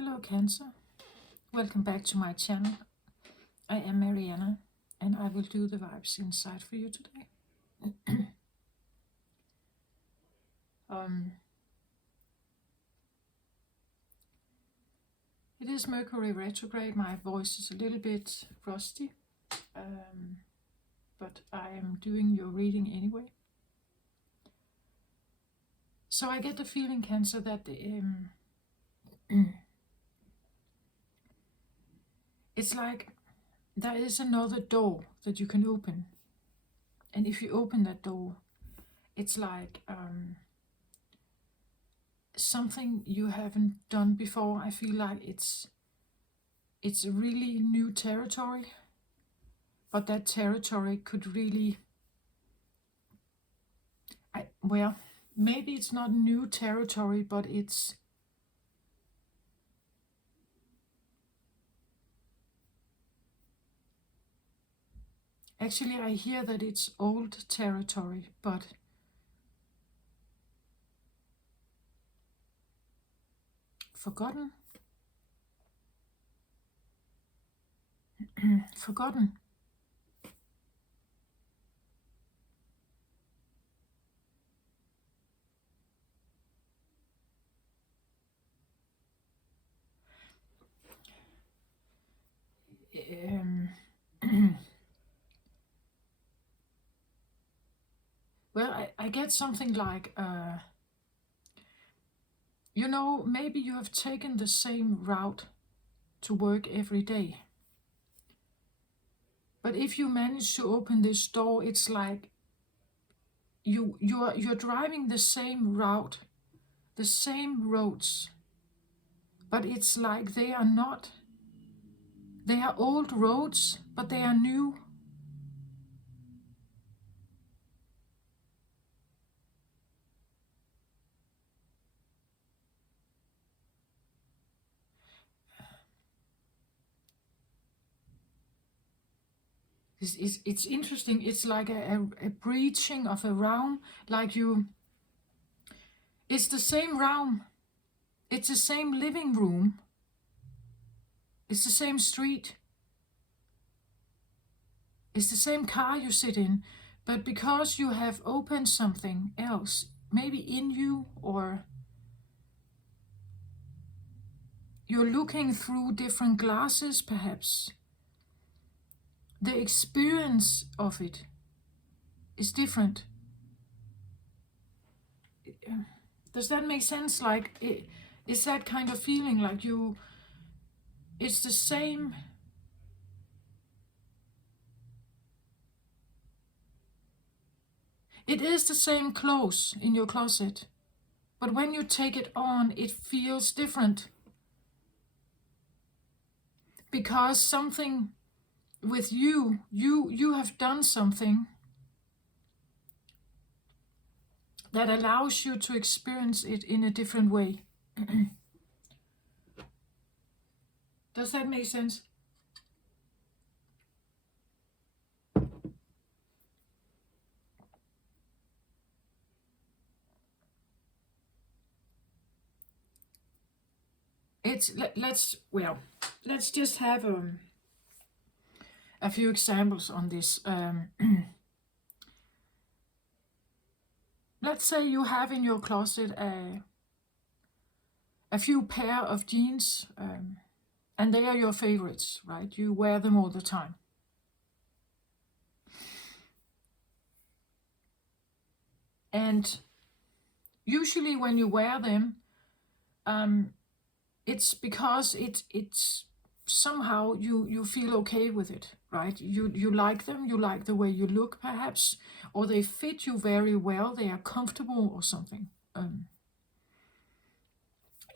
Hello Cancer, welcome back to my channel. I am Mariana and I will do the vibes inside for you today. It is Mercury retrograde, my voice is a little bit rusty, but I am doing your reading anyway. So I get the feeling, Cancer, that it's like there is another door that you can open. And if you open that door, it's like something you haven't done before. I feel like it's a really new territory, but that territory could really, well, maybe it's not new territory, but it's actually, I hear that it's old territory, but forgotten. Forgotten. Well, I get something like, maybe you have taken the same route to work every day. But if you manage to open this door, it's like you're driving the same route, the same roads, but it's like they are old roads, but they are new. It's interesting. It's like a breaching of a realm, it's the same realm, it's the same living room, it's the same street, it's the same car you sit in, but because you have opened something else, maybe in you, or you're looking through different glasses perhaps, the experience of it is different. Does that make sense? Like, is that kind of feeling like it's the same? It is the same clothes in your closet, but when you take it on, it feels different. Because something with you have done something that allows you to experience it in a different way. Does that make sense? Let's just have a few examples on this. Let's say you have in your closet a few pair of jeans, and they are your favorites, right? You wear them all the time. And usually when you wear them, it's because it's somehow you feel okay with it, right? You like them, you like the way you look perhaps, or they fit you very well, they are comfortable or something.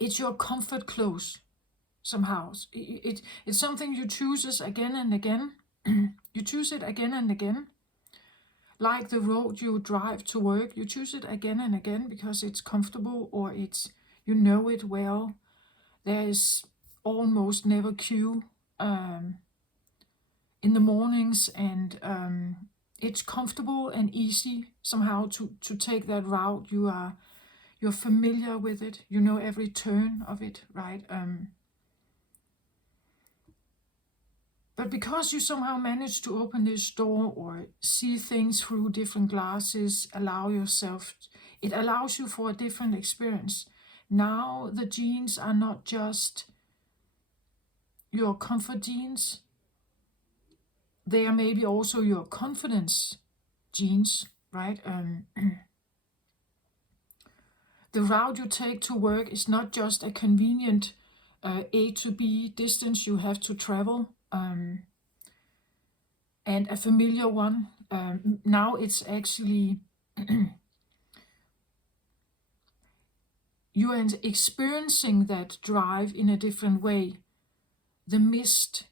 It's your comfort clothes somehow. It's something you choose again and again. You choose it again and again. Like the road you drive to work, you choose it again and again because it's comfortable, or you know it well. There is almost never queue in the mornings, and it's comfortable and easy somehow to take that route. You're familiar with it. You know every turn of it, right? But because you somehow manage to open this door or see things through different glasses, it allows you for a different experience. Now the jeans are not just your comfort jeans, they are maybe also your confidence jeans, right? The route you take to work is not just a convenient A to B distance you have to travel, and a familiar one. Now it's actually you are experiencing that drive in a different way. The mist,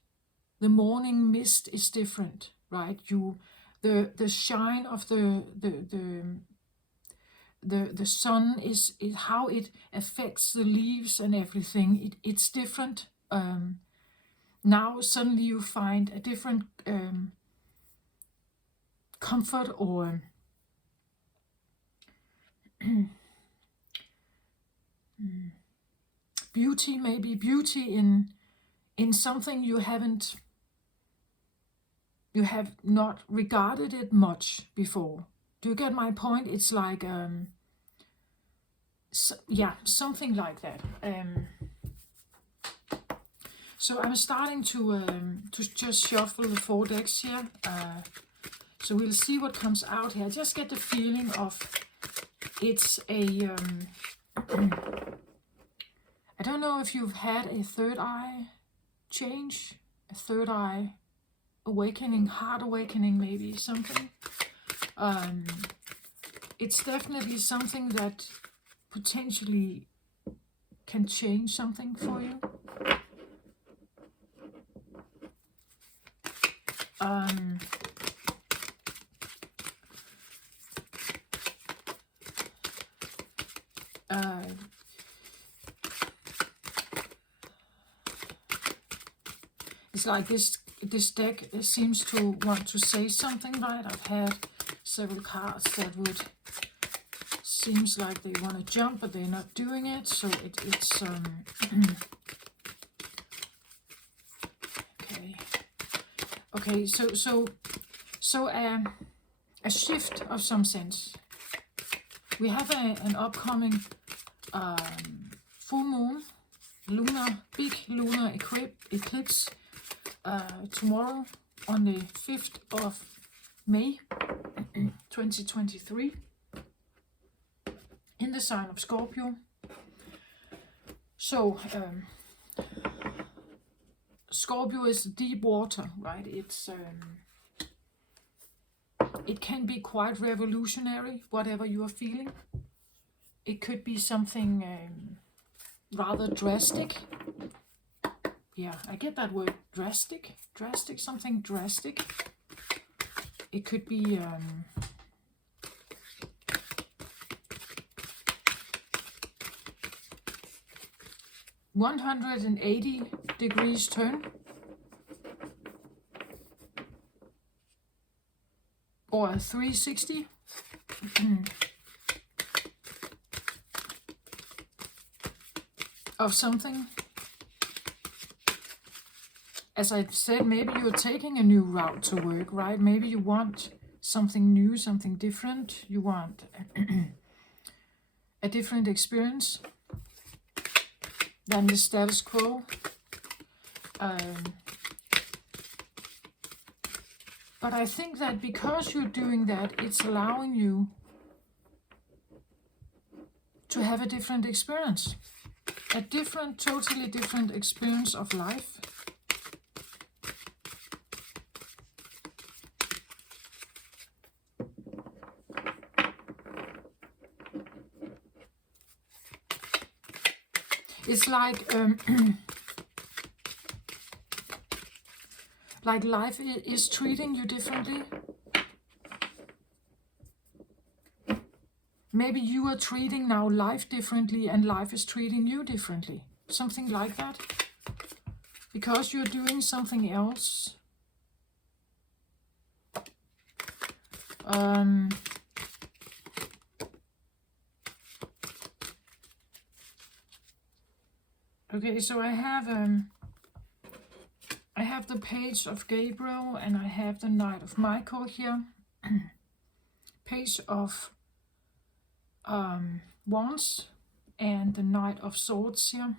the morning mist is different, right? The shine of the sun is how it affects the leaves and everything. It's different. Now suddenly you find a different comfort or beauty, maybe beauty in something you have not regarded it much before. Do you get my point? It's like something like that. So I'm starting to just shuffle the 4 decks here. So we'll see what comes out here. I just get the feeling of it's a I don't know if you've had a third eye change, a third eye awakening, heart awakening, maybe something. It's definitely something that potentially can change something for you. It's like this deck seems to want to say something, right? I've had several cards that would seems like they want to jump, but they're not doing it. So it's okay. So a shift of some sense. We have an upcoming full moon, big lunar eclipse tomorrow on the 5th of May 2023 in the sign of Scorpio. So Scorpio is deep water, right? It can be quite revolutionary, whatever you are feeling. It could be something rather drastic. Yeah, I get that word, drastic, something drastic. It could be 180 degrees turn, or a 360. Of something. As I said, maybe you're taking a new route to work, right? Maybe you want something new, something different. You want a different experience than the status quo. But I think that because you're doing that, it's allowing you to have a different experience. A totally different experience of life. It's like like life is treating you differently. Maybe you are treating now life differently and life is treating you differently. Something like that. Because you're doing something else. Okay, so I have have the Page of Gabriel and I have the Knight of Michael here. Page of Wands and the Knight of Swords here.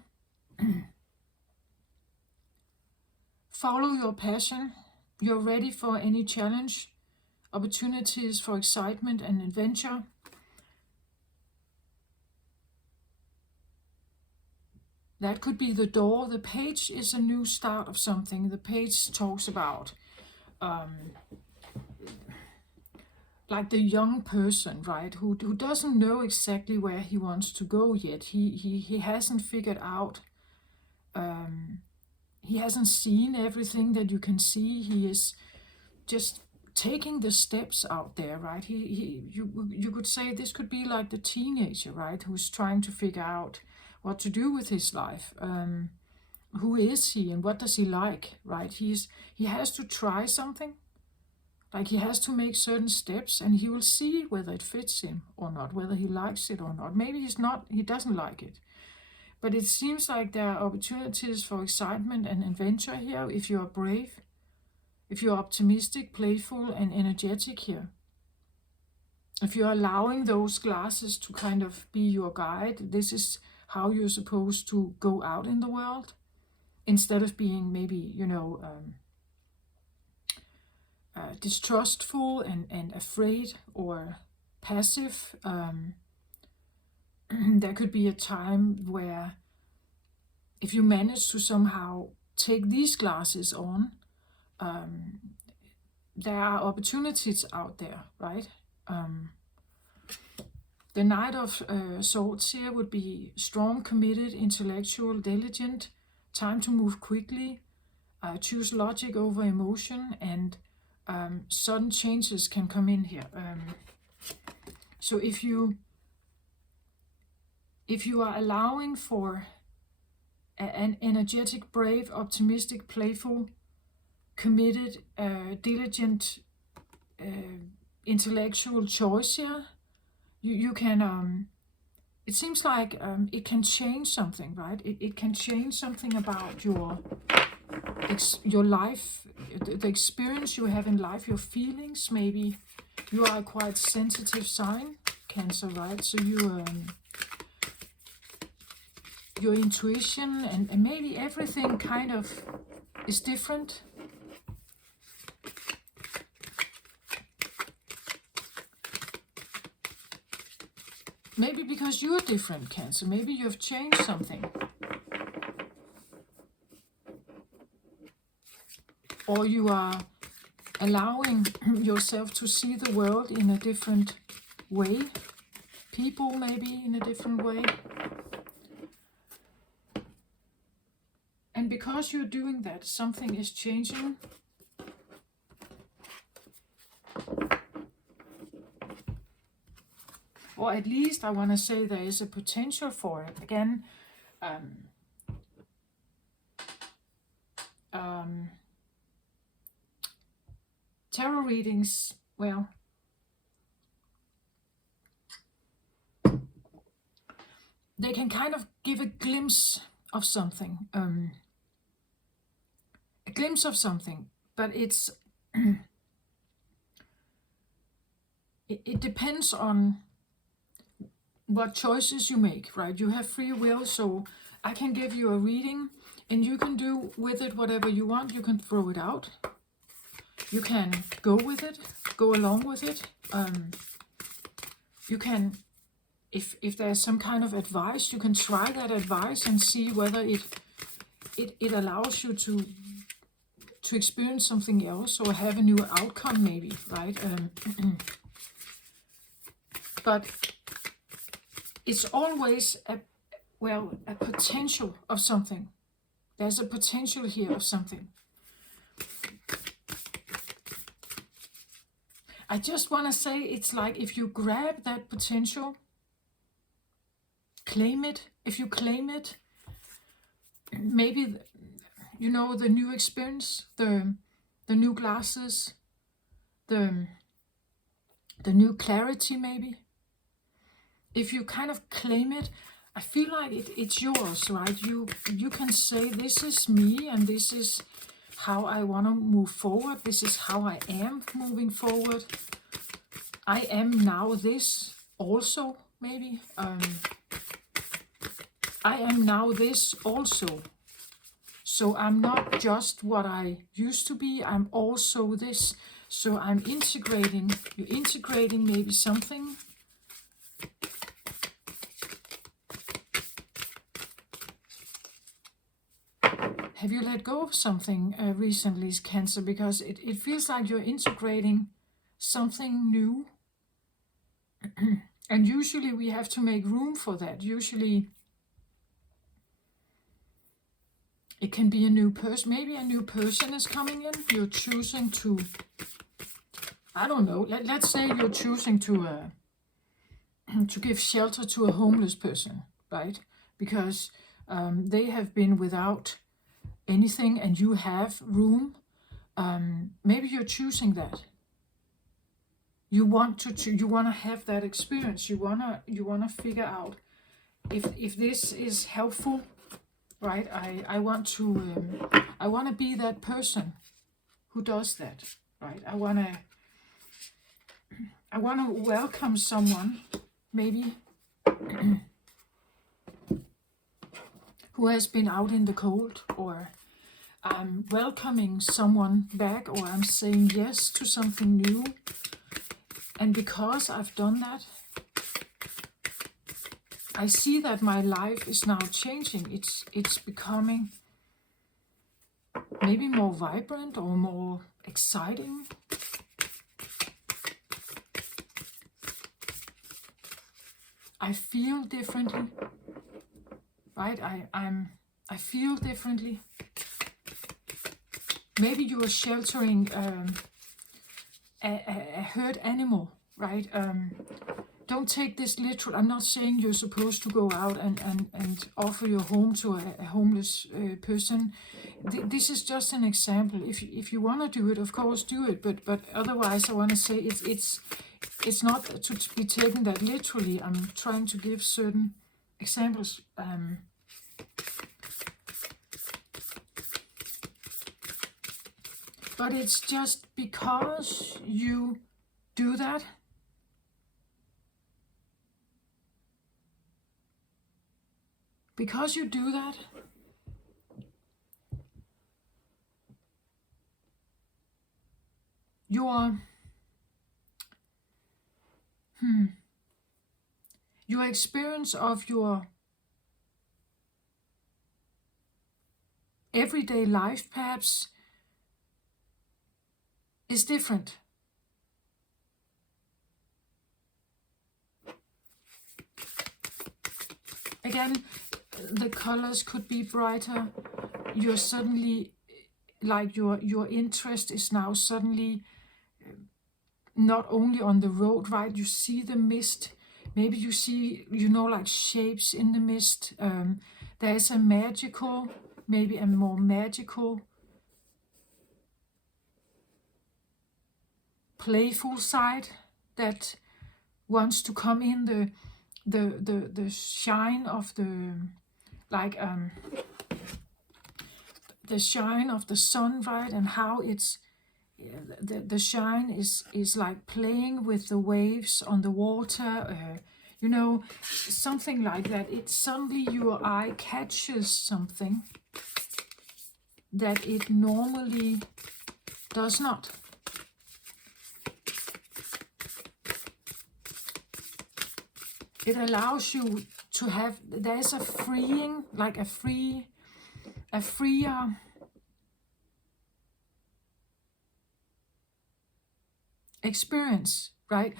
Follow your passion. You're ready for any challenge, opportunities for excitement and adventure. That could be the door. The Page is a new start of something. The Page talks about like the young person, right, who doesn't know exactly where he wants to go yet. He hasn't figured out. He hasn't seen everything that you can see. He is just taking the steps out there, right? You could say this could be like the teenager, right, who's trying to figure out what to do with his life. Who is he and what does he like, right? He has to try something. Like he has to make certain steps and he will see whether it fits him or not, whether he likes it or not. Maybe he doesn't like it. But it seems like there are opportunities for excitement and adventure here if you are brave, if you're optimistic, playful, and energetic here. If you're allowing those glasses to kind of be your guide, this is how you're supposed to go out in the world, instead of being maybe, distrustful and afraid or passive. There could be a time where if you manage to somehow take these glasses on, there are opportunities out there, right? The Knight of Swords here would be strong, committed, intellectual, diligent, time to move quickly, choose logic over emotion, and sudden changes can come in here. So if you are allowing for an energetic, brave, optimistic, playful, committed, diligent, intellectual choice here, you can, it seems like it can change something, right? It can change something about your life, the experience you have in life, your feelings. Maybe you are a quite sensitive sign, Cancer, right? So your intuition and maybe everything kind of is different. Maybe because you're different, Cancer. Maybe you've changed something. Or you are allowing yourself to see the world in a different way. People maybe in a different way. And because you're doing that, something is changing. Or at least I want to say there is a potential for it. Again, tarot readings, well, they can kind of give a glimpse of something. A glimpse of something, but it's it depends on what choices you make, right? You have free will, so I can give you a reading and you can do with it whatever you want. You can throw it out. You can go with it, go along with it. You can, if there's some kind of advice, you can try that advice and see whether it allows you to experience something else or have a new outcome maybe, right? But it's always a potential of something. There's a potential here of something. I just want to say it's like if you grab that potential, claim it. If you claim it, maybe, the new experience, the new glasses, the new clarity maybe. If you kind of claim it, I feel like it's yours, right? You can say, this is me and this is how I want to move forward. This is how I am moving forward. I am now this also, maybe. I am now this also. So I'm not just what I used to be, I'm also this. So I'm integrating, you're integrating maybe something. Have you let go of something recently, Cancer? Because it feels like you're integrating something new. And usually we have to make room for that. Usually it can be a new person. Maybe a new person is coming in. You're choosing to, I don't know, let's say you're choosing to give shelter to a homeless person, right? Because they have been without anything and you have room. Maybe you're choosing that. You want to have that experience. You wanna figure out if this is helpful, right? I want to be that person who does that, right? I wanna welcome someone, maybe who has been out in the cold, or I'm welcoming someone back, or I'm saying yes to something new. And because I've done that, I see that my life is now changing. It's becoming maybe more vibrant or more exciting. I feel differently, right? I feel differently. Maybe you are sheltering a hurt animal, right? Don't take this literal. I'm not saying you're supposed to go out and offer your home to a homeless person. This is just an example. If you want to do it, of course, do it. But otherwise, I want to say it's not to be taken that literally. I'm trying to give certain examples. But it's just because you do that, your experience of your everyday life perhaps is different. Again, the colors could be brighter. You're suddenly, like your interest is now suddenly not only on the road, right? You see the mist. Maybe you see, like shapes in the mist. There is a magical, maybe a more magical, playful side that wants to come in. The shine of the, like the shine of the sun, right? And how it's the shine is like playing with the waves on the water, something like that. It's suddenly your eye catches something that it normally does not. It allows you to have, there's a freeing, like a freer experience, right?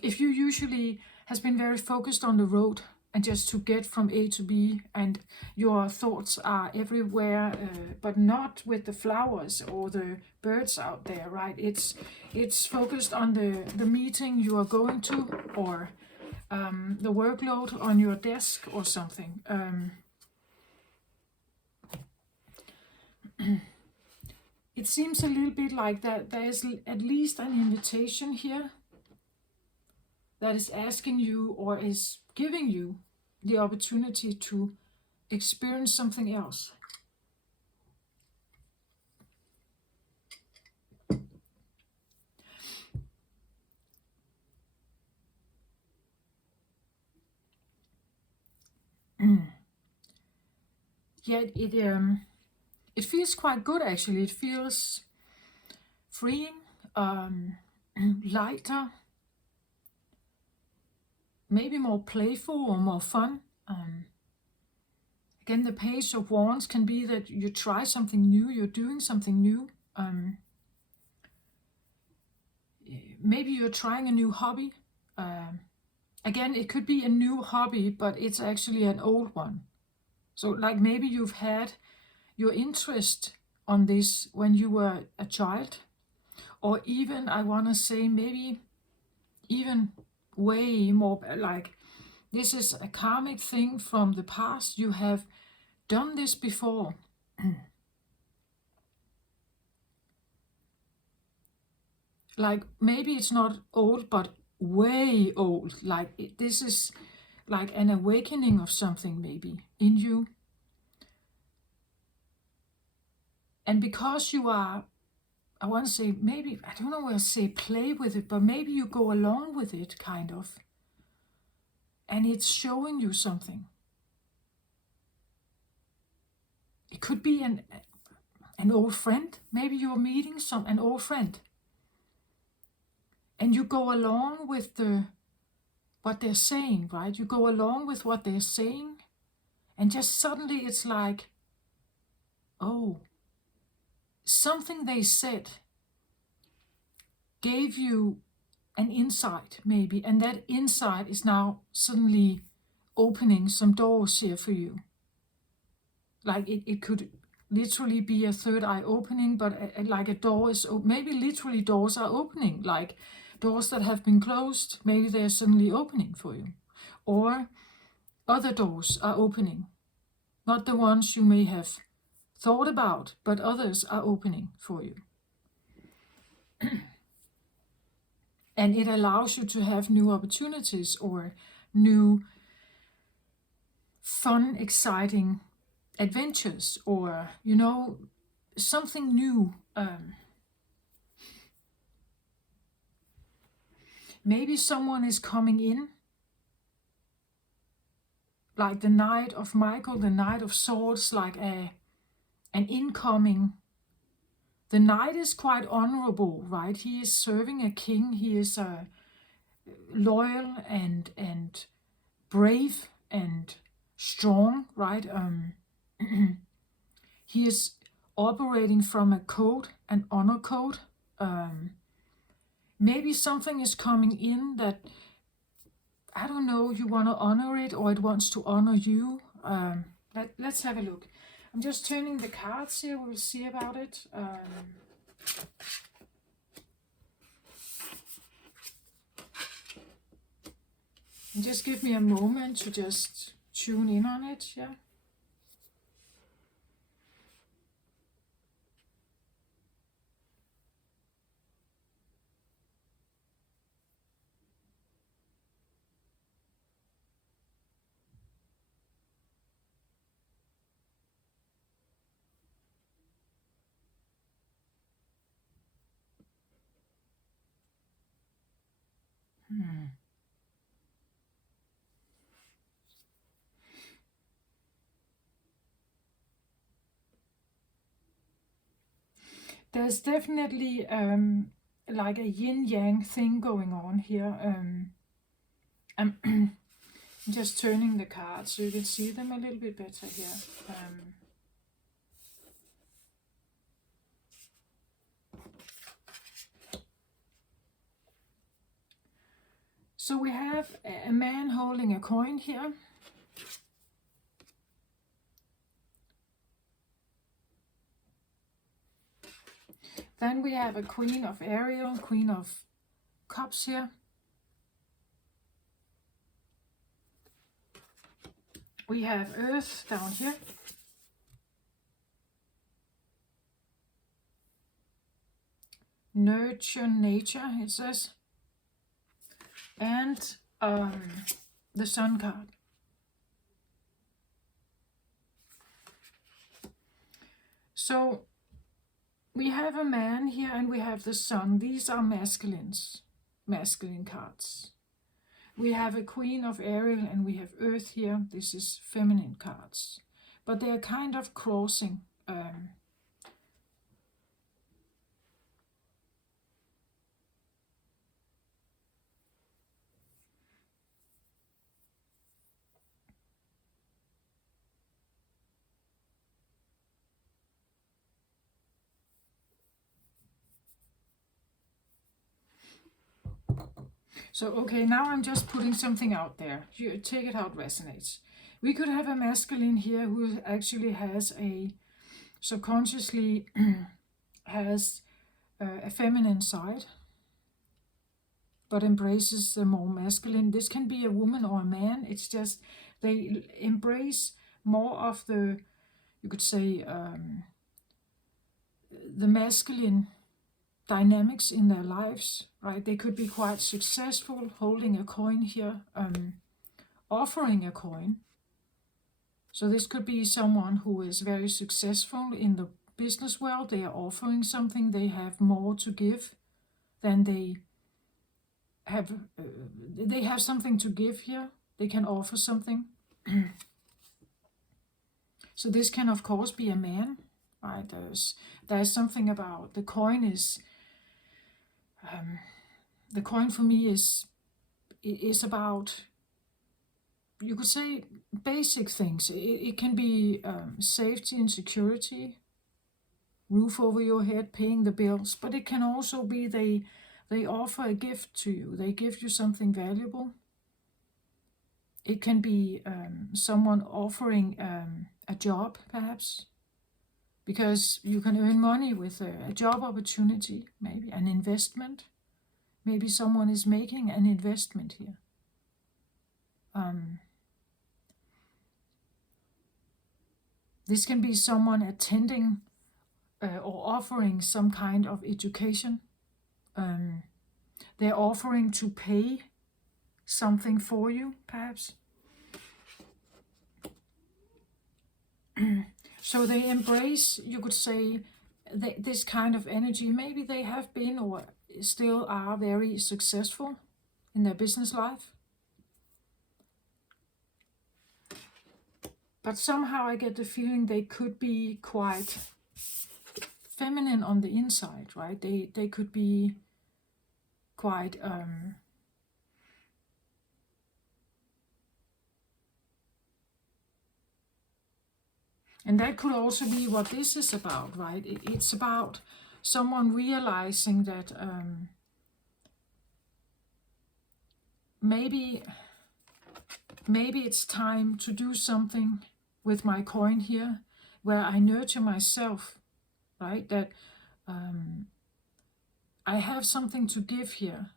If you usually has been very focused on the road and just to get from A to B, and your thoughts are everywhere, but not with the flowers or the birds out there, right? It's focused on the meeting you are going to, or the workload on your desk or something. It seems a little bit like that there is at least an invitation here that is asking you, or is giving you, the opportunity to experience something else. Yeah, it feels quite good actually. It feels freeing, lighter, maybe more playful or more fun. Again, the Page of Wands can be that you try something new, you're doing something new. Maybe you're trying a new hobby. Again, it could be a new hobby, but it's actually an old one. So like maybe you've had your interest on this when you were a child, or even, I want to say, maybe even way more like this is a karmic thing from the past. You have done this before. Like maybe it's not old, but way old. Like this is like an awakening of something maybe in you. And because you are, I want to say, maybe, I don't know where to say play with it, but maybe you go along with it, kind of. And it's showing you something. It could be an old friend. Maybe you're meeting an old friend. And you go along with what they're saying, right? You go along with what they're saying. And just suddenly it's like, oh, something they said gave you an insight, maybe. And that insight is now suddenly opening some doors here for you. Like it could literally be a third eye opening, but like a door is maybe literally doors are opening, like doors that have been closed, maybe they're suddenly opening for you. Or other doors are opening, not the ones you may have thought about, but others are opening for you. And it allows you to have new opportunities or new fun, exciting adventures, or something new. Maybe someone is coming in, like the Knight of Michael, the Knight of Swords, like an incoming. The knight is quite honorable, right? He is serving a king. He is loyal and brave and strong, right? He is operating from a code, an honor code. Maybe something is coming in that, I don't know, you want to honor it or it wants to honor you. Let's have a look. I'm just turning the cards here. We'll see about it. And just give me a moment to just tune in on it, yeah. There's definitely like a yin-yang thing going on here. I'm just turning the cards so you can see them a little bit better here. So we have a man holding a coin here. Then we have a Queen of Ariel, Queen of Cups here. We have Earth down here. Nurture nature, it says. And the Sun card. So we have a man here and we have the Sun. These are masculine cards. We have a Queen of Ariel and we have Earth here. This is feminine cards. But they're kind of crossing. So, okay, now I'm just putting something out there. You take it how it resonates. We could have a masculine here who actually has a, subconsciously has a feminine side, but embraces the more masculine. This can be a woman or a man. It's just they embrace more of the, you could say, the masculine dynamics in their lives, right? They could be quite successful holding a coin here, offering a coin. So this could be someone who is very successful in the business world. They are offering something. They have more to give than they have. They have something to give here. They can offer something. So this can of course be a man, right? There's something about the coin is. The coin for me is about, you could say, basic things. It can be safety and security, roof over your head, paying the bills, but it can also be they offer a gift to you. They give you something valuable. It can be someone offering a job, perhaps, because you can earn money with a job opportunity, maybe an investment. Maybe someone is making an investment here. This can be someone attending or offering some kind of education. They're offering to pay something for you, perhaps. So they embrace, you could say, this kind of energy. Maybe they have been or still are very successful in their business life. But somehow I get the feeling they could be quite feminine on the inside, right? They could be quite and that could also be what this is about, right? It's about someone realizing that maybe it's time to do something with my coin here, where I nurture myself, right? That I have something to give here.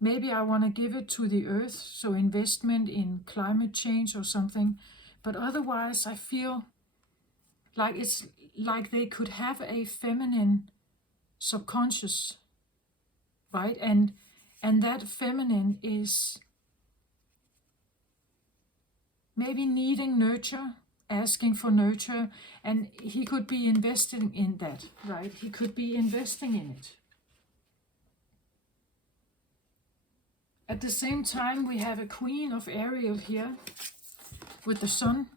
Maybe I want to give it to the earth, so investment in climate change or something. But otherwise, I feel like it's like they could have a feminine subconscious, right? And that feminine is maybe needing nurture, asking for nurture, and he could be investing in that, right? He could be investing in it. At the same time, we have a Queen of Ariel here with the Sun.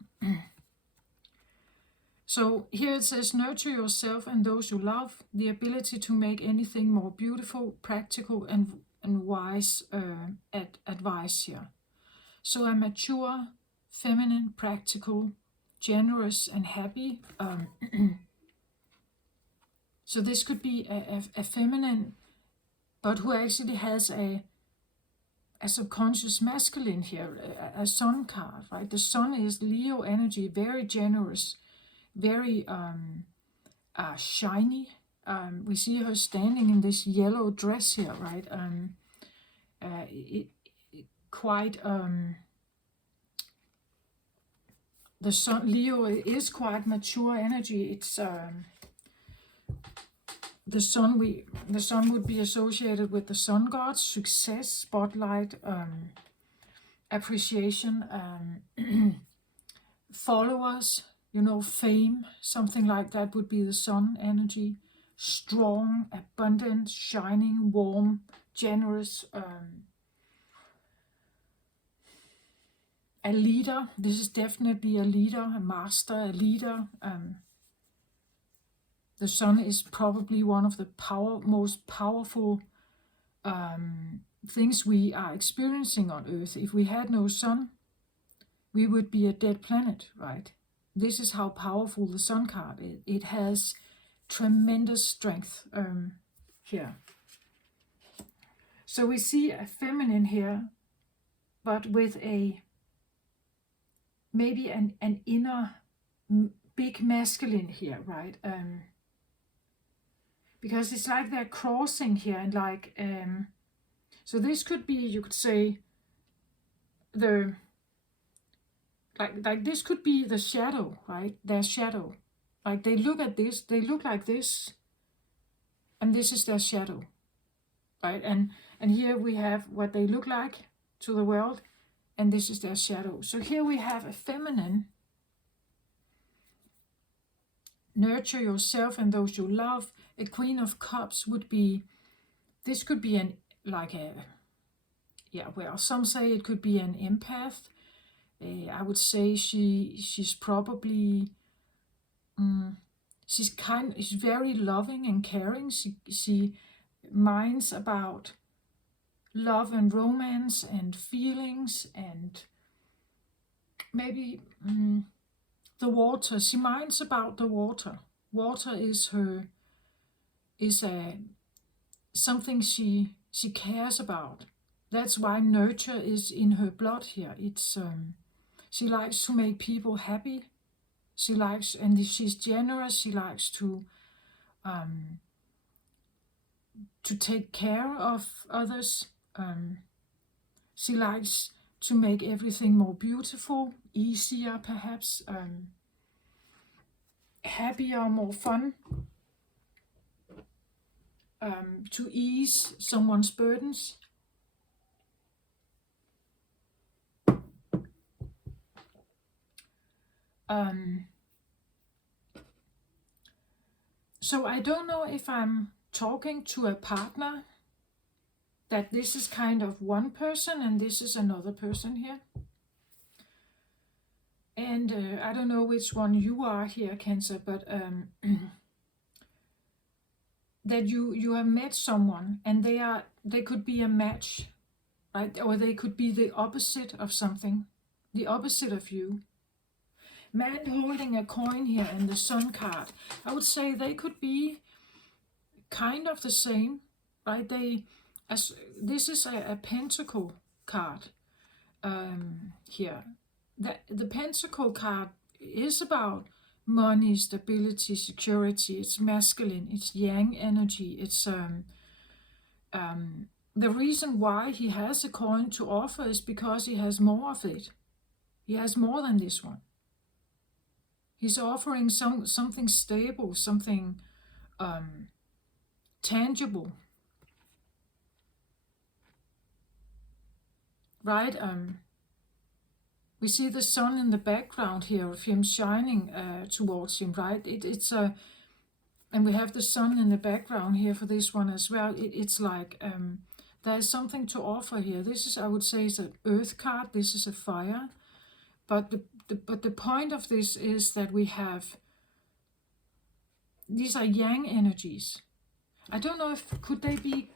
So here it says, nurture yourself and those you love, the ability to make anything more beautiful, practical, and wise advice here. So a mature, feminine, practical, generous, and happy. So this could be a feminine, but who actually has a subconscious masculine here, a Sun card, right? The Sun is Leo energy, very generous, very shiny. We see her standing in this yellow dress here, right? Quite the Sun, Leo is quite mature energy. It's the Sun would be associated with the Sun god, success, spotlight, appreciation, followers, fame, something like that would be the Sun energy. Strong, abundant, shining, warm, generous, a leader. This is definitely a leader, a master, a leader. The sun is probably one of the most powerful things we are experiencing on Earth. If we had no sun, we would be a dead planet, right? This is how powerful the sun card is. It has tremendous strength here. So we see a feminine here, but with maybe an inner big masculine here, right? Because it's like they're crossing here, and like so this could be, you could say, the like this could be the shadow, right? Their shadow. Like they look at this, they look like this, and this is their shadow, right? And here we have what they look like to the world, and this is their shadow. So here we have a feminine. Nurture yourself and those you love. A Queen of Cups would be, this could be well, some say it could be an empath. I would say she's probably, she's very loving and caring. She minds about love and romance and feelings, and maybe the water. She minds about the water. Water is something she cares about. That's why nurture is in her blood here. It's she likes to make people happy. She likes, and she's generous. She likes to take care of others. She likes to make everything more beautiful, easier perhaps, happier, more fun, to ease someone's burdens. So I don't know if I'm talking to a partner, that this is kind of one person and this is another person here. And I don't know which one you are here, Cancer, but that you have met someone and they could be a match, right? Or they could be the opposite of something, the opposite of you. Man holding a coin here and the Sun card. I would say they could be kind of the same, right? This is a pentacle card here. The pentacle card is about money, stability, security. It's masculine, it's yang energy. It's the reason why he has a coin to offer is because he has more of it. He has more than this one. He's offering something stable, something tangible, right? We see the sun in the background here of him shining towards him, right? And we have the sun in the background here for this one as well. It's like there's something to offer here. This is, I would say, is an earth card. This is a fire. But the point of this is that we have, these are yang energies. I don't know if, could they be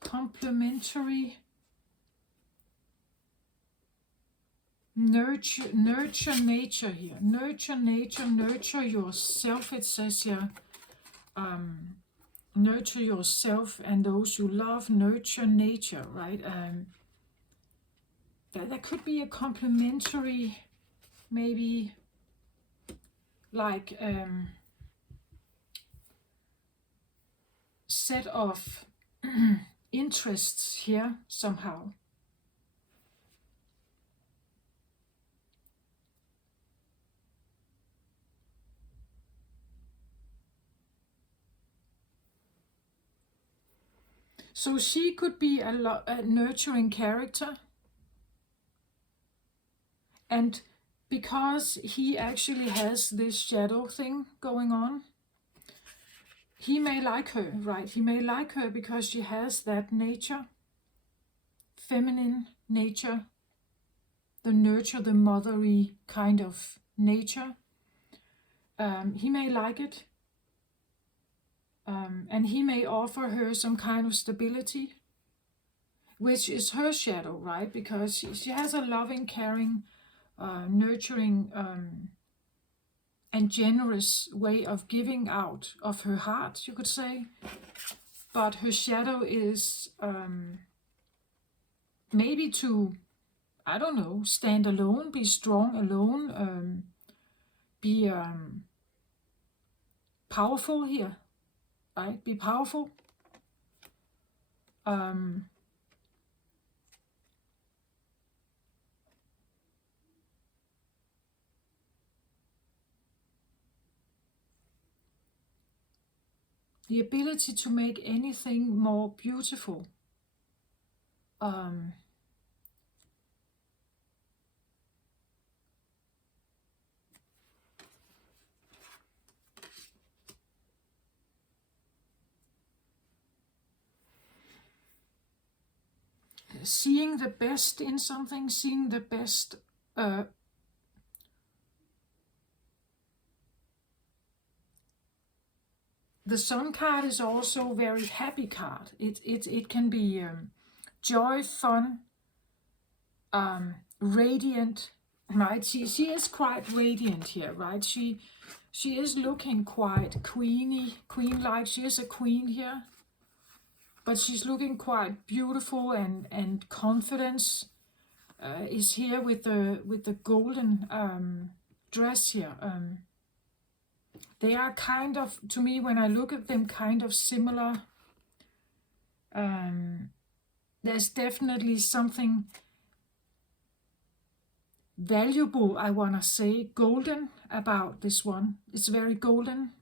complementary? Nurture nature here. Nurture nature, nurture yourself, it says here. Nurture yourself and those you love. Nurture nature, right? That could be a complementary, maybe like set of interests here somehow. So she could be a nurturing character, and because he actually has this shadow thing going on, he may like her, right? He may like her because she has that nature, feminine nature, the nurture, the mothery kind of nature. He may like it, and he may offer her some kind of stability, which is her shadow, right? Because she has a loving, caring, nurturing, and generous way of giving out of her heart, you could say. But her shadow is maybe to, I don't know, stand alone, be strong alone, be powerful here, right? Be powerful. The ability to make anything more beautiful. Seeing the best in something, seeing the best. The Sun card is also a very happy card. It can be joy, fun, radiant, right? She is quite radiant here, right? She is looking quite queen-like. She is a queen here, but she's looking quite beautiful, and confidence is here with the golden dress here. They are kind of, to me, when I look at them, kind of similar. There's definitely something valuable, I want to say, golden about this one. It's very golden.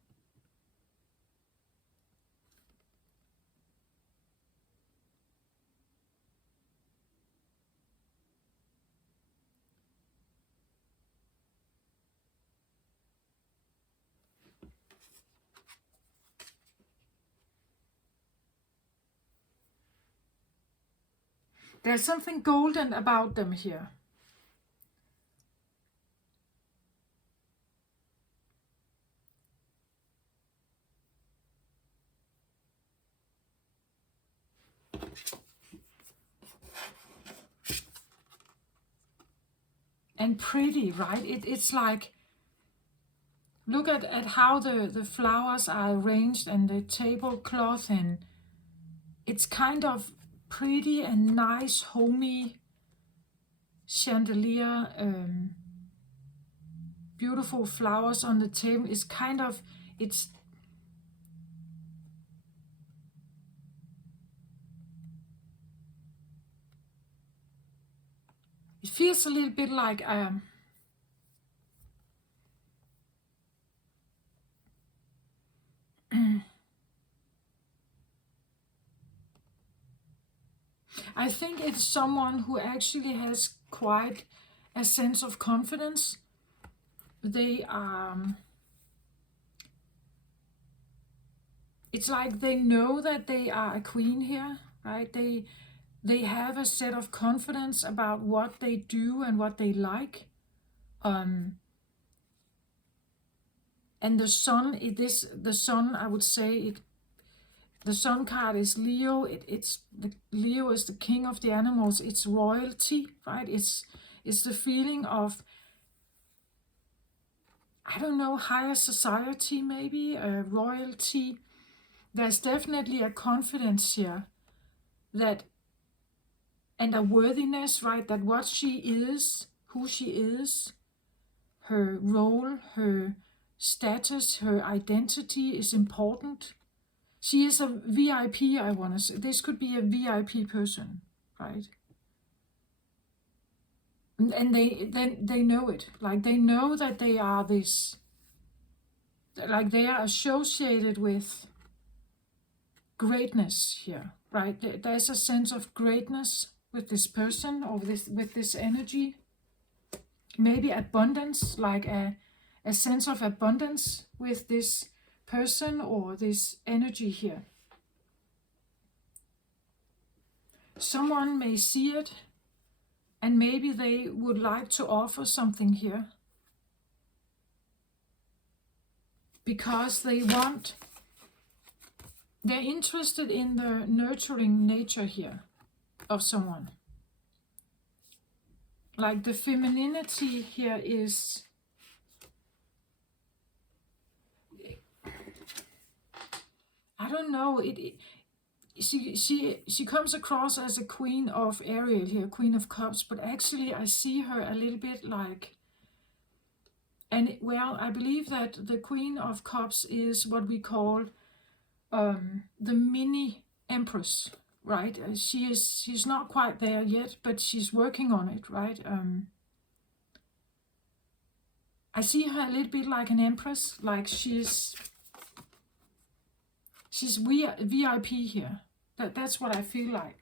There's something golden about them here. And pretty, right? It's like, look at how the flowers are arranged and the tablecloth, and it's kind of pretty and nice, homey chandelier, beautiful flowers on the table. It's kind of, it feels a little bit like I think it's someone who actually has quite a sense of confidence. They it's like they know that they are a queen here, right? They have a set of confidence about what they do and what they like. And the sun, the sun, I would say, the Sun card is Leo. Leo is the king of the animals. It's royalty, right? It's the feeling of, I don't know, higher society, maybe, royalty. There's definitely a confidence here, that, and a worthiness, right? That what she is, who she is, her role, her status, her identity is important. She is a VIP, I want to say. This could be a VIP person, right? And they know it. Like, they know that they are this, like, they are associated with greatness here, right? There's a sense of greatness with this person, or with this energy. Maybe abundance, like a sense of abundance with this person or this energy here. Someone may see it And maybe they would like to offer something here because they're interested in the nurturing nature here of someone. Like the femininity here is, I don't know, she comes across as a queen of Ariel here, Queen of Cups, but actually I see her a little bit like, well, I believe that the Queen of Cups is what we call the mini Empress, right? She's not quite there yet, but she's working on it, right? I see her a little bit like an Empress, like she's VIP here. That's what I feel like.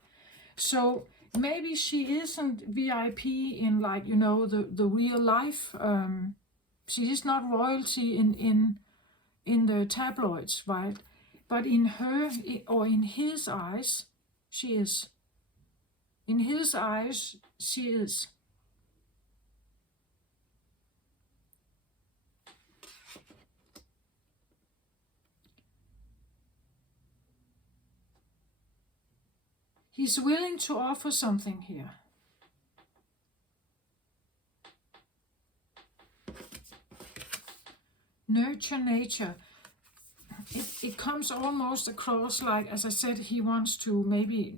So maybe she isn't VIP in, like, you know, the real life. She is not royalty in the tabloids, right? But in her, or in his eyes, she is. In his eyes, she is. He's willing to offer something here. Nurture nature. It comes almost across like, as I said, he wants to maybe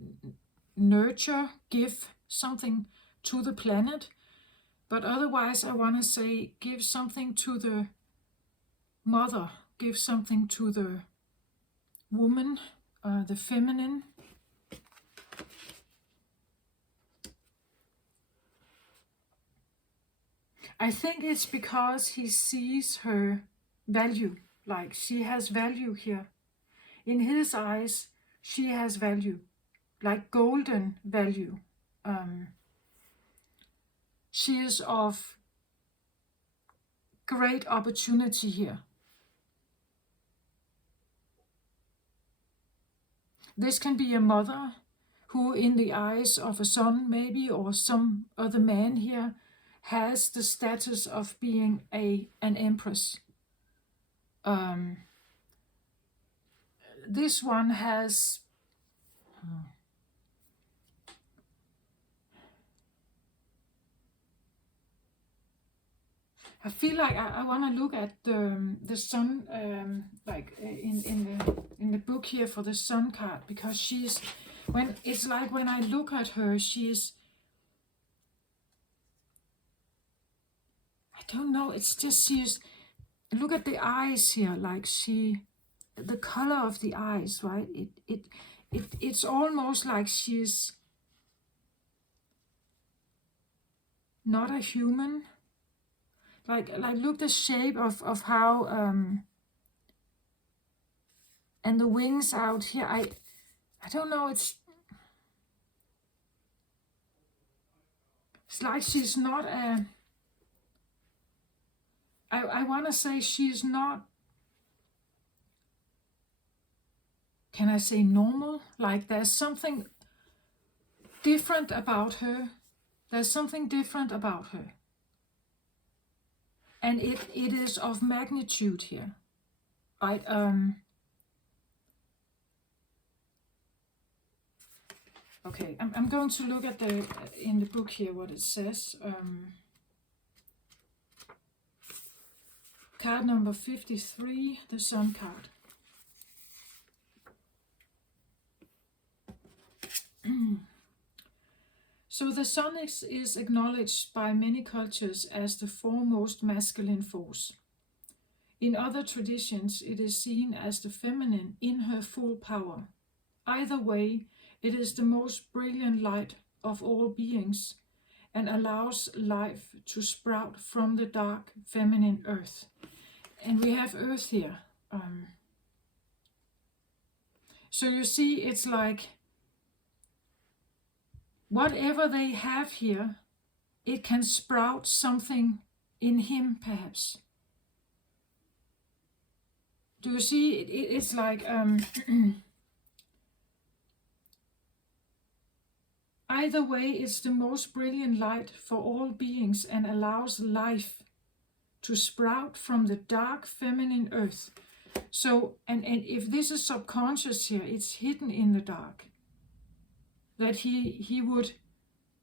nurture, give something to the planet. But otherwise, I want to say give something to the mother, give something to the woman, the feminine. I think it's because he sees her value, like she has value here. In his eyes, she has value, like golden value. She is of great opportunity here. This can be a mother who, in the eyes of a son maybe, or some other man here, has the status of being an empress. This one has I feel like I want to look at the sun, like in the book here for the sun card, because she's, when it's like when I look at her, she's, I don't know, it's just she's, look at the eyes here, like the color of the eyes, right? It's almost like she's not a human. Like look the shape of how and the wings out here. I don't know. It's like she's not a. I want to say she's not. Can I say normal? Like there's something different about her. There's something different about her. And it is of magnitude here. Right? Okay, I'm going to look at in the book here what it says. Card number 53, the Sun card. So the Sun is acknowledged by many cultures as the foremost masculine force. In other traditions, it is seen as the feminine in her full power. Either way, it is the most brilliant light of all beings and allows life to sprout from the dark feminine earth. And we have earth here. So you see, it's like whatever they have here, it can sprout something in him, perhaps. Do you see? It's like Either way, it's the most brilliant light for all beings and allows life to sprout from the dark feminine earth. So, and if this is subconscious here, it's hidden in the dark. That he would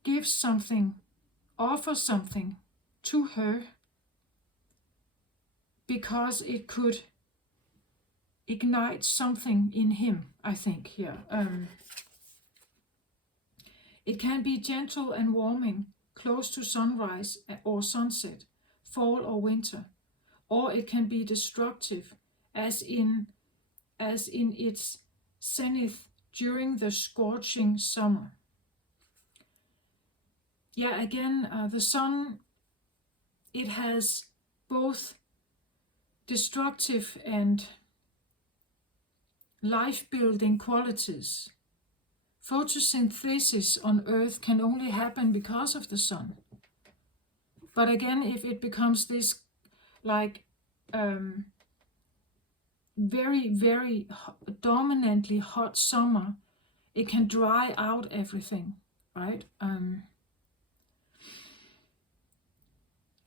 give something, offer something to her because it could ignite something in him, I think, here. It can be gentle and warming, close to sunrise or sunset, fall or winter, or it can be destructive, as in its zenith during the scorching summer. Yeah, again, the sun, it has both destructive and life-building qualities. Photosynthesis on Earth can only happen because of the sun. But again, if it becomes this like very, very dominantly hot summer, it can dry out everything, right?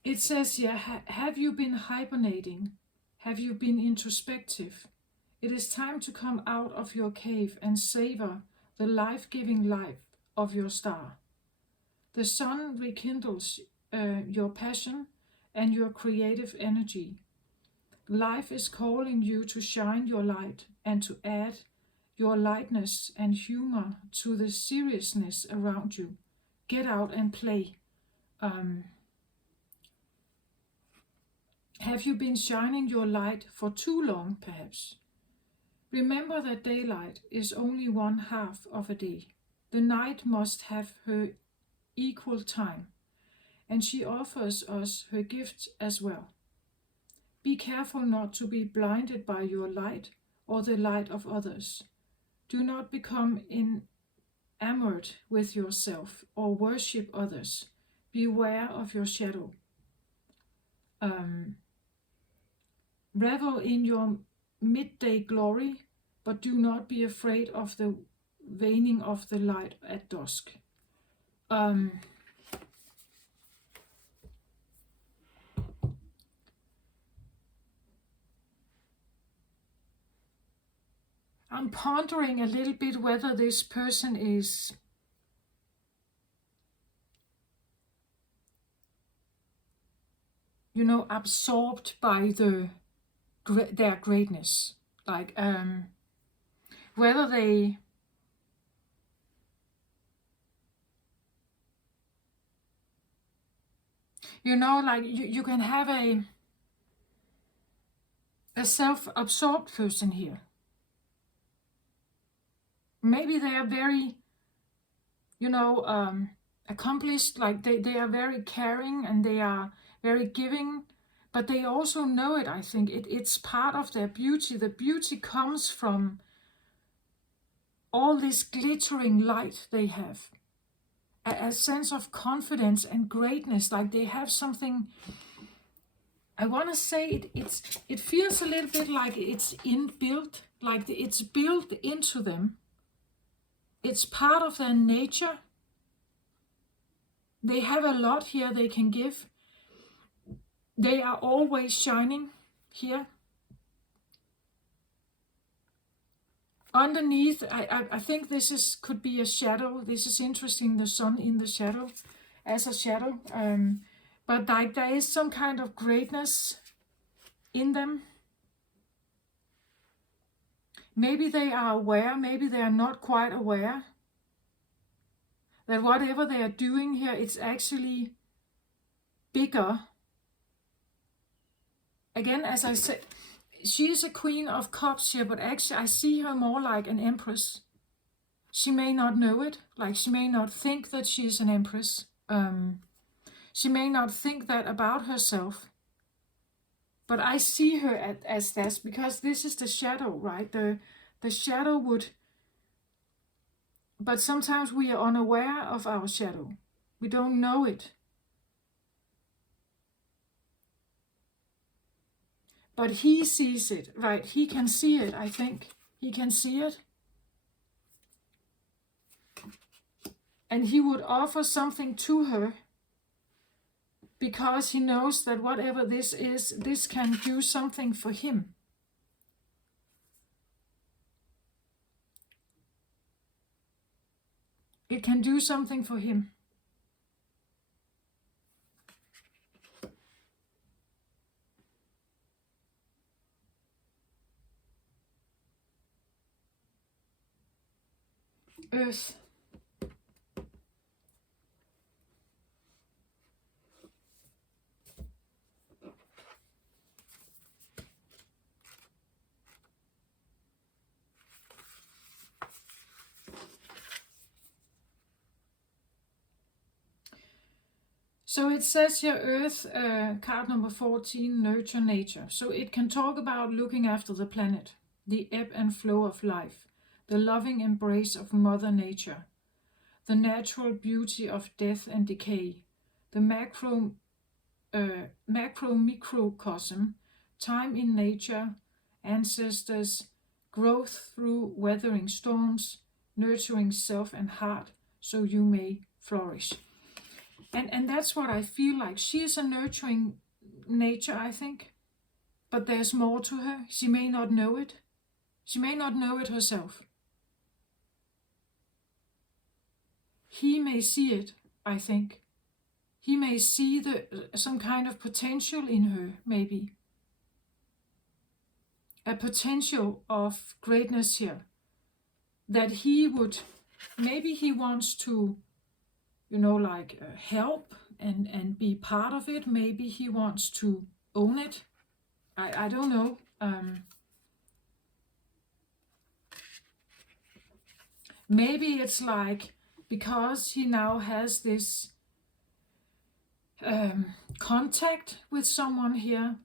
It says here, have you been hibernating? Have you been introspective? It is time to come out of your cave and savor the life-giving life of your star. The sun rekindles your passion and your creative energy. Life is calling you to shine your light and to add your lightness and humor to the seriousness around you. Get out and play. Have you been shining your light for too long, perhaps? Remember that daylight is only one half of a day. The night must have her equal time, and she offers us her gifts as well. Be careful not to be blinded by your light or the light of others. Do not become enamored with yourself or worship others. Beware of your shadow. Revel in your midday glory, but do not be afraid of the waning of the light at dusk. I'm pondering a little bit whether this person is absorbed by their greatness, like whether they like you can have a self-absorbed person here. Maybe they are very accomplished, like they are very caring and they are very giving, but they also know it. I think it's part of their beauty. The beauty comes from all this glittering light they have, a sense of confidence and greatness, like they have something. I want to say it feels a little bit like it's inbuilt, like it's built into them. It's part of their nature. They have a lot here they can give. They are always shining here. Underneath, I think this could be a shadow. This is interesting, the sun in the shadow, as a shadow. But like there is some kind of greatness in them. Maybe they are aware, maybe they are not quite aware that whatever they are doing here, it's actually bigger. Again, as I said, she is a Queen of Cups here, but actually I see her more like an empress. She may not know it, like she may not think that she is an empress. She may not think that about herself. But I see her as that, because this is the shadow, right? The shadow would... But sometimes we are unaware of our shadow. We don't know it. But he sees it, right? He can see it, I think. He can see it. And he would offer something to her because he knows that whatever this is, this can do something for him. It can do something for him. Earth. So it says here, Earth, card number 14, nurture nature. So it can talk about looking after the planet, the ebb and flow of life, the loving embrace of Mother Nature, the natural beauty of death and decay, the macro-microcosm, time in nature, ancestors, growth through weathering storms, nurturing self and heart so you may flourish. And that's what I feel like. She is a nurturing nature, I think. But there's more to her. She may not know it. She may not know it herself. He may see it, I think. He may see some kind of potential in her, maybe. A potential of greatness here. That he would, maybe he wants to, help and be part of it. Maybe he wants to own it. I don't know. Maybe it's like, because he now has this contact with someone here,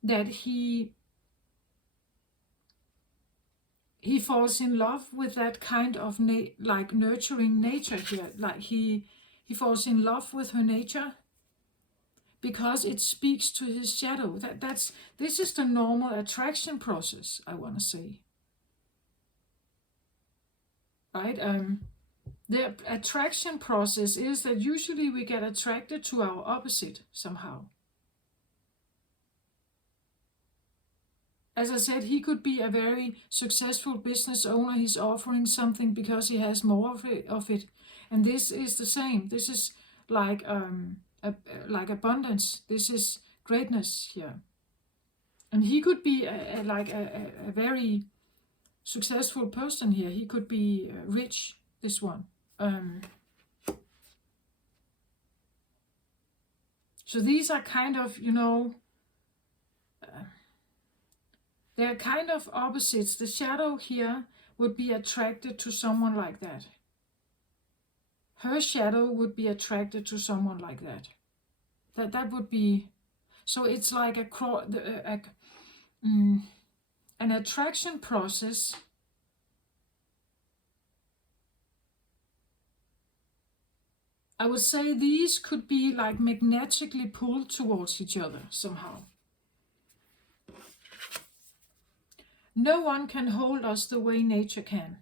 that he falls in love with that kind of nurturing nature here. Like he falls in love with her nature because it speaks to his shadow. This is the normal attraction process, I want to say. Right? The attraction process is that usually we get attracted to our opposite somehow. As I said, he could be a very successful business owner. He's offering something because he has more of it. And this is the same. This is like abundance. This is greatness here. And he could be a very successful person here. He could be rich, this one. So these are kind of, they're kind of opposites. The shadow here would be attracted to someone like that. Her shadow would be attracted to someone like that. That would be, so it's like an attraction process. I would say these could be like magnetically pulled towards each other somehow. No one can hold us the way nature can.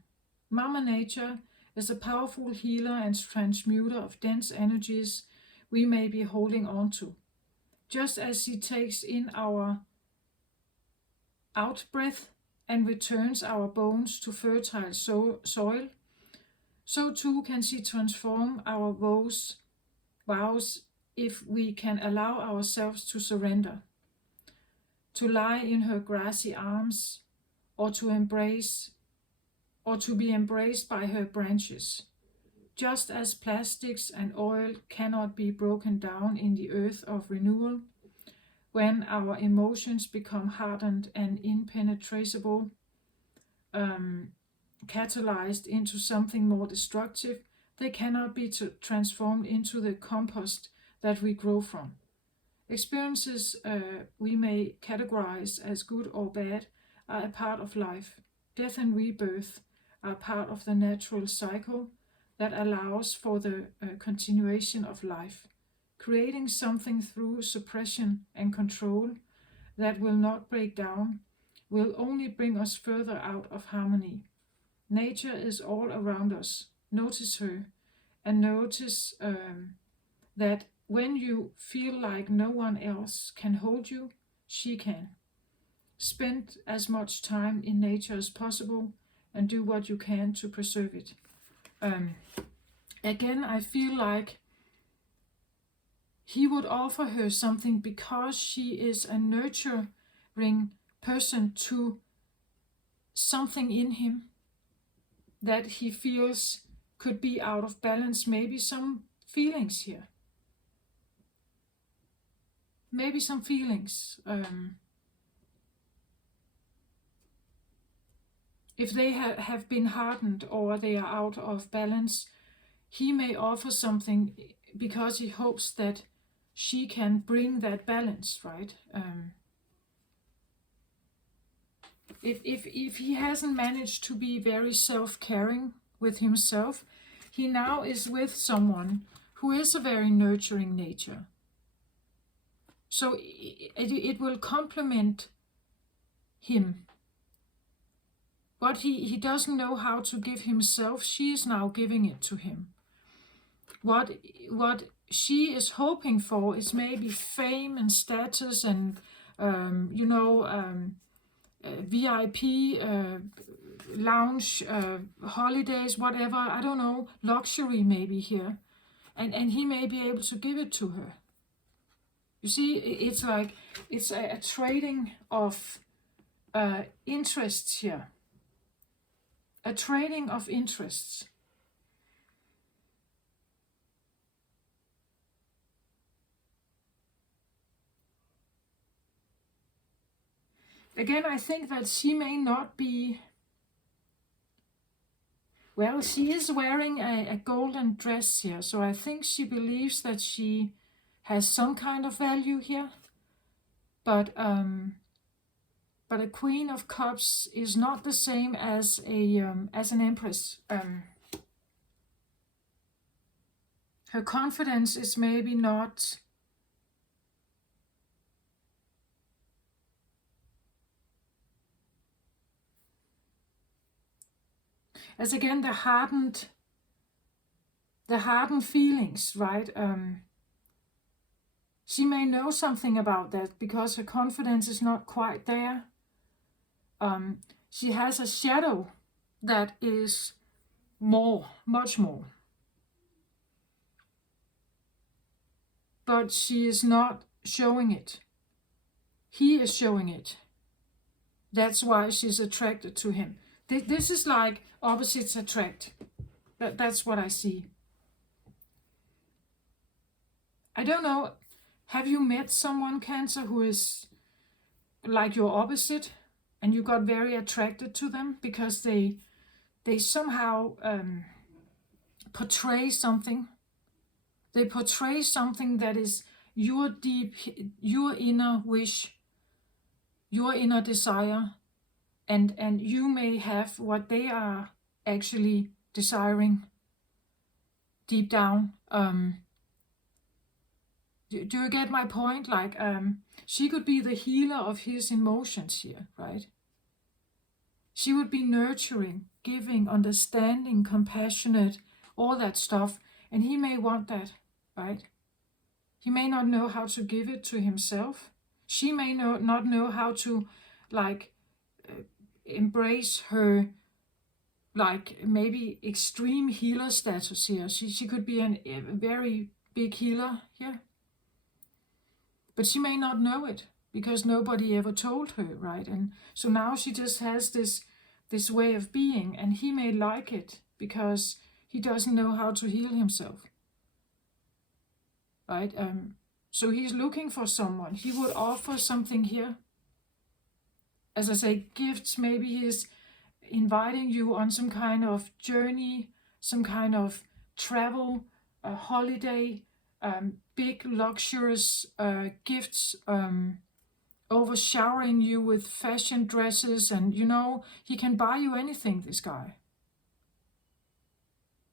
Mama Nature is a powerful healer and transmuter of dense energies we may be holding on to. Just as she takes in our out-breath and returns our bones to fertile soil, so too can she transform our vows if we can allow ourselves to surrender, to lie in her grassy arms, or to be embraced by her branches. Just as plastics and oil cannot be broken down in the earth of renewal, when our emotions become hardened and impenetrable, catalyzed into something more destructive, they cannot be transformed into the compost that we grow from. Experiences we may categorize as good or bad are a part of life. Death and rebirth are part of the natural cycle that allows for the continuation of life, creating something through suppression and control that will not break down, will only bring us further out of harmony. Nature is all around us. Notice her. and notice that when you feel like no one else can hold you, she can. Spend as much time in nature as possible and do what you can to preserve it. Again, I feel like he would offer her something because she is a nurturing person to something in him that he feels could be out of balance. Maybe some feelings here. Maybe some feelings. If they have been hardened or they are out of balance, he may offer something because he hopes that she can bring that balance, right? If he hasn't managed to be very self-caring with himself, he now is with someone who is a very nurturing nature. So it will complement him. What he doesn't know how to give himself, she is now giving it to him. What she is hoping for is maybe fame and status and VIP lounge, holidays, whatever, I don't know, luxury maybe here. And he may be able to give it to her. You see, it's like, it's a trading of interests here. A trading of interests. Again, I think that she may not be... Well, she is wearing a golden dress here, so I think she believes that she has some kind of value here. But a Queen of Cups is not the same as an Empress. Her confidence is maybe not... As again, the hardened feelings, right? She may know something about that because her confidence is not quite there. She has a shadow that is more, much more. But she is not showing it. He is showing it. That's why she's attracted to him. This is like opposites attract. That's what I see. I don't know, have you met someone, Cancer, who is like your opposite and you got very attracted to them because they somehow portray something. They portray something that is your inner wish, your inner desire, and you may have what they are actually desiring deep down. Do you get my point? Like, she could be the healer of his emotions here, right? She would be nurturing, giving, understanding, compassionate, all that stuff. And he may want that, right? He may not know how to give it to himself. She may not know how to, like, embrace her, like, maybe extreme healer status here. She could be a very big healer here. But she may not know it because nobody ever told her, right? And so now she just has this way of being, and he may like it because he doesn't know how to heal himself, right? So he's looking for someone. He would offer something here. As I say, gifts. Maybe he's inviting you on some kind of journey, some kind of travel, a holiday, big luxurious gifts, overshowering you with fashion dresses, and he can buy you anything, this guy.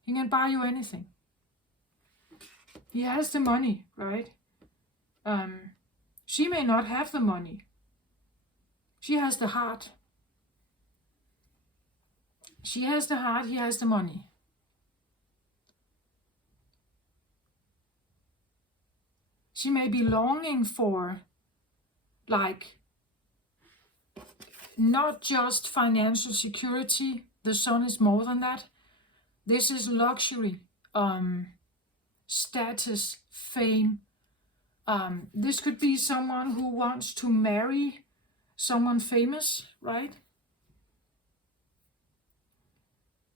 He can buy you anything. He has the money, right? She may not have the money. She has the heart. She has the heart, he has the money. She may be longing for, like, not just financial security. The Sun is more than that. This is luxury, status, fame. This could be someone who wants to marry someone famous, right?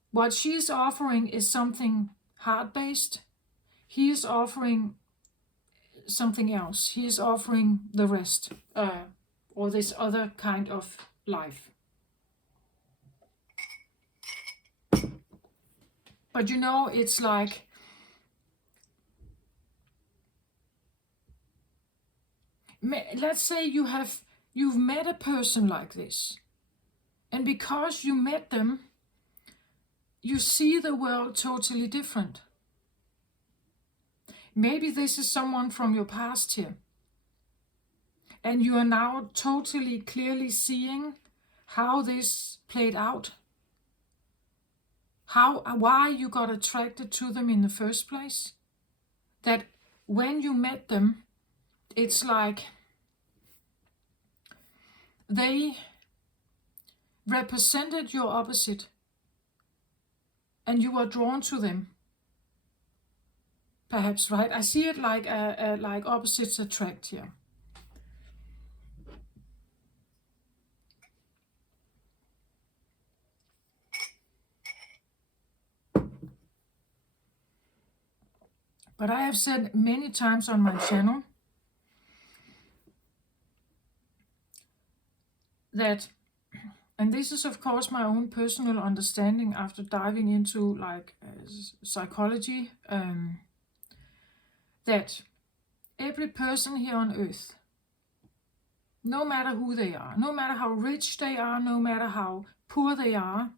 What she's offering is something heart-based. He is offering something else. He is offering the rest, or this other kind of life. But you know, it's like, let's say you've met a person like this, and because you met them, you see the world totally different. Maybe this is someone from your past here, and you are now totally clearly seeing how this played out, why you got attracted to them in the first place. That when you met them, it's like they represented your opposite, and you were drawn to them. Perhaps, right? I see it like like opposites attract here. But I have said many times on my channel that, and this is of course my own personal understanding after diving into like psychology, that every person here on earth, no matter who they are, no matter how rich they are, no matter how poor they are,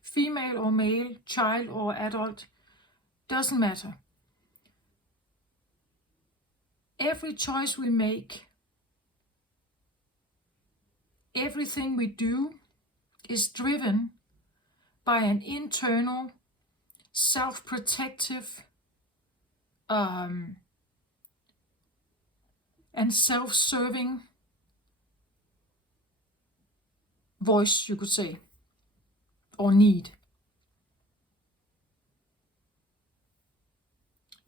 female or male, child or adult, doesn't matter. Every choice we make, everything we do is driven by an internal, self-protective, and self-serving voice, you could say, or need.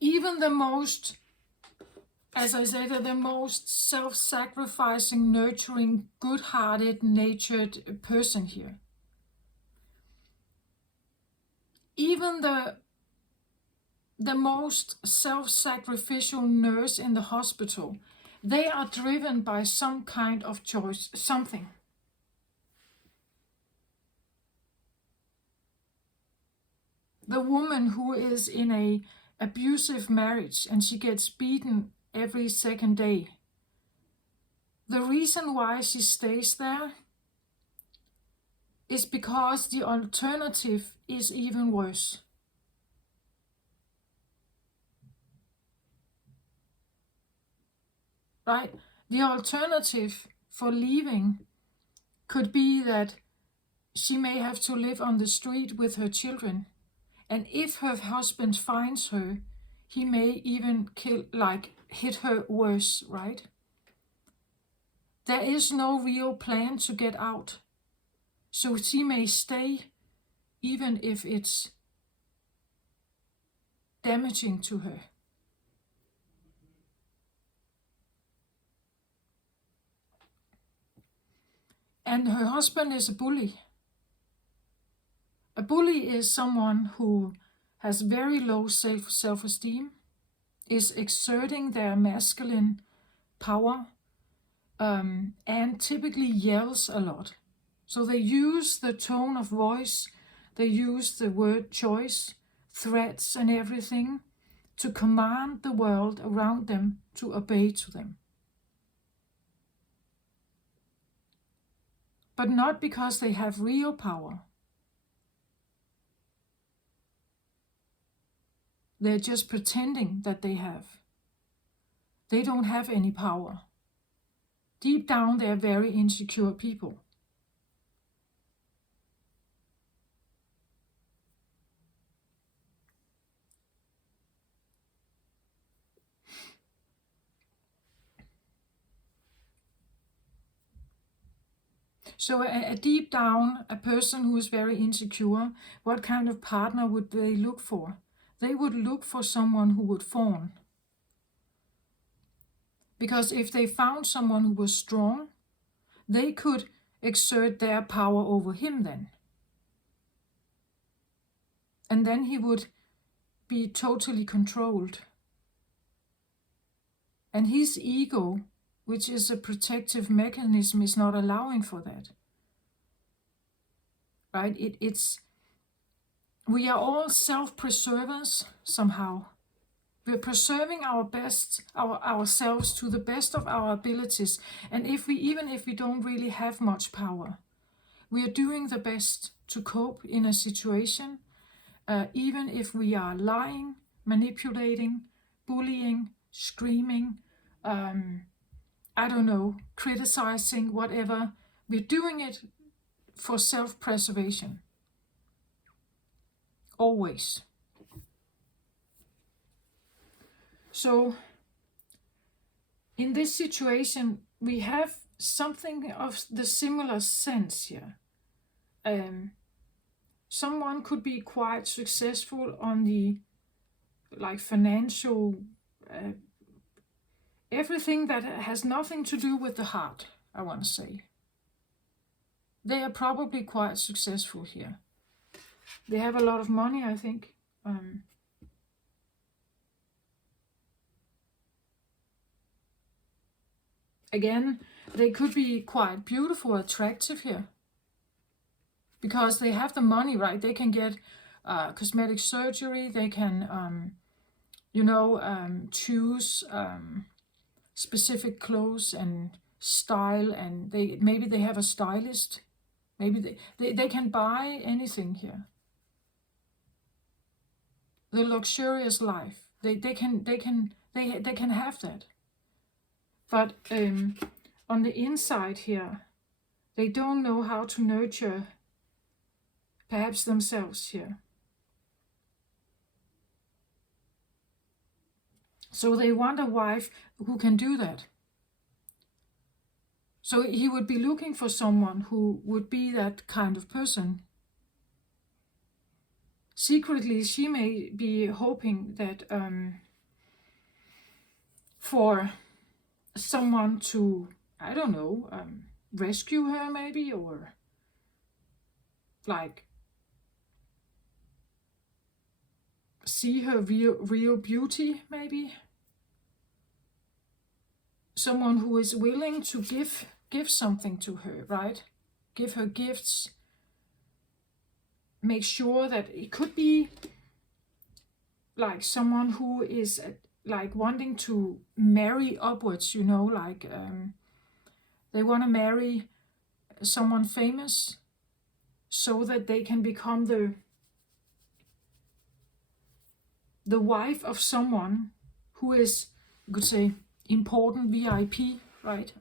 Even the most, as I said, the most self-sacrificing, nurturing, good-hearted, natured person here, even the most self-sacrificial nurse in the hospital, they are driven by some kind of choice, something. The woman who is in a abusive marriage and she gets beaten every second day, the reason why she stays there is because the alternative is even worse. Right? The alternative for leaving could be that she may have to live on the street with her children. And if her husband finds her, he may even hit her worse, right? There is no real plan to get out. So she may stay even if it's damaging to her. And her husband is a bully. A bully is someone who has very low self-esteem, is exerting their masculine power, and typically yells a lot. So they use the tone of voice, they use the word choice, threats and everything to command the world around them to obey to them. But not because they have real power. They're just pretending that they have. They don't have any power. Deep down, they're very insecure people. So a deep down, a person who is very insecure, what kind of partner would they look for? They would look for someone who would fawn. Because if they found someone who was strong, they could exert their power over him then. And then he would be totally controlled. And his ego, which is a protective mechanism, is not allowing for that. Right? We are all self-preservers somehow. We're preserving ourselves to the best of our abilities. And even if we don't really have much power, we are doing the best to cope in a situation, even if we are lying, manipulating, bullying, screaming, criticizing, whatever. We're doing it for self-preservation. Always. So, in this situation, we have something of the similar sense here. Someone could be quite successful on the financial, everything that has nothing to do with the heart, I want to say. They are probably quite successful here. They have a lot of money, I think. Again, they could be quite beautiful, attractive here. Because they have the money, right? They can get cosmetic surgery. They can, choose specific clothes and style. And maybe they have a stylist. Maybe they can buy anything here. The luxurious life. They can have that. But on the inside here, they don't know how to nurture perhaps themselves here. So they want a wife who can do that. So he would be looking for someone who would be that kind of person. Secretly, she may be hoping that for someone to, rescue her maybe, or see her real beauty maybe. Someone who is willing to give something to her, right? Give her gifts. Make sure that it could be someone who is wanting to marry upwards, they want to marry someone famous so that they can become the wife of someone who is, you could say, important VIP, right?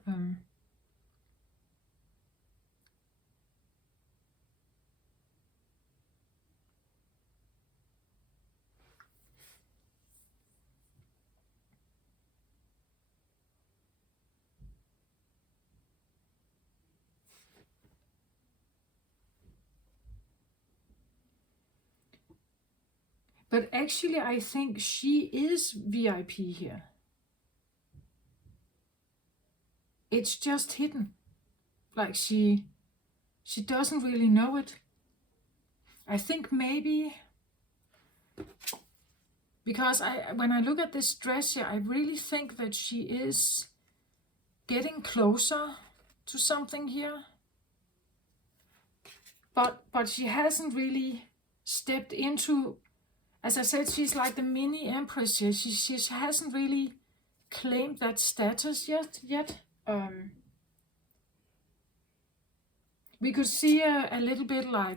But actually, I think she is VIP here. It's just hidden. She doesn't really know it. I think maybe because when I look at this dress here, I really think that she is getting closer to something here. But she hasn't really stepped into, as I said, she's like the mini empress here. She hasn't really claimed that status yet. We could see a little bit well,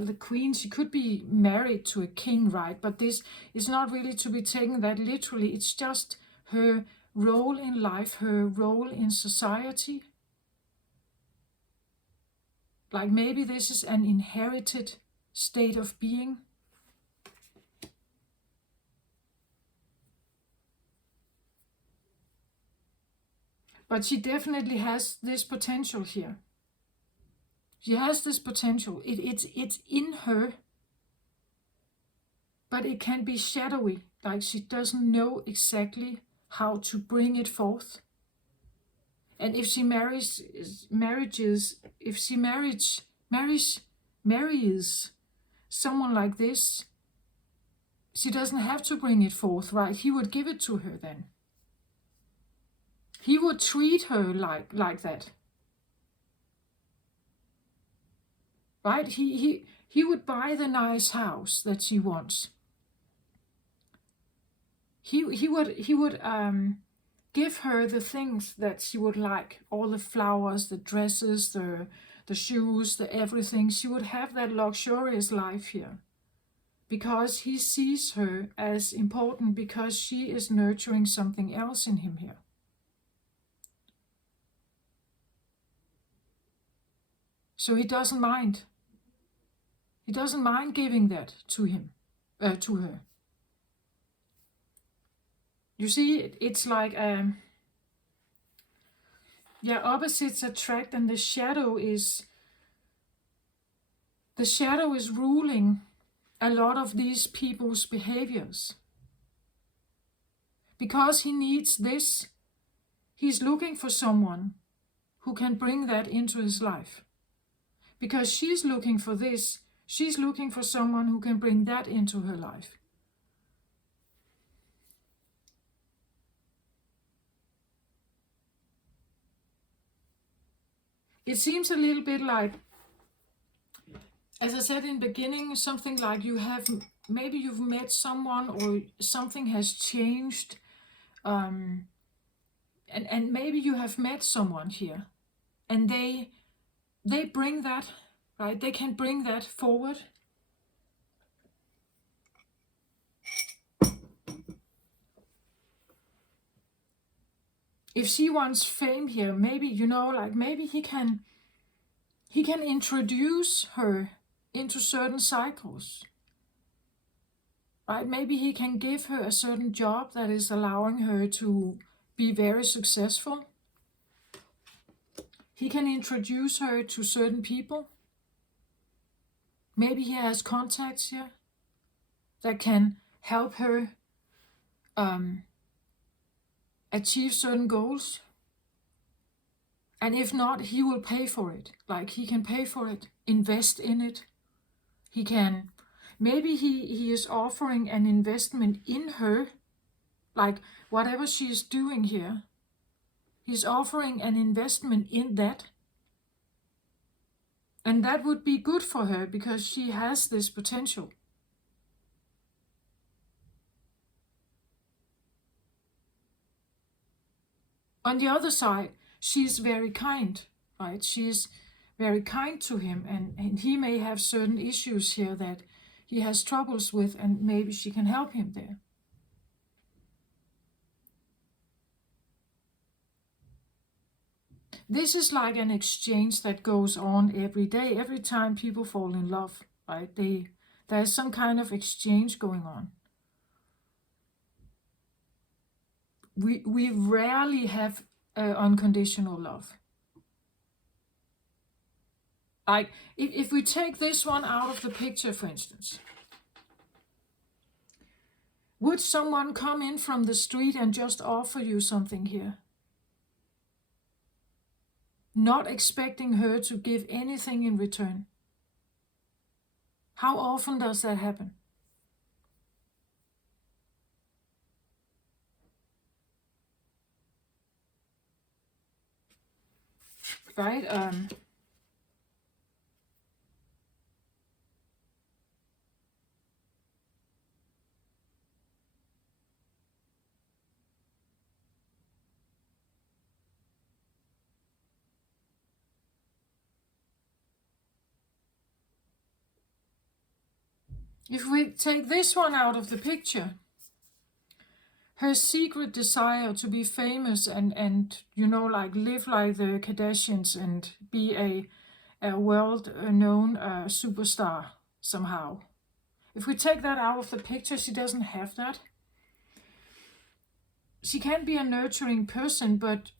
the queen, she could be married to a king, right? But this is not really to be taken that literally. It's just her role in life, her role in society. Maybe this is an inherited state of being. But she definitely has this potential here. She has this potential. It's in her, but it can be shadowy, like she doesn't know exactly how to bring it forth. And if she marries someone like this, she doesn't have to bring it forth, right? He would give it to her then. He would treat her like that. Right? He would buy the nice house that she wants. He would give her the things that she would like, all the flowers, the dresses, the shoes, the everything. She would have that luxurious life here. Because he sees her as important, because she is nurturing something else in him here. So he doesn't mind. He doesn't mind giving that to him, to her. You see, it's like, opposites attract, and the shadow is ruling a lot of these people's behaviors. Because he needs this, he's looking for someone who can bring that into his life. Because she's looking for this, she's looking for someone who can bring that into her life. It seems a little bit like, as I said in the beginning, something like maybe you've met someone or something has changed, and maybe you have met someone here, and they bring that, right? They can bring that forward. If she wants fame here, maybe, maybe he can introduce her into certain cycles. Right? Maybe he can give her a certain job that is allowing her to be very successful. He can introduce her to certain people. Maybe he has contacts here that can help her achieve certain goals. And if not, he will pay for it. Like, he can pay for it, invest in it. He can, maybe he is offering an investment in her, like whatever she is doing here. He's offering an investment in that. And that would be good for her because she has this potential. On the other side, she's very kind, right? She's very kind to him, and he may have certain issues here that he has troubles with, and maybe she can help him there. This is like an exchange that goes on every day, every time people fall in love, right? There's some kind of exchange going on. We rarely have unconditional love. Like, if we take this one out of the picture, for instance, would someone come in from the street and just offer you something here? Not expecting her to give anything in return. How often does that happen? Right? If we take this one out of the picture, her secret desire to be famous and like live like the Kardashians and be a world-known superstar somehow. If we take that out of the picture, she doesn't have that. She can be a nurturing person, but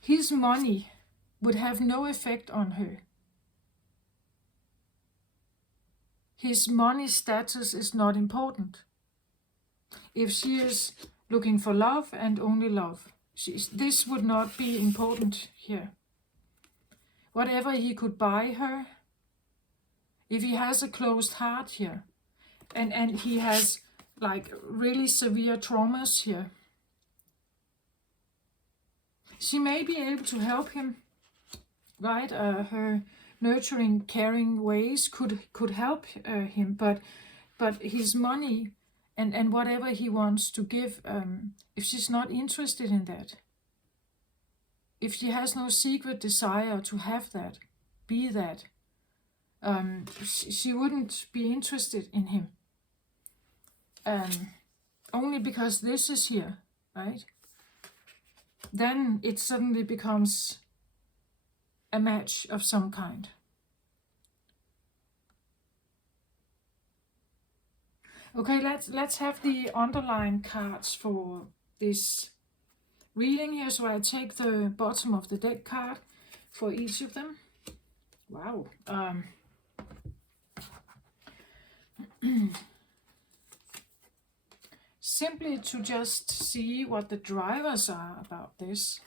His money would have no effect on her. His money status is not important. If she is looking for love and only love, this would not be important here. Whatever he could buy her, if he has a closed heart here, and he has like really severe traumas here, she may be able to help him, right? Her nurturing, caring ways could help him, but his money and whatever he wants to give, if she's not interested in that, if she has no secret desire to have that, be that, she wouldn't be interested in him. Only because this is here, right? Then it suddenly becomes a match of some kind. Okay, let's have the underlying cards for this reading here. So I take the bottom of the deck card for each of them. Wow. Simply to just see what the drivers are about this.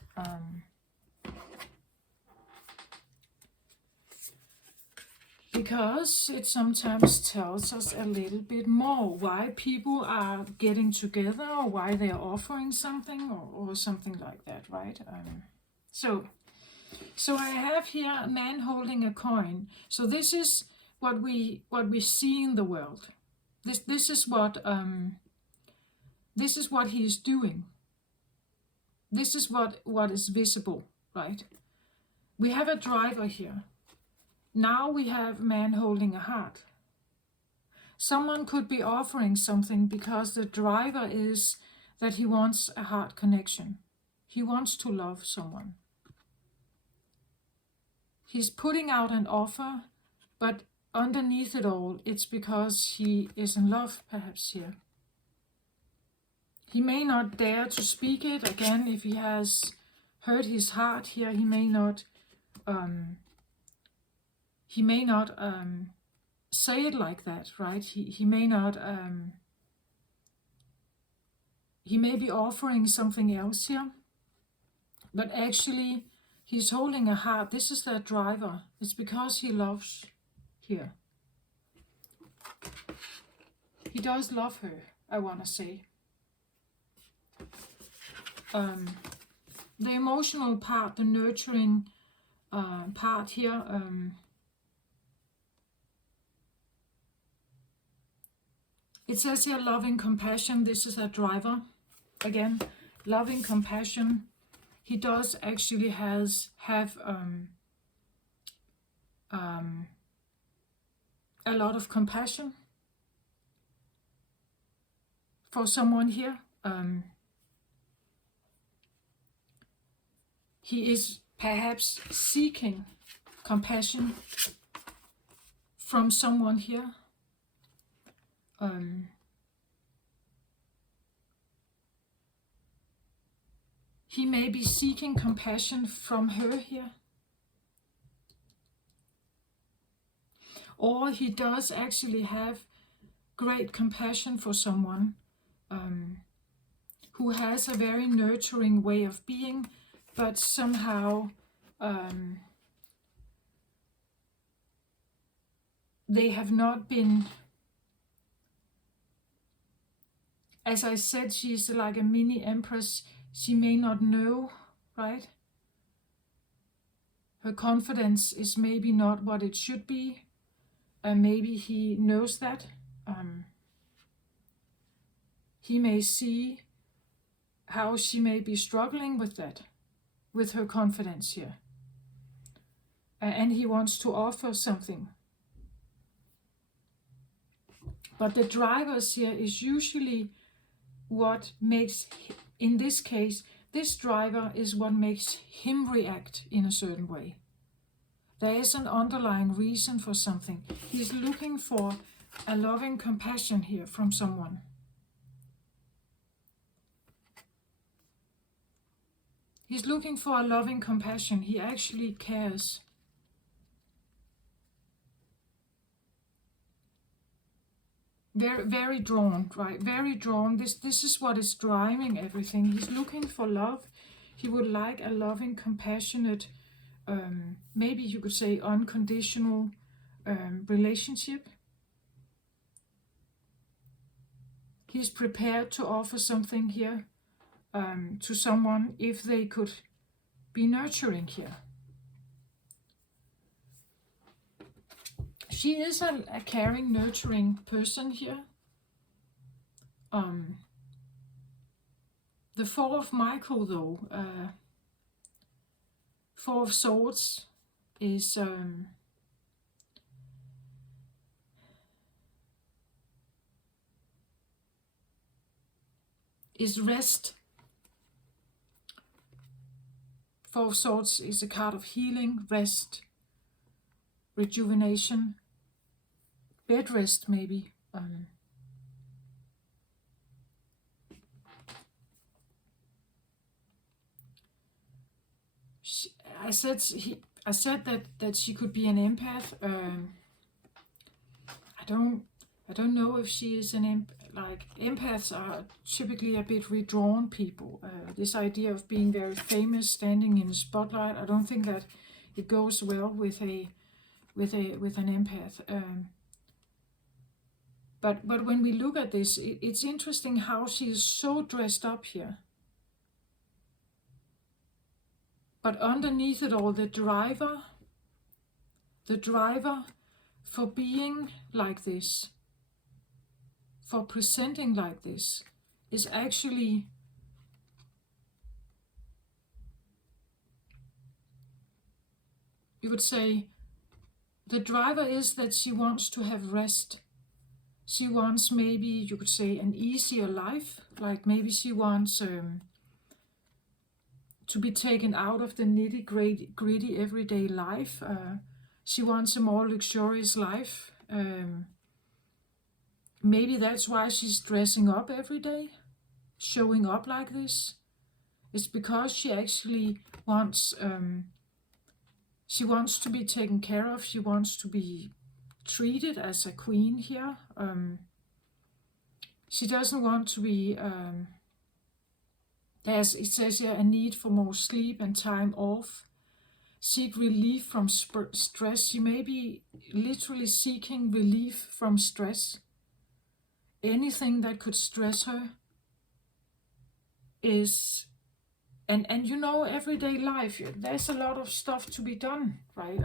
Because it sometimes tells us a little bit more why people are getting together, or why they are offering something, or something like that, right? So I have here a man holding a coin. So this is what we see in the world. This is what he is doing. This is what is visible, right? We have a driver here. Now we have a man holding a heart. Someone could be offering something because the driver is that he wants a heart connection. He wants to love someone. He's putting out an offer, but underneath it all, it's because he is in love, perhaps here. He may not dare to speak it. Again, if he has hurt his heart here, he may not say it like that, right? He may not, he may be offering something else here, but actually he's holding a heart. This is that driver. It's because he loves here. He does love her, I want to say. The emotional part, the nurturing part here, it says here loving compassion. This is a driver. Again, loving compassion. He does actually have a lot of compassion for someone here. He is perhaps seeking compassion from someone here. He may be seeking compassion from her here. Or he does actually have great compassion for someone who has a very nurturing way of being, but somehow they have not been, as I said, she's like a mini empress. She may not know, right? Her confidence is maybe not what it should be. Maybe he knows that. He may see how she may be struggling with that, with her confidence here. And he wants to offer something. But the drivers here is usually what makes, in this case, this driver is what makes him react in a certain way. There is an underlying reason for something. He's looking for a loving compassion here from someone. He's looking for a loving compassion. He actually cares. Very, very drawn, right? Very drawn. This is what is driving everything. He's looking for love. He would like a loving, compassionate, maybe you could say unconditional relationship. He's prepared to offer something here to someone if they could be nurturing here. She is a caring, nurturing person here. The Four of Michael, though, Four of Swords is rest. Four of Swords is a card of healing, rest, rejuvenation, bed rest maybe. I said that she could be an empath. I don't know if she is an like empaths are typically a bit withdrawn people. This idea of being very famous, standing in the spotlight, I don't think that it goes well with an empath. But when we look at this, it's interesting how she is so dressed up here. But underneath it all, the driver for being like this, for presenting like this, is actually you would say the driver is that she wants to have rest. She wants, maybe you could say, an easier life. Like maybe she wants to be taken out of the nitty-gritty everyday life. She wants a more luxurious life. Maybe that's why she's dressing up every day, showing up like this. It's because she actually wants to be taken care of. She wants to be treated as a queen here. She doesn't want to be it says here, a need for more sleep and time off. Seek relief from stress. She may be literally seeking relief from stress. Anything that could stress her is, and you know, everyday life, there's a lot of stuff to be done, right?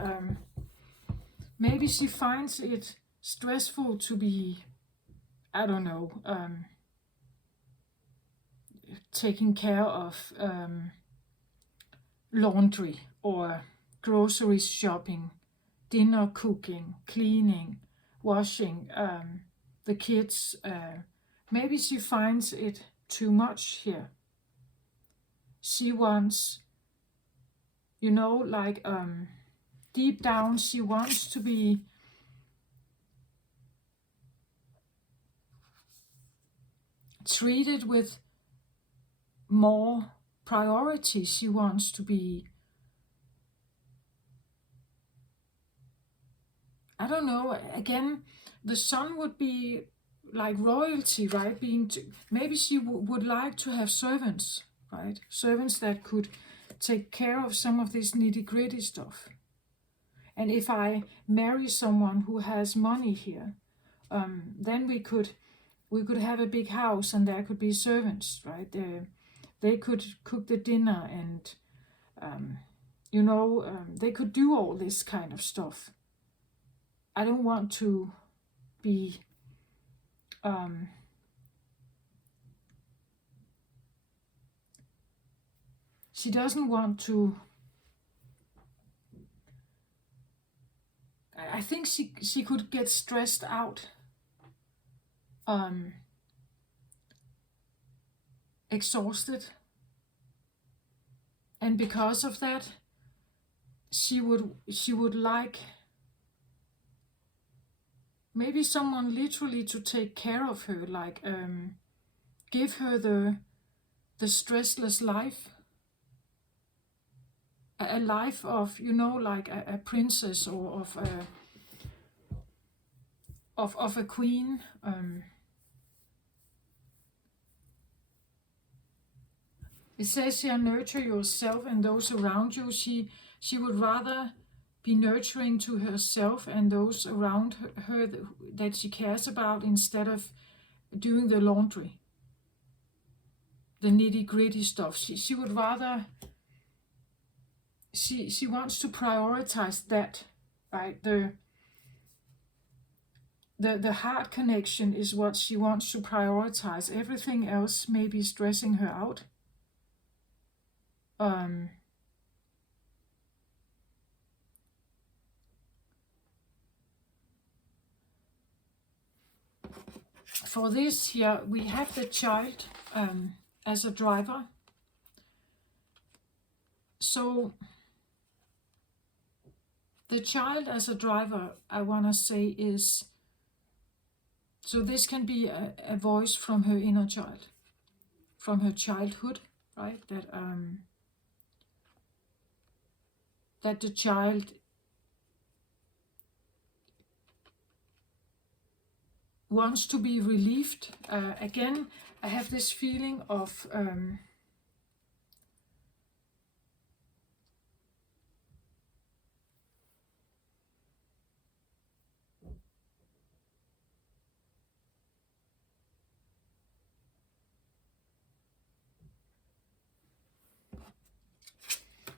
Maybe she finds it stressful to be, I don't know, taking care of laundry or grocery shopping, dinner cooking, cleaning, washing, the kids. Maybe she finds it too much here. She wants, you know, like deep down, she wants to be treated with more priority. She wants to be, I don't know, again, the Sun would be like royalty, right? Maybe she would like to have servants, right? Servants that could take care of some of this nitty-gritty stuff. And if I marry someone who has money here, then we could have a big house and there could be servants, right? They could cook the dinner and, you know, they could do all this kind of stuff. I don't want to be she doesn't want to, I think she could get stressed out, exhausted, and because of that she would like maybe someone literally to take care of her, like give her the stressless life. a life of, you know, like a princess, or of a queen. It says here, nurture yourself and those around you. She would rather be nurturing to herself and those around her that she cares about, instead of doing the laundry, the nitty-gritty stuff. She would rather, she wants to prioritize that, right? The heart connection is what she wants to prioritize. Everything else may be stressing her out. For this here, we have the child as a driver. So the child as a driver, I want to say, is, so this can be a voice from her inner child, from her childhood, right? That the child wants to be relieved. Again, I have this feeling of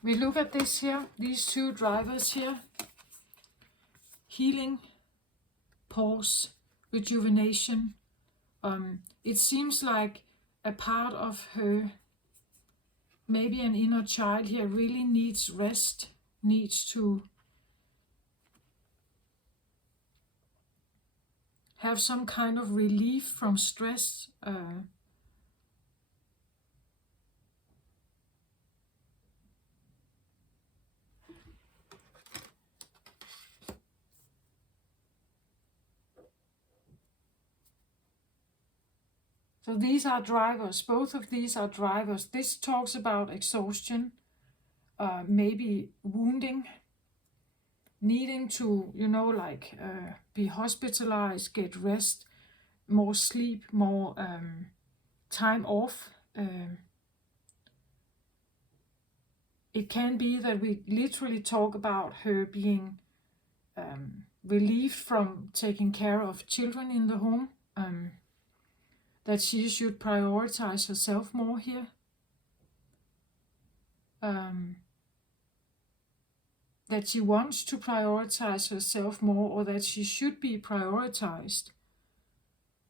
we look at this here, these two drivers here: healing, pause, rejuvenation. It seems like a part of her, maybe an inner child here, really needs rest, needs to have some kind of relief from stress. So these are drivers, both of these are drivers. This talks about exhaustion, maybe wounding, needing to, you know, like be hospitalized, get rest, more sleep, more time off. It can be that we literally talk about her being relieved from taking care of children in the home, that she should prioritize herself more here. That she wants to prioritize herself more, or that she should be prioritized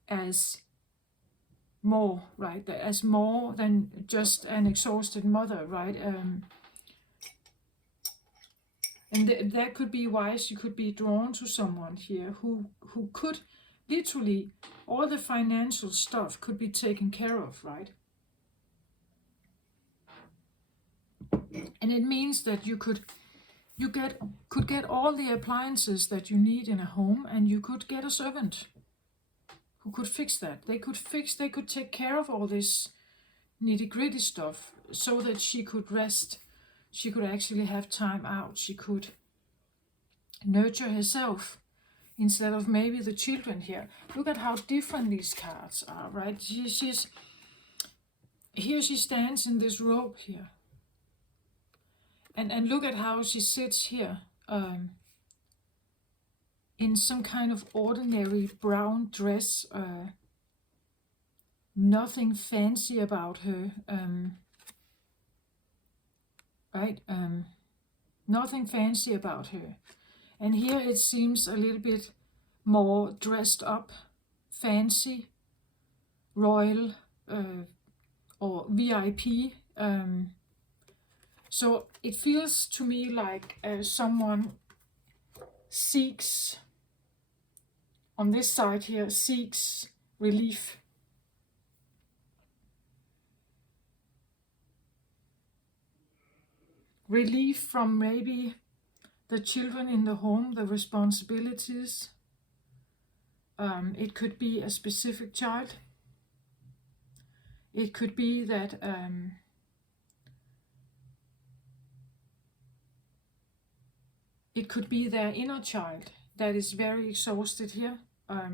as more, right? As more than just an exhausted mother, right? And that could be why she could be drawn to someone here who could literally, all the financial stuff could be taken care of, right? And it means that you could get all the appliances that you need in a home, and you could get a servant who could fix that. They could take care of all this nitty-gritty stuff, so that she could rest. She could actually have time out. She could nurture herself instead of maybe the children here. Look at how different these cards are, right? She's here, she stands in this robe here. And look at how she sits here, in some kind of ordinary brown dress. Nothing fancy about her, right? Nothing fancy about her. And here it seems a little bit more dressed up, fancy, royal, or VIP. So it feels to me like someone seeks, on this side here, seeks relief. Relief from maybe the children in the home, the responsibilities. It could be a specific child. It could be that It could be their inner child that is very exhausted here. I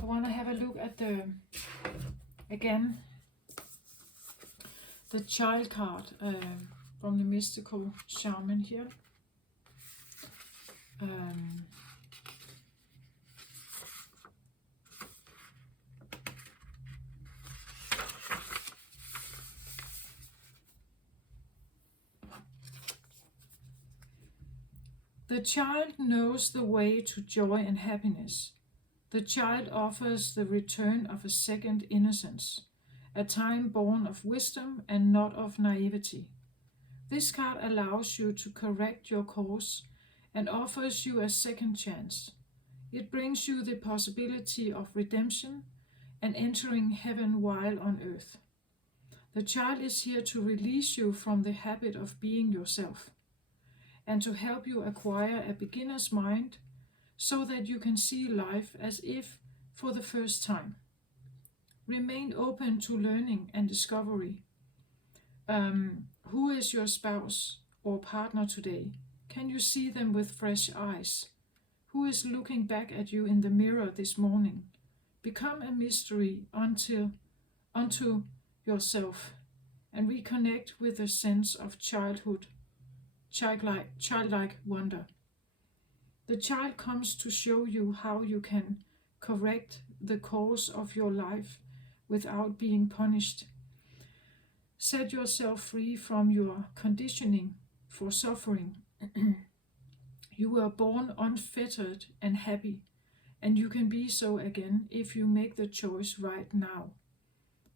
want to have a look at again, the child card from the mystical shaman here. The child knows the way to joy and happiness. The child offers the return of a second innocence, a time born of wisdom and not of naivety. This card allows you to correct your course and offers you a second chance. It brings you the possibility of redemption and entering heaven while on earth. The child is here to release you from the habit of being yourself and to help you acquire a beginner's mind so that you can see life as if for the first time. Remain open to learning and discovery. Who is your spouse or partner today? Can you see them with fresh eyes? Who is looking back at you in the mirror this morning? Become a mystery unto yourself and reconnect with a sense of childhood, childlike wonder. The child comes to show you how you can correct the course of your life without being punished. Set yourself free from your conditioning for suffering. You were born unfettered and happy, and you can be so again if you make the choice right now.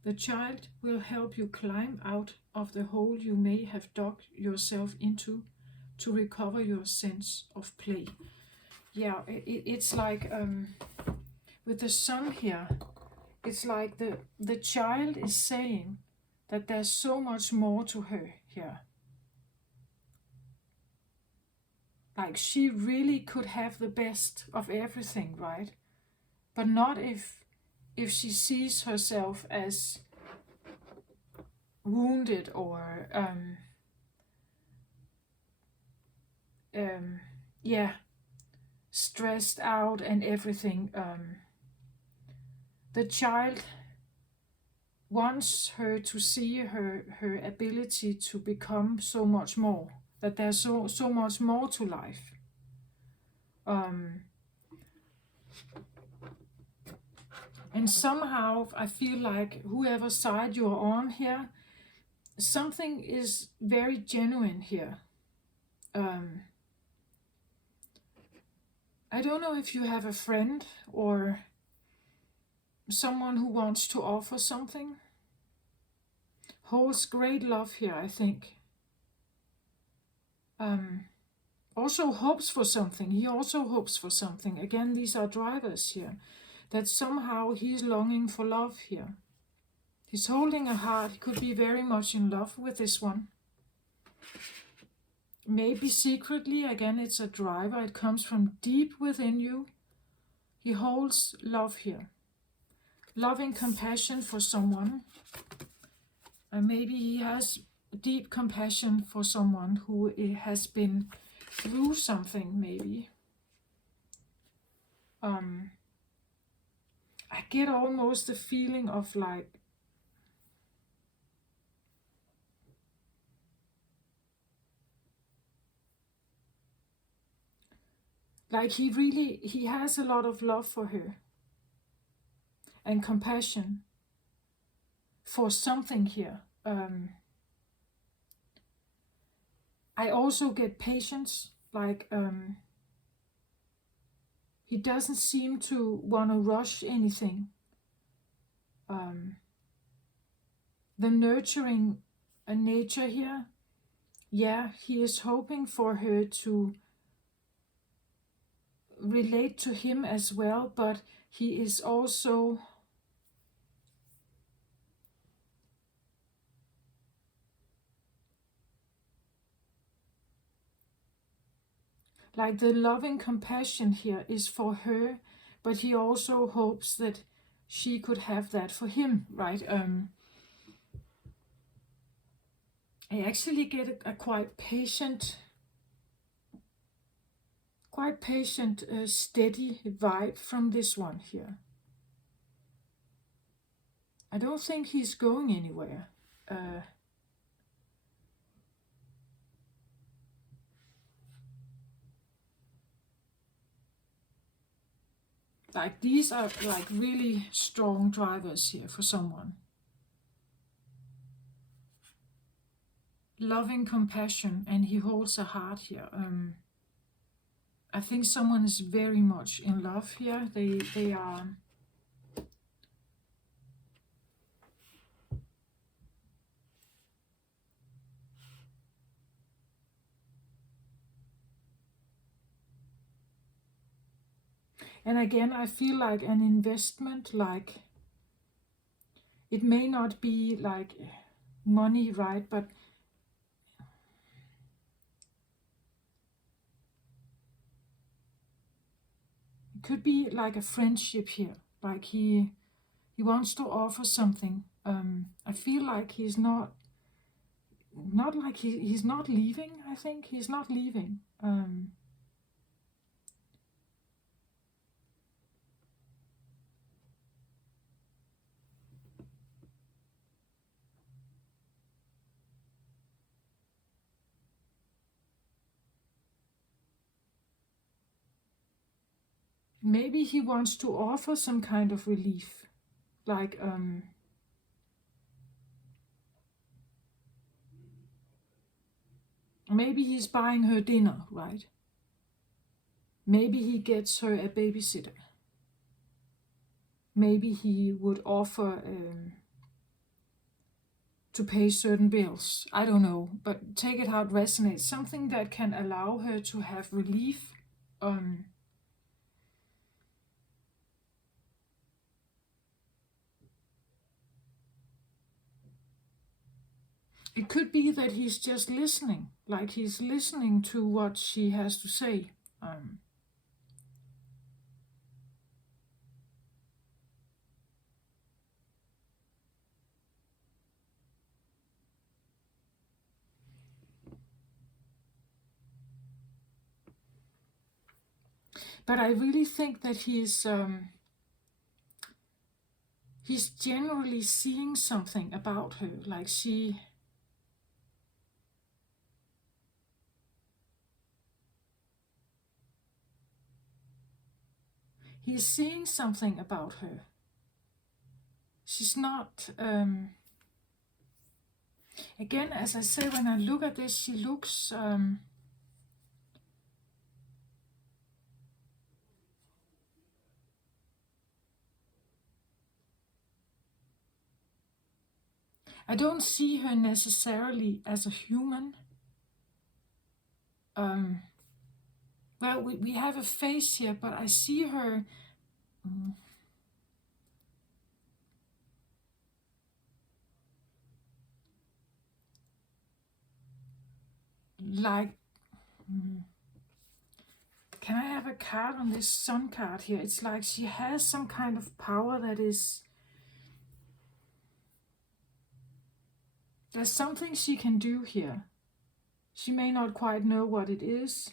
The child will help you climb out of the hole you may have dug yourself into to recover your sense of play. Yeah, it's like with the sun here, it's like the child is saying that there's so much more to her here. Like she really could have the best of everything, right? But not if she sees herself as wounded or stressed out and everything. The child wants her to see her ability to become so much more, that there's so much more to life. And somehow I feel like whoever side you're on here, something is very genuine here. I don't know if you have a friend or someone who wants to offer something. Holds great love here, I think. Also hopes for something. He also hopes for something. Again, these are drivers here. That somehow he's longing for love here. He's holding a heart. He could be very much in love with this one. Maybe secretly, again, it's a driver. It comes from deep within you. He holds love here. Loving compassion for someone. And maybe he has deep compassion for someone who has been through something, maybe. I get almost the feeling of like he has a lot of love for her and compassion for something here. I also get patience, like he doesn't seem to want to rush anything. The nurturing nature here, yeah, he is hoping for her to relate to him as well, but he is also Like the loving compassion here is for her, but he also hopes that she could have that for him, right? I actually get a quite patient, steady vibe from this one here. I don't think he's going anywhere. Like these are like really strong drivers here for someone. Loving compassion, and he holds a heart here. I think someone is very much in love here. They are. And again, I feel like an investment, like it may not be like money, right? But it could be like a friendship here. Like he wants to offer something. I feel like he's not like he's not leaving. I think he's not leaving. Maybe he wants to offer some kind of relief, like maybe he's buying her dinner, right? Maybe he gets her a babysitter. Maybe he would offer to pay certain bills. I don't know, but take it how it resonates. Something that can allow her to have relief. It could be that he's just listening, like he's listening to what she has to say. But I really think that he's generally seeing something about her, like he's seeing something about her. She's not, again, as I say, when I look at this, she looks, I don't see her necessarily as a human. Well, we have a face here, but I see her like, can I have a card on this sun card here? It's like she has some kind of power that is, there's something she can do here. She may not quite know what it is.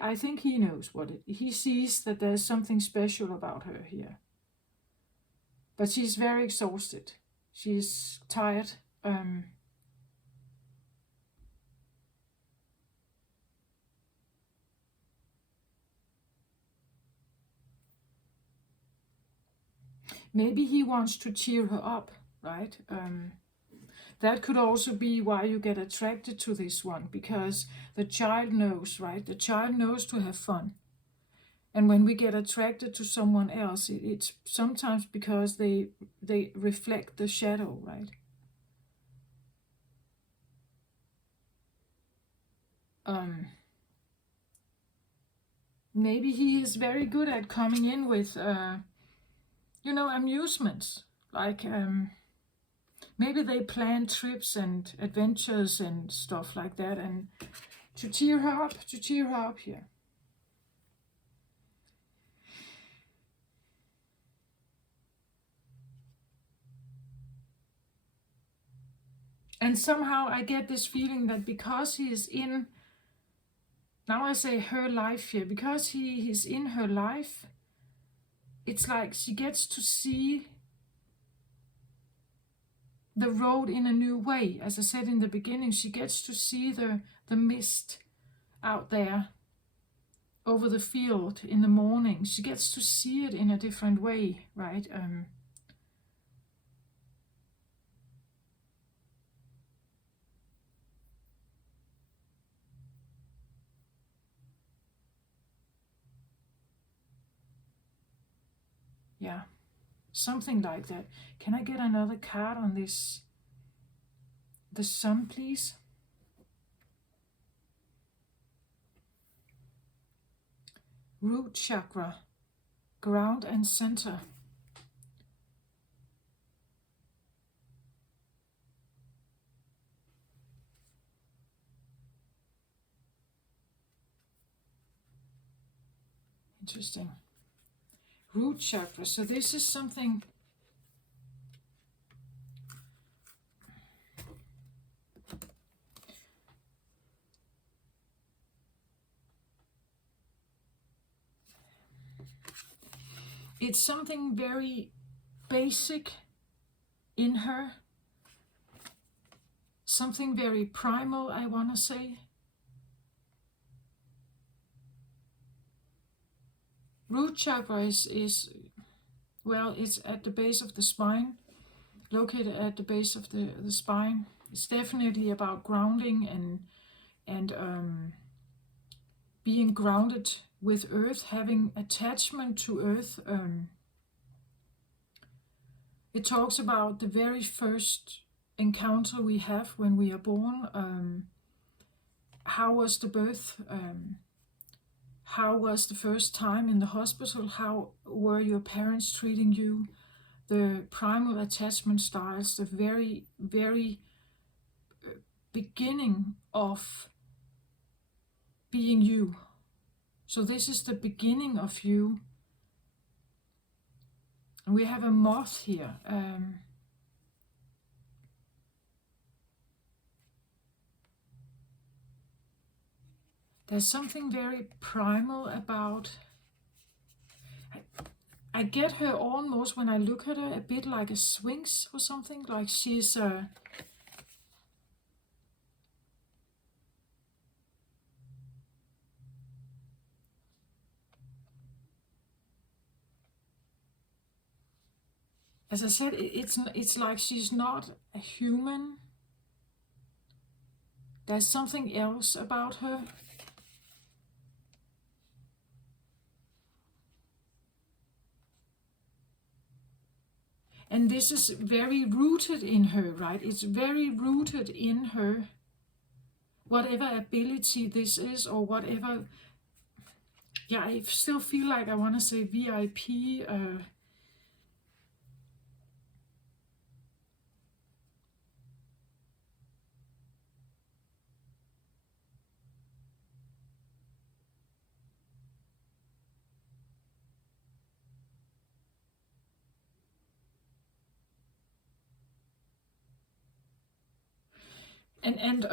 I think he knows what he sees that there's something special about her here. But she's very exhausted. She's tired. Maybe he wants to cheer her up, right? That could also be why you get attracted to this one, because the child knows, right? The child knows to have fun. And when we get attracted to someone else, it's sometimes because they reflect the shadow, right? Maybe he is very good at coming in with, amusements. Like, maybe they plan trips and adventures and stuff like that, and to cheer her up here. And somehow I get this feeling that because he is in, now I say her life here, because he is in her life, it's like she gets to see the road in a new way. As I said in the beginning, she gets to see the mist out there over the field in the morning. She gets to see it in a different way, right? Yeah, something like that. Can I get another card on this? The sun, please. Root chakra, ground and center. Interesting. Root chakra. So this is something. It's something very basic in her. Something very primal, I want to say. Root chakra is, well, it's at the base of the spine, located at the base of the spine. It's definitely about grounding and being grounded with earth, having attachment to earth. It talks about the very first encounter we have when we are born. How was the birth? How was the first time in the hospital? How were your parents treating you? The primal attachment styles, the very, very beginning of being you. So this is the beginning of you. And we have a moth here. There's something very primal about. I get her almost, when I look at her, a bit like a sphinx or something. Like she's as I said, it's like she's not a human. There's something else about her. And this is very rooted in her, right? It's very rooted in her. Whatever ability this is, or whatever. Yeah, I still feel like I want to say VIP. And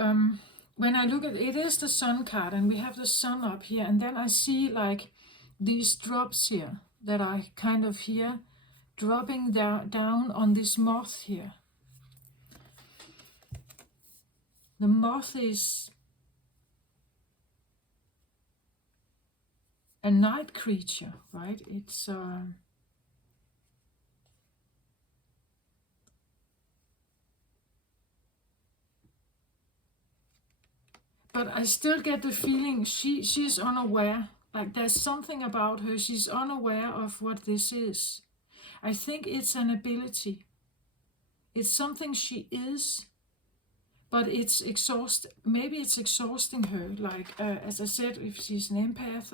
when I look at it, it is the sun card, and we have the sun up here, and then I see like these drops here that I kind of hear dropping down on this moth here. The moth is a night creature, right? It's but I still get the feeling she's unaware. Like there's something about her, she's unaware of what this is. I think it's an ability. It's something she is, but it's maybe it's exhausting her. Like as I said, if she's an empath,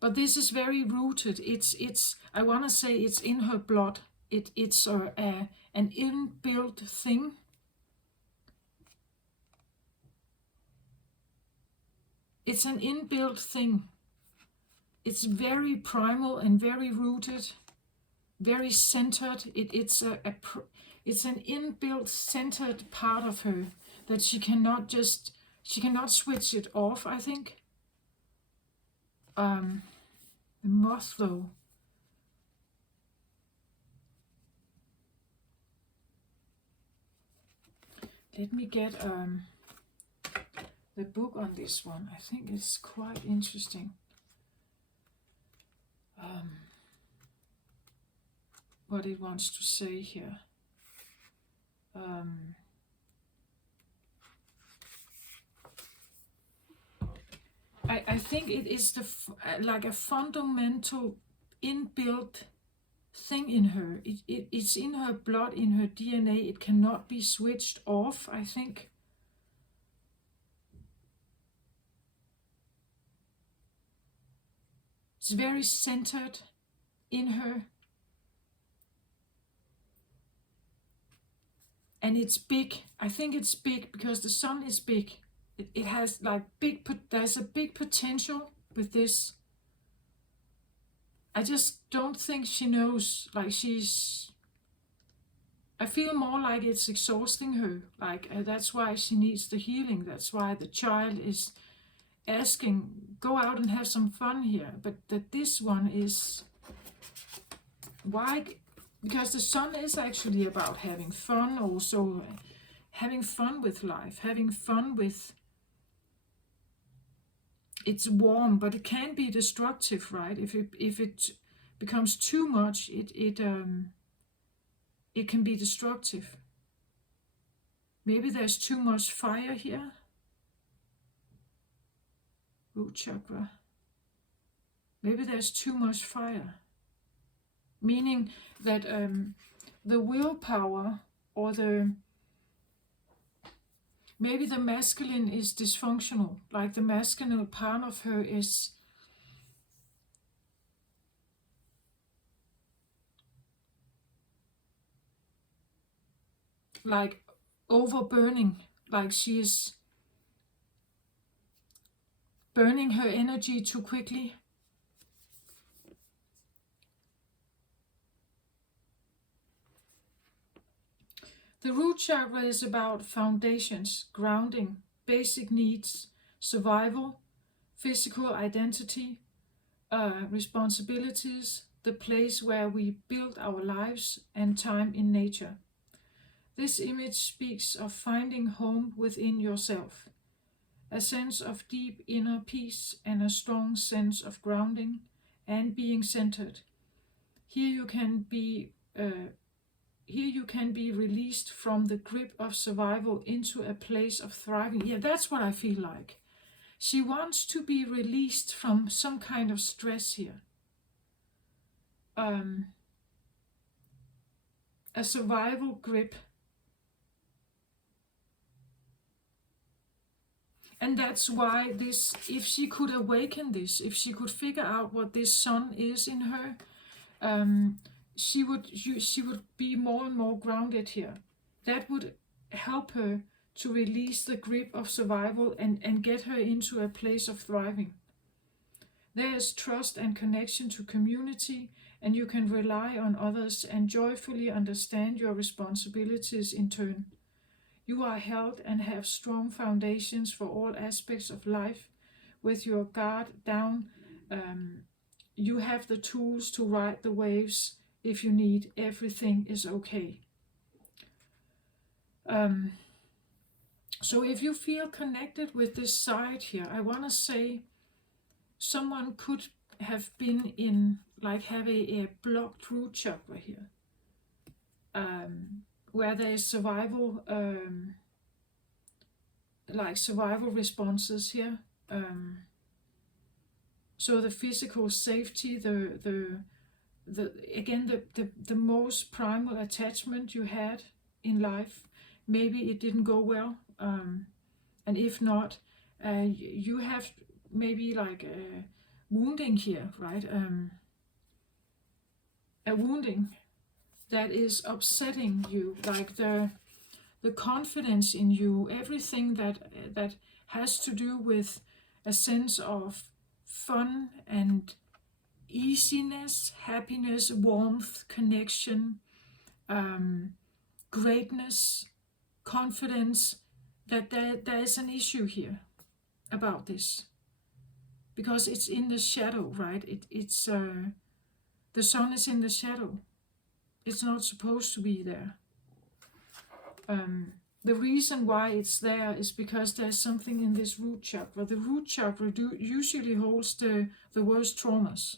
but this is very rooted. It's I want to say it's in her blood. It's an inbuilt thing. It's an inbuilt thing. it's very primal and very rooted, very centered. It's it's an inbuilt centered part of her that she cannot switch it off, I think. The moth though. Let me get the book on this one. I think it's quite interesting. What it wants to say here. I think it is like a fundamental inbuilt thing in her. It's in her blood, in her DNA. It cannot be switched off, I think. It's very centered in her. And it's big. I think it's big because the sun is big. It has like there's a big potential with this. I just don't think she knows, like I feel more like it's exhausting her. Like that's why she needs the healing. That's why the child is asking, go out and have some fun here. But that this one is, why? Because the sun is actually about having fun also, having fun with life, having fun with, it's warm, but it can be destructive, right? If it becomes too much, it can be destructive. Maybe there's too much fire here. Root chakra. Maybe there's too much fire. Meaning that the willpower or maybe the masculine is dysfunctional. Like the masculine part of her is like overburning. Like she is burning her energy too quickly. The root chakra is about foundations, grounding, basic needs, survival, physical identity, responsibilities, the place where we build our lives and time in nature. This image speaks of finding home within yourself, a sense of deep inner peace and a strong sense of grounding and being centered. Here you can be released from the grip of survival into a place of thriving. Yeah, that's what I feel like. She wants to be released from some kind of stress here. A survival grip. And that's why this, if she could awaken this, if she could figure out what this sun is in her, she would be more and more grounded here. That would help her to release the grip of survival and get her into a place of thriving. There is trust and connection to community, and you can rely on others and joyfully understand your responsibilities in turn. You are held and have strong foundations for all aspects of life. With your guard down, you have the tools to ride the waves if you need. Everything is okay. So if you feel connected with this side here, I want to say someone could have been in, like have a blocked root chakra here. Where there is survival, like survival responses here. So the physical safety, the most primal attachment you had in life, maybe it didn't go well, and if not, you have maybe like a wounding here, right? A wounding that is upsetting you, like the confidence in you, everything that has to do with a sense of fun and easiness, happiness, warmth, connection, greatness, confidence, that there is an issue here about this. Because it's in the shadow, right? It's the sun is in the shadow. It's not supposed to be there. The reason why it's there is because there's something in this root chakra. The root chakra usually holds the worst traumas.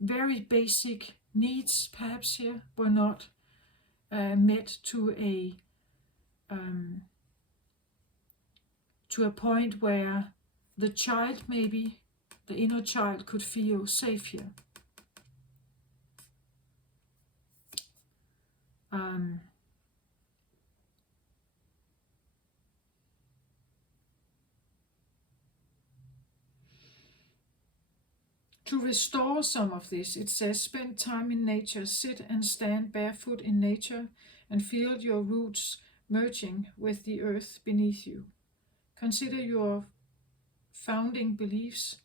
Very basic needs, perhaps here, were not met to a point where the child, maybe the inner child, could feel safe here. To restore some of this, it says, spend time in nature, sit and stand barefoot in nature, and feel your roots merging with the earth beneath you. Consider your founding beliefs.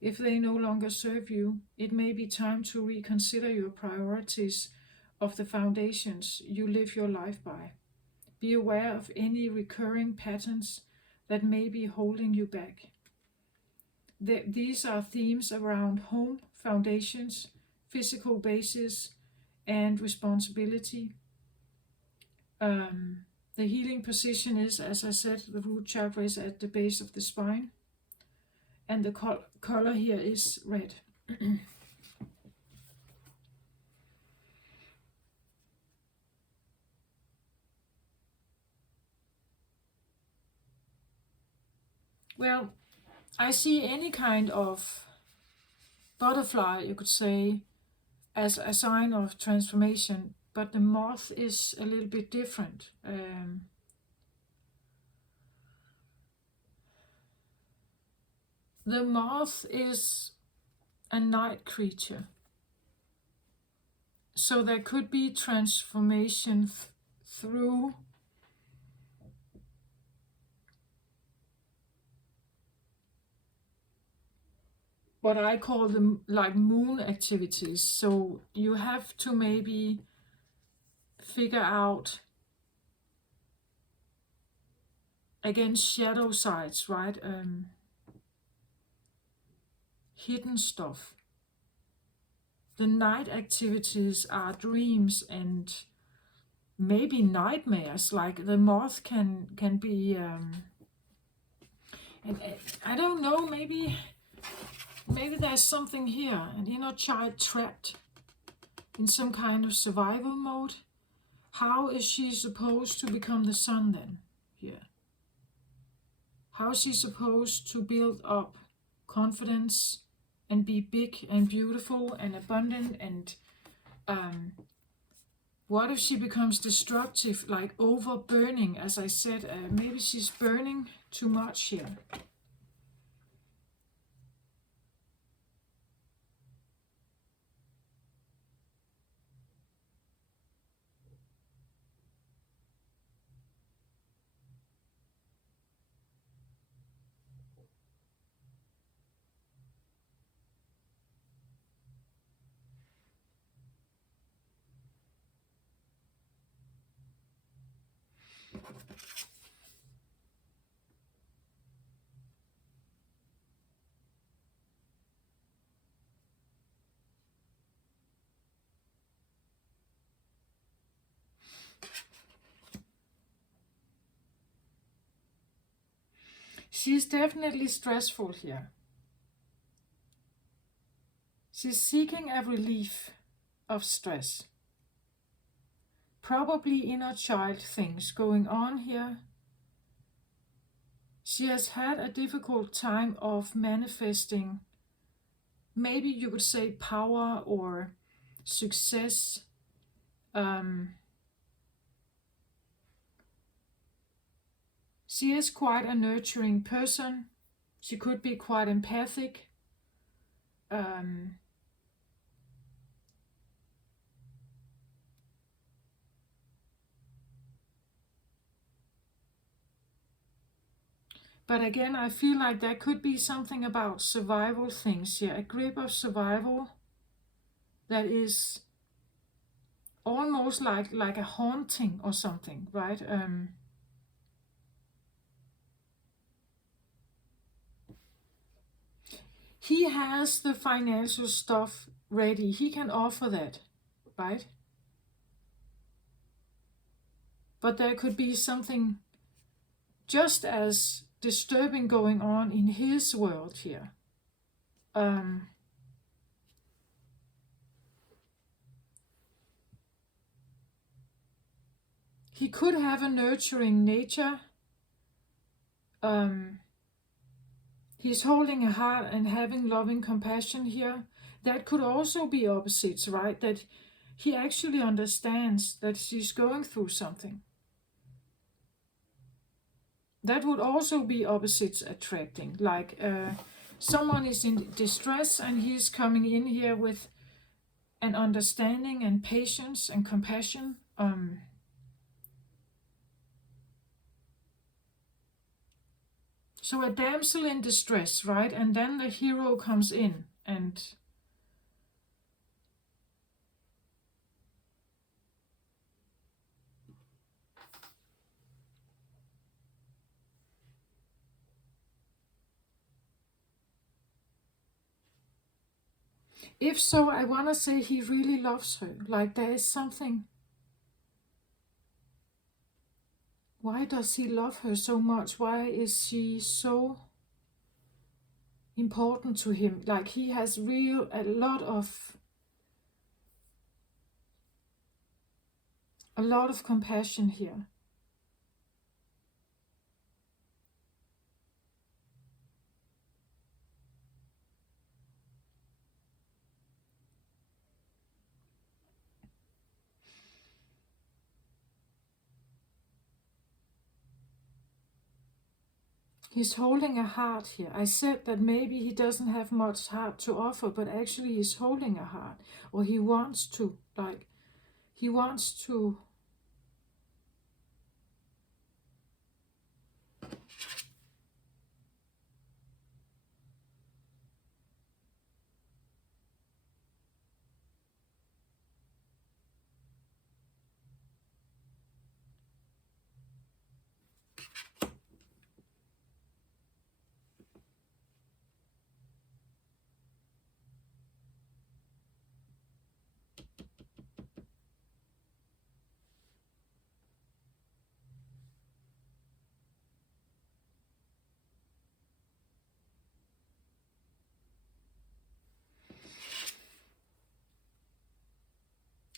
If they no longer serve you, it may be time to reconsider your priorities of the foundations you live your life by. Be aware of any recurring patterns that may be holding you back. These are themes around home, foundations, physical basis, and responsibility. The healing position is, as I said, the root chakra is at the base of the spine. And the color here is red. Well, I see any kind of butterfly, you could say, as a sign of transformation, but the moth is a little bit different. The moth is a night creature, so there could be transformation through what I call them like moon activities. So you have to maybe figure out, again, shadow sides, right? Hidden stuff. The night activities are dreams and maybe nightmares. Like the moth can be, and I don't know. Maybe there's something here, an inner child trapped in some kind of survival mode. How is she supposed to become the sun then? Here. How is she supposed to build up confidence and be big and beautiful and abundant? And what if she becomes destructive, like over burning? As I said, maybe she's burning too much here. She's definitely stressful here. She's seeking a relief of stress. Probably inner child things going on here. She has had a difficult time of manifesting, maybe you could say, power or success. She is quite a nurturing person. She could be quite empathic. But again, I feel like there could be something about survival things here, a grip of survival that is almost like a haunting or something, right? He has the financial stuff ready. He can offer that, right? But there could be something just as disturbing going on in his world here. He could have a nurturing nature. He's holding a heart and having loving compassion here. That could also be opposites, right? That he actually understands that she's going through something. That would also be opposites attracting. Like someone is in distress and he's coming in here with an understanding and patience and compassion. So a damsel in distress, right? And then the hero comes in and if so, I want to say he really loves her. Like there is something. Why does he love her so much? Why is she so important to him? Like he has a lot of compassion here. He's holding a heart here. I said that maybe he doesn't have much heart to offer, but actually he's holding a heart. Or he wants to, he wants to.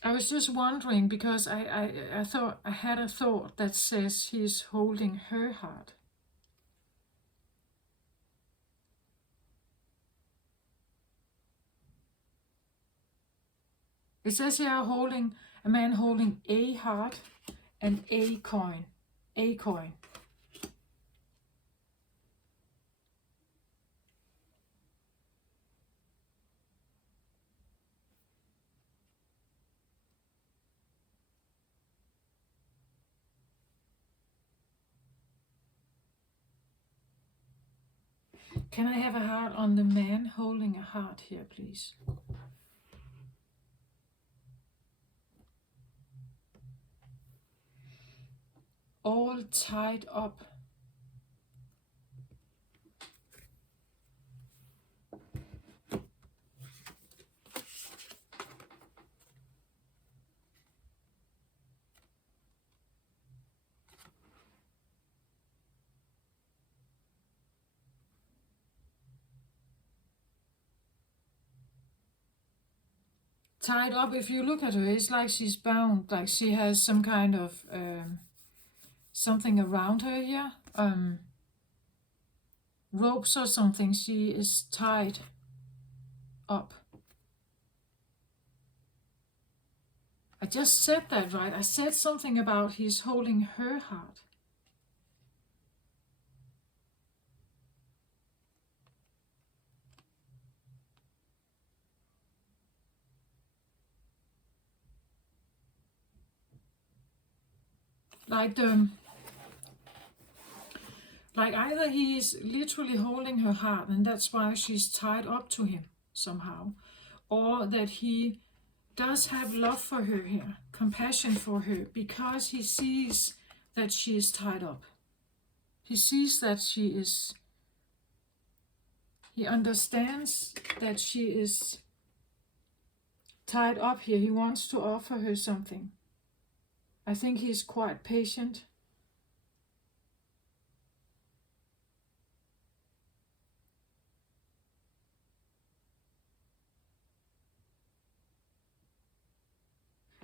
I was just wondering because I thought I had a thought that says he's holding her heart. It says here a man holding a heart and a coin. A coin. Can I have a heart on the man holding a heart here, please? All tied up. Tied up, if you look at her, it's like she's bound, like she has some kind of something around her here. Ropes or something, she is tied up. I just said that, right? I said something about he's holding her heart. Like Like either he is literally holding her heart and that's why she's tied up to him somehow, or that he does have love for her here, compassion for her, because he sees that she is tied up. He sees that he understands that she is tied up here. He wants to offer her something. I think he's quite patient.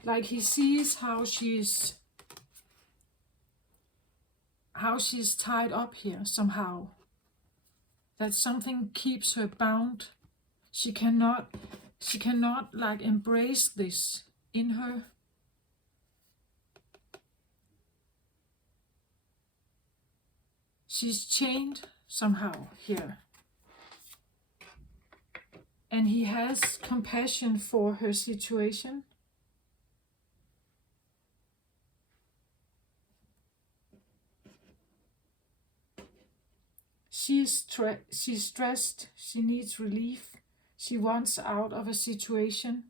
Like he sees how she's tied up here somehow. That something keeps her bound. She cannot like embrace this in her. She's chained somehow here. And he has compassion for her situation. She's stressed. She needs relief. She wants out of a situation.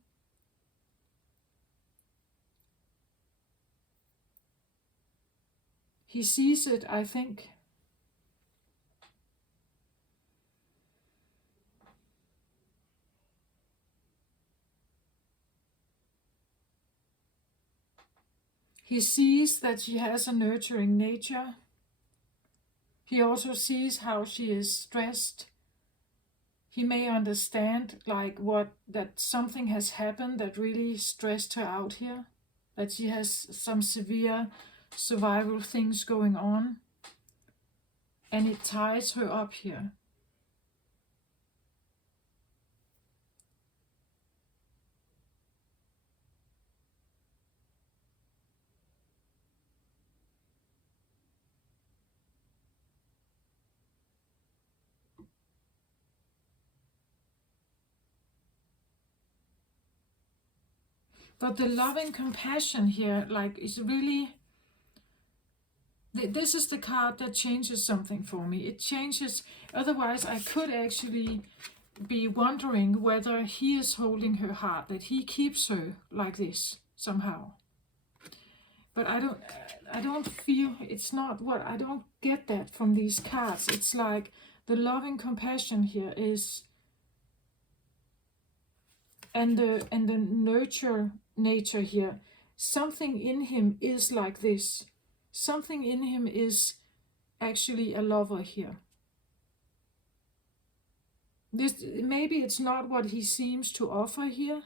He sees it, I think. He sees that she has a nurturing nature. He also sees how she is stressed. He may understand that something has happened that really stressed her out here. That she has some severe survival things going on. And it ties her up here. But the loving compassion here, is really... This is the card that changes something for me. It changes... Otherwise, I could actually be wondering whether he is holding her heart, that he keeps her like this somehow. But I don't feel... It's not what... I don't get that from these cards. It's like the loving compassion here is... And the nurture nature here, something in him is like this. Something in him is actually a lover here. This maybe it's not what he seems to offer here,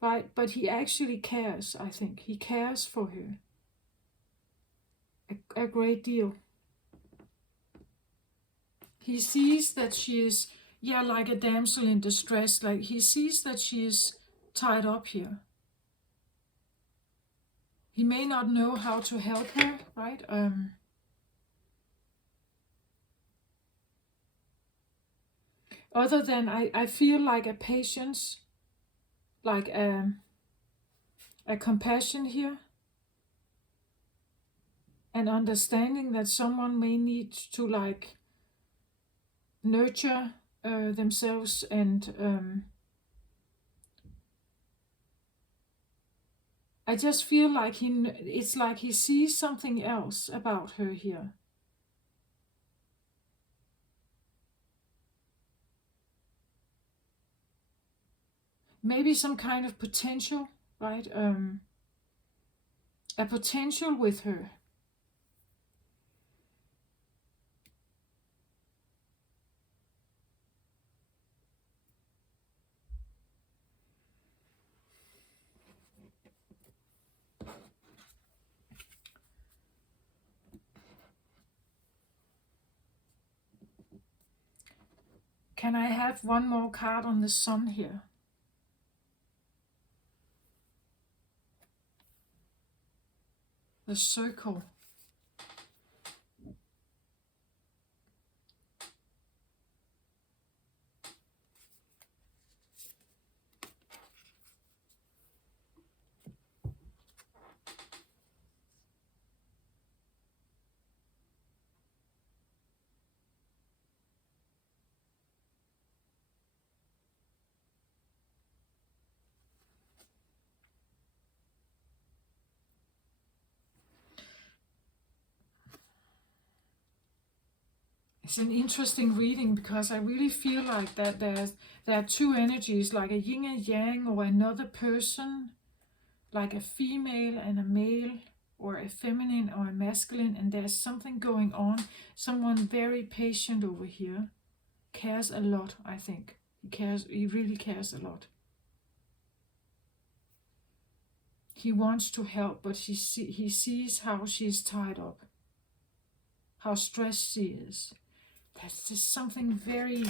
right? But he actually cares, I think. He cares for her. A great deal. He sees that she is, like a damsel in distress. Like he sees that she is tied up here. He may not know how to help her, right? Other than I feel like a patience, like a compassion here. And understanding that someone may need to nurture themselves and I just feel like it's like he sees something else about her here. Maybe some kind of potential, right? A potential with her. Can I have one more card on the sun here? The circle. It's an interesting reading because I really feel like that there are two energies, like a yin and yang, or another person, like a female and a male, or a feminine or a masculine, and there's something going on. Someone very patient over here, cares a lot, I think. He really cares a lot. He wants to help, but he sees how she's tied up, how stressed she is. That's just something very...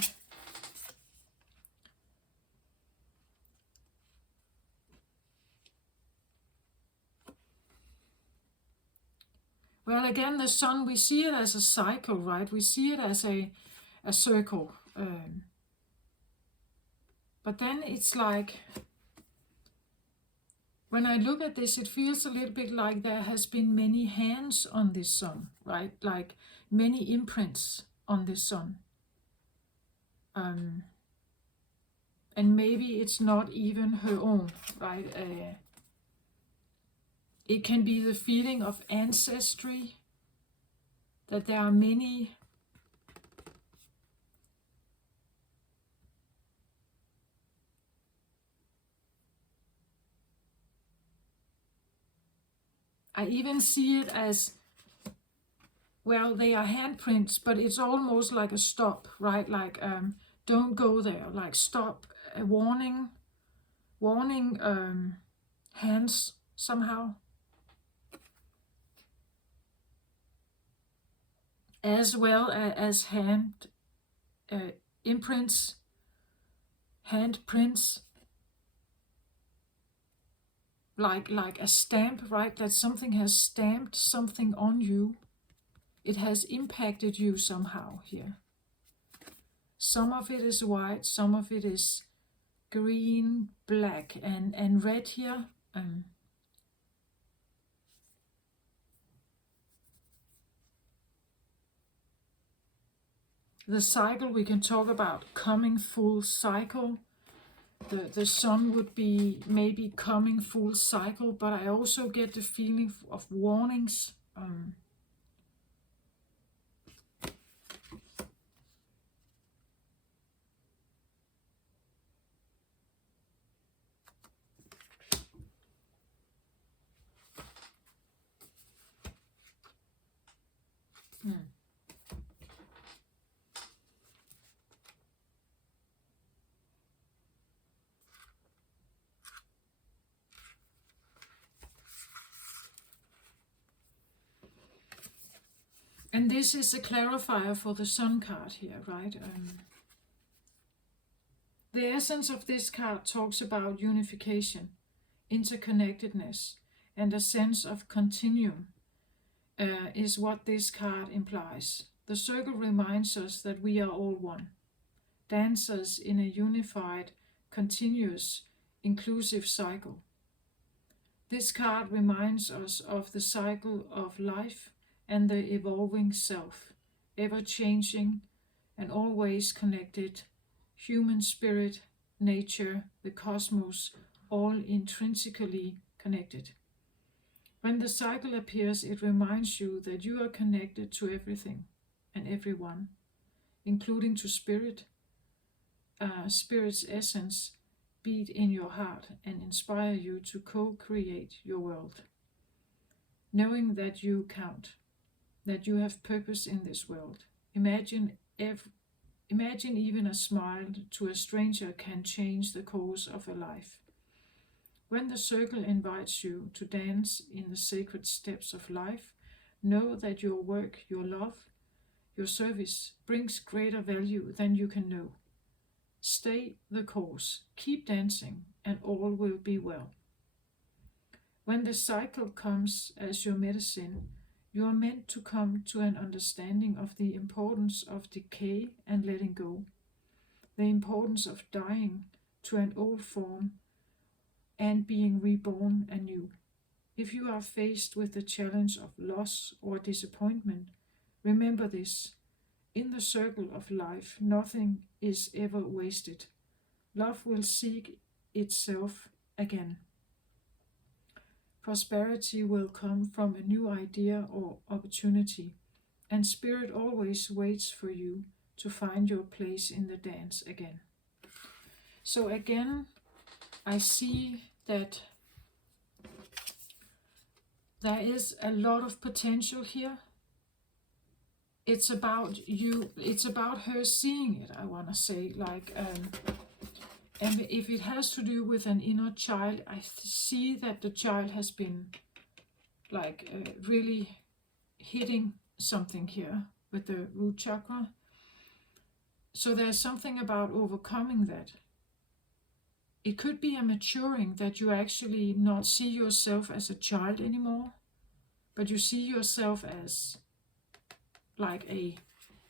Well, again, the sun, we see it as a cycle, right? We see it as a circle. But then it's like, when I look at this, it feels a little bit like there has been many hands on this sun, right? Like many imprints on this sun. And maybe it's not even her own, right? It can be the feeling of ancestry, that there are many I even see it as, well, they are handprints, but it's almost like a stop, right? Like, don't go there, like stop, a warning hands somehow. As well as hand imprints, handprints, like a stamp, right? That something has stamped something on you. It has impacted you somehow here. Some of it is white, some of it is green, black, and red here. The cycle, we can talk about coming full cycle. The sun would be maybe coming full cycle, but I also get the feeling of warnings. And this is a clarifier for the sun card here, right? The essence of this card talks about unification, interconnectedness, and a sense of continuum is what this card implies. The circle reminds us that we are all one, dancers in a unified, continuous, inclusive cycle. This card reminds us of the cycle of life and the evolving self, ever changing and always connected, human spirit, nature, the cosmos, all intrinsically connected. When the cycle appears, it reminds you that you are connected to everything and everyone, including to spirit. Spirit's essence beat in your heart and inspire you to co-create your world. Knowing that you count, that you have purpose in this world. Imagine even a smile to a stranger can change the course of a life. When the circle invites you to dance in the sacred steps of life, know that your work, your love, your service brings greater value than you can know. Stay the course, keep dancing, and all will be well. When the cycle comes as your medicine, you are meant to come to an understanding of the importance of decay and letting go, the importance of dying to an old form and being reborn anew. If you are faced with the challenge of loss or disappointment, remember this. In the circle of life, nothing is ever wasted. Love will seek itself again. Prosperity will come from a new idea or opportunity, and Spirit always waits for you to find your place in the dance again. So again, I see that there is a lot of potential here. It's about you, it's about her seeing it, I want to say, like, and if it has to do with an inner child, I see that the child has been like really hitting something here with the root chakra. So there's something about overcoming that. It could be a maturing, that you actually not see yourself as a child anymore, but you see yourself as like a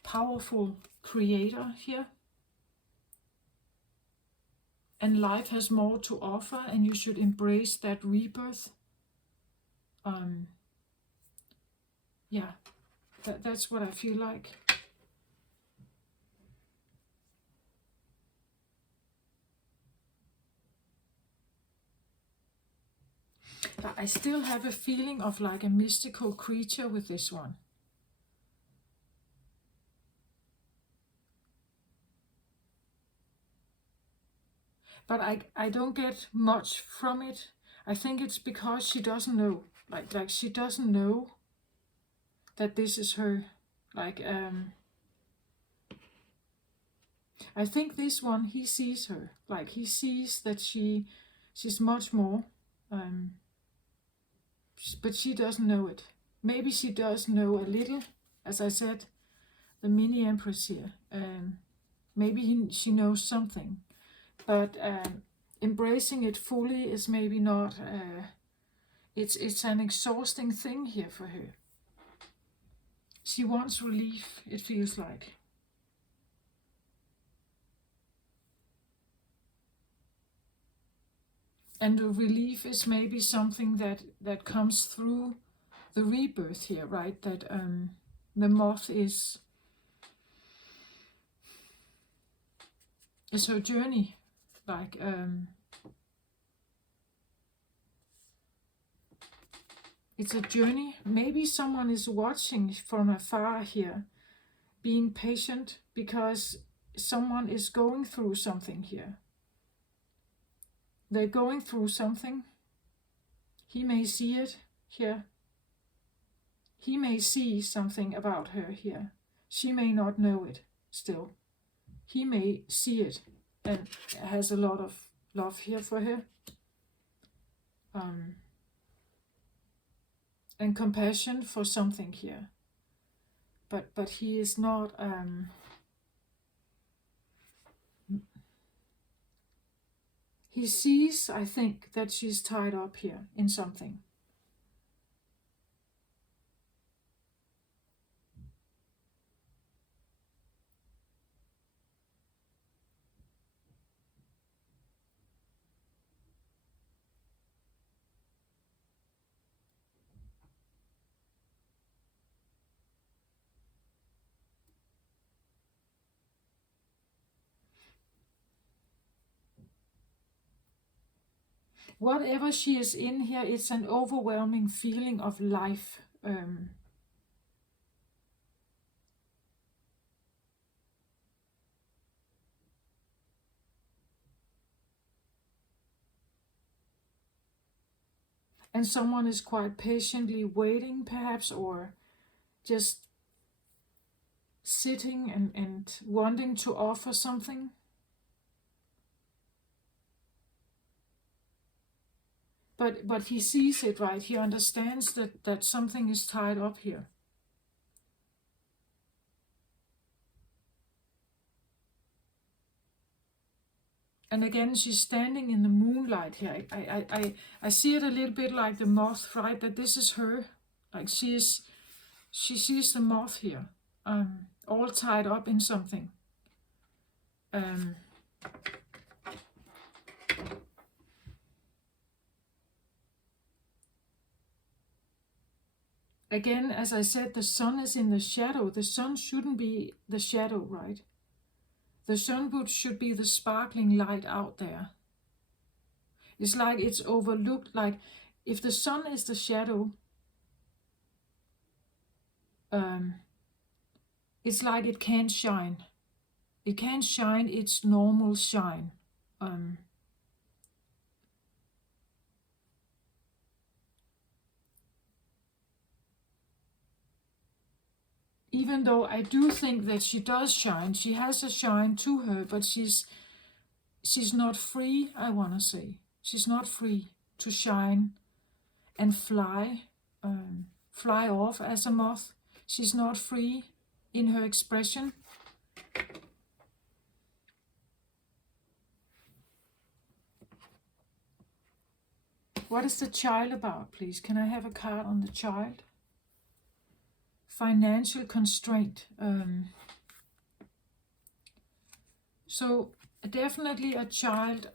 powerful creator here. And life has more to offer, and you should embrace that rebirth. Yeah, that's what I feel like. But I still have a feeling of like a mystical creature with this one. But I don't get much from it. I think it's because she doesn't know. Like she doesn't know that this is her. Like, I think this one, he sees her. Like, he sees that she's much more. But she doesn't know it. Maybe she does know a little, as I said, the mini empress here. Maybe she knows something. But embracing it fully is maybe not, it's an exhausting thing here for her. She wants relief, it feels like. And the relief is maybe something that comes through the rebirth here, right? That the moth is her journey. Like, it's a journey. Maybe someone is watching from afar here, being patient, because someone is going through something here. They're going through something. He may see it here. He may see something about her here. She may not know it still. He may see it and has a lot of love here for her. And compassion for something here. But he is not... he sees, I think, that she's tied up here in something. Whatever she is in here, it's an overwhelming feeling of life. And someone is quite patiently waiting, perhaps, or just sitting and wanting to offer something. But he sees it, right? He understands that something is tied up here. And again, she's standing in the moonlight here. I see it a little bit like the moth, right? That this is her. Like she sees the moth here, all tied up in something. Again, as I said, the sun is in the shadow. The sun shouldn't be the shadow, right? The sun should be the sparkling light out there. It's like it's overlooked. Like if the sun is the shadow, it's like it can't shine. It can't shine its normal shine. Even though I do think that she does shine, she has a shine to her, but she's not free, I want to say. She's not free to shine and fly off as a moth. She's not free in her expression. What is the child about, please? Can I have a card on the child? Financial constraint. So definitely a child,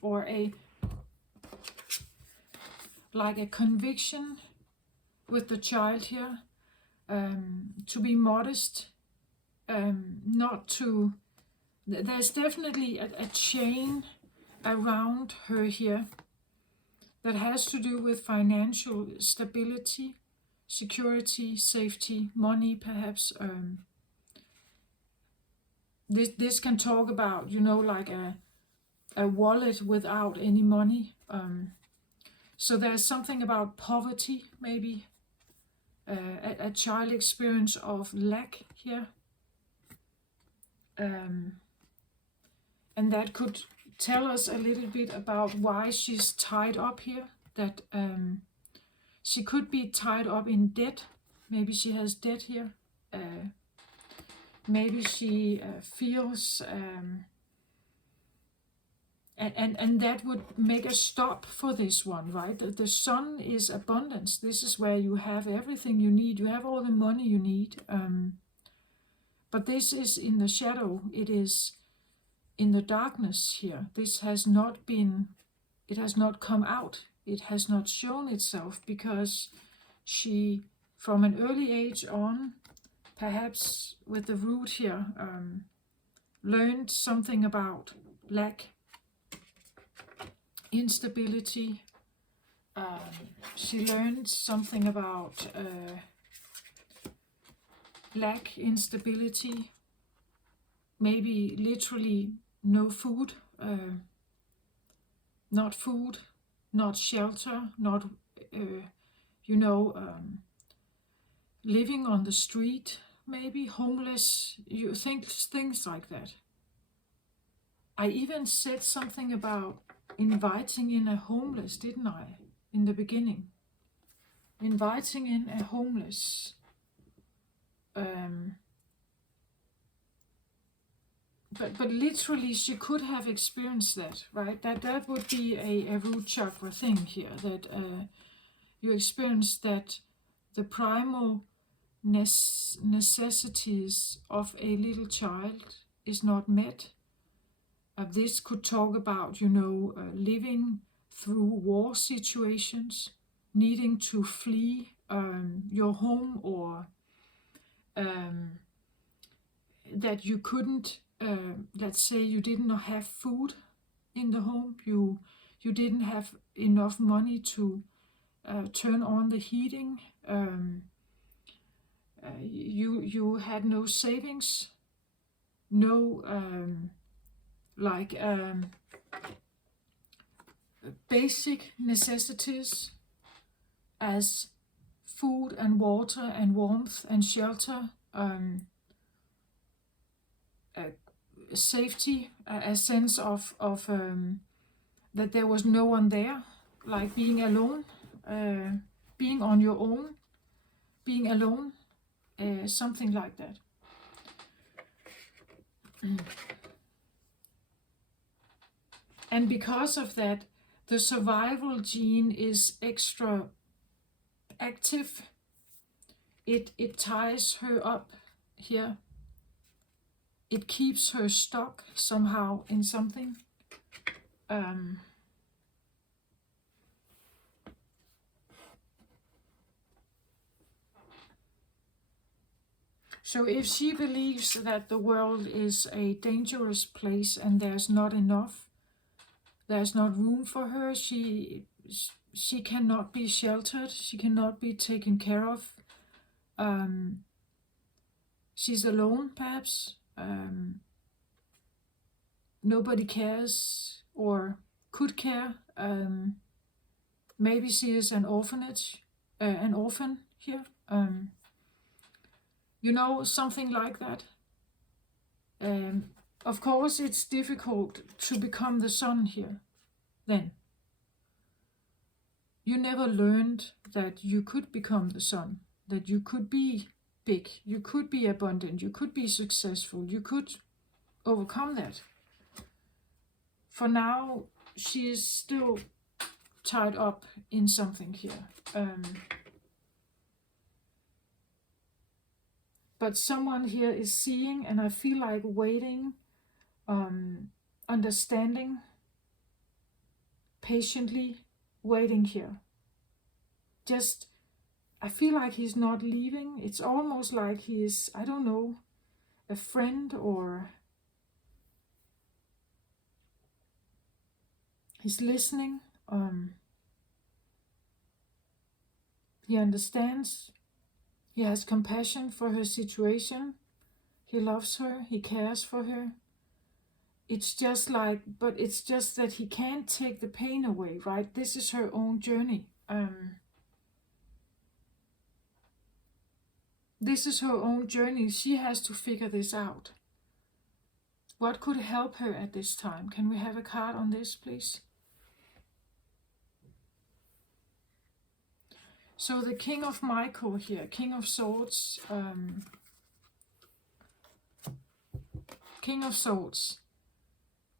or like a conviction with the child here, to be modest, not to. There's definitely a chain around her here that has to do with financial stability, security, safety, money, perhaps. This can talk about, like a wallet without any money. So there's something about poverty, maybe, a child experience of lack here. And that could tell us a little bit about why she's tied up here, that she could be tied up in debt. Maybe she has debt here. Maybe she feels, and that would make a stop for this one, right? The sun is abundance. This is where you have everything you need. You have all the money you need. But this is in the shadow. It is in the darkness here. This has not been, it has not come out. It has not shown itself because she, from an early age on, perhaps with the root here, learned something about lack, instability. She learned something about lack, instability, maybe literally no food, not food, not shelter, not, living on the street, maybe homeless. You think things like that. I even said something about inviting in a homeless, didn't I, in the beginning? Inviting in a homeless. But literally she could have experienced that, right? That would be a root chakra thing here, that you experience that the primal necessities of a little child is not met. This could talk about, living through war situations, needing to flee your home, or that you couldn't, let's say you didn't have food in the home, you didn't have enough money to turn on the heating, you had no savings, no basic necessities as food and water and warmth and shelter, safety, a sense of that there was no one there, like being alone, being on your own, being alone, something like that. And because of that, the survival gene is extra active. It ties her up here. It keeps her stuck somehow in something. So if she believes that the world is a dangerous place and there's not enough, there's not room for her, she cannot be sheltered, she cannot be taken care of. She's alone, perhaps. Nobody cares or could care. Maybe she is an orphanage, an orphan here. Something like that. Of course, it's difficult to become the sun here. Then you never learned that you could become the sun, that you could be big, you could be abundant, you could be successful, you could overcome that. For now, she is still tied up in something here. But someone here is seeing, and I feel like waiting, understanding, patiently waiting here. Just, I feel like he's not leaving. It's almost like he is, I don't know, a friend, or he's listening. He understands. He has compassion for her situation. He loves her. He cares for her. It's just that he can't take the pain away, right? This is her own journey. This is her own journey. She has to figure this out. What could help her at this time? Can we have a card on this, please? So the King of Michael here, King of Swords, King of Swords,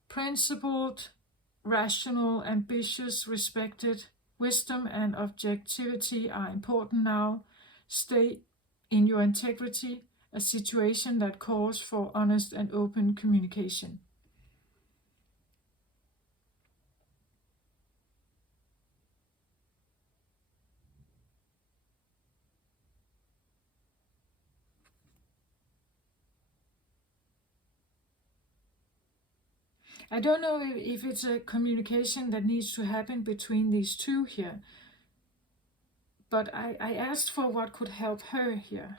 principled, rational, ambitious, respected, wisdom and objectivity are important now. Stay in your integrity, a situation that calls for honest and open communication. I don't know if it's a communication that needs to happen between these two here, but I asked for what could help her here.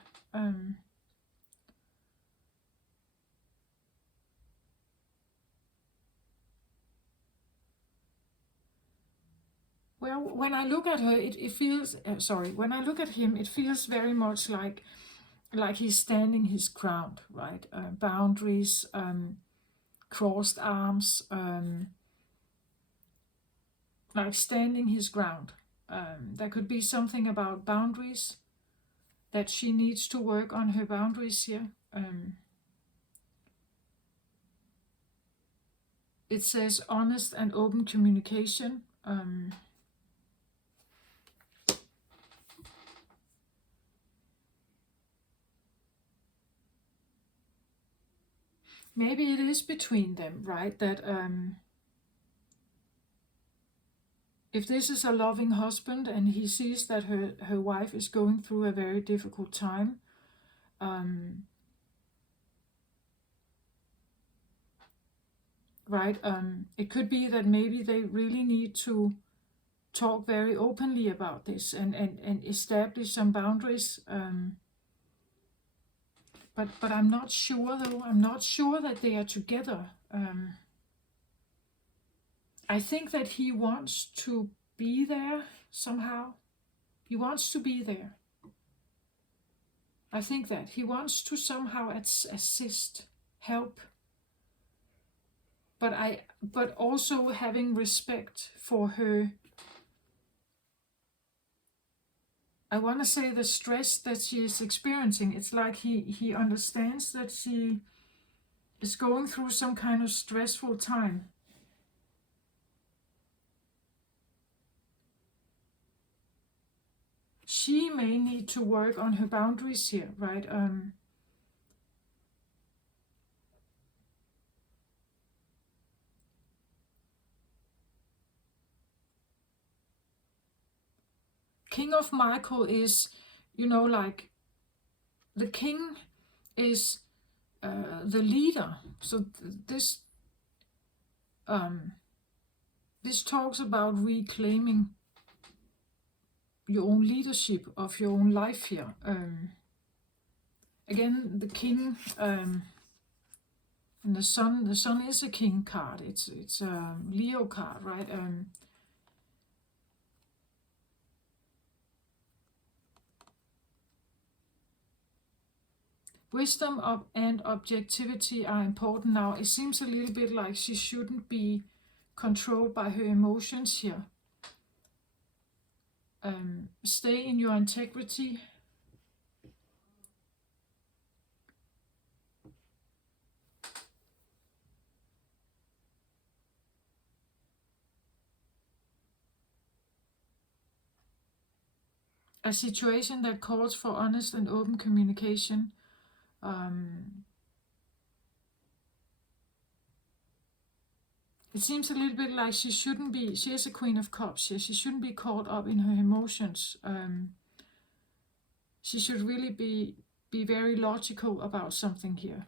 Well, when I look at her, it feels, when I look at him, it feels very much like he's standing his ground, right? Boundaries, crossed arms, like standing his ground. There could be something about boundaries, that she needs to work on her boundaries here. It says honest and open communication. Maybe it is between them, right? That if this is a loving husband and he sees that her wife is going through a very difficult time, right? It could be that maybe they really need to talk very openly about this and establish some boundaries. But I'm not sure, though. I'm not sure that they are together. I think that he wants to be there somehow. He wants to be there. I think that he wants to somehow assist, help. But also having respect for her. I want to say the stress that she is experiencing. It's like he understands that she is going through some kind of stressful time. She may need to work on her boundaries here, right? King of Michael is, like the king is the leader. So this talks about reclaiming your own leadership of your own life here. again, the king, and the sun. The sun is a king card. It's a Leo card, right? Wisdom and objectivity are important now. It seems a little bit like she shouldn't be controlled by her emotions here. Stay in your integrity. A situation that calls for honest and open communication. It seems a little bit like she shouldn't be, she is a Queen of Cups here, she shouldn't be caught up in her emotions. She should really be very logical about something here.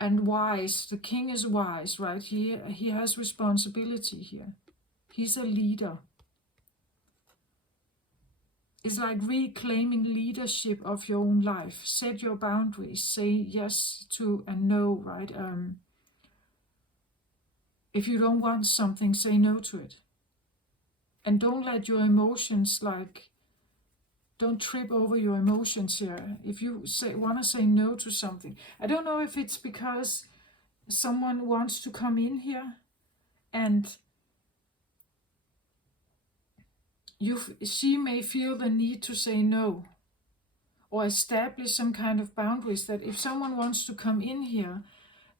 And wise, the king is wise, right? He has responsibility here. He's a leader. It's like reclaiming leadership of your own life. Set your boundaries. Say yes to and no, right? If you don't want something, say no to it. And don't let your emotions, don't trip over your emotions here. If you want to say no to something. I don't know if it's because someone wants to come in here and she may feel the need to say no or establish some kind of boundaries, that if someone wants to come in here,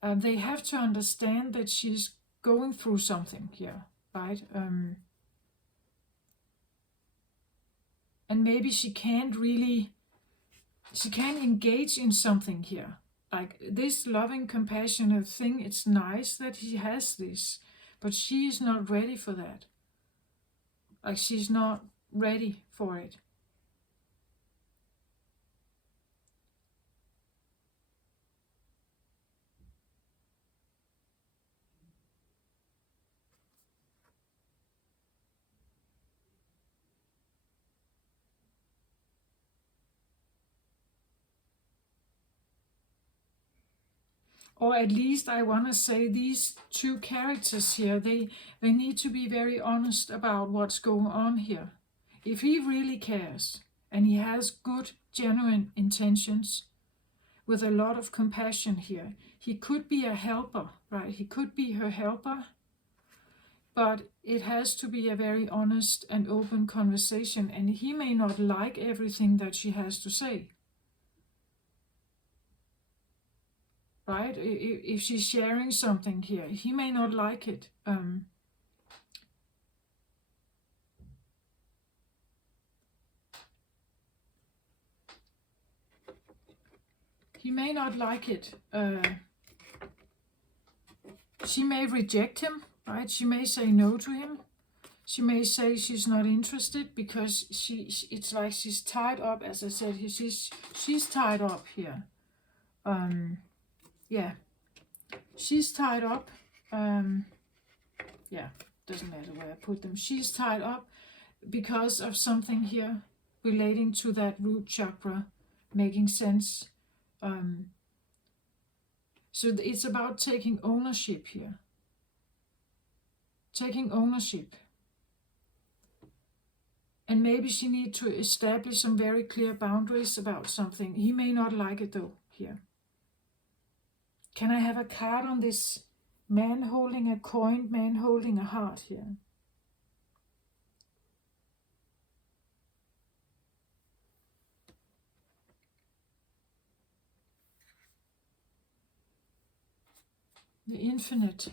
they have to understand that she's going through something here, right? And maybe she can't engage in something here. Like this loving, compassionate thing, it's nice that he has this, but she is not ready for that. Like she's not ready for it. Or at least I want to say these two characters here, they need to be very honest about what's going on here. If he really cares and he has good, genuine intentions with a lot of compassion here, he could be a helper, right? He could be her helper, but it has to be a very honest and open conversation, and he may not like everything that she has to say. Right? If she's sharing something here, he may not like it. He may not like it. She may reject him, right? She may say no to him. She may say she's not interested because it's like she's tied up. As I said, she's tied up here. Yeah, she's tied up. Yeah, doesn't matter where I put them. She's tied up because of something here relating to that root chakra, making sense. So it's about taking ownership here. Taking ownership. And maybe she needs to establish some very clear boundaries about something. He may not like it though here. Can I have a card on this man holding a coin, man holding a heart here? The infinite.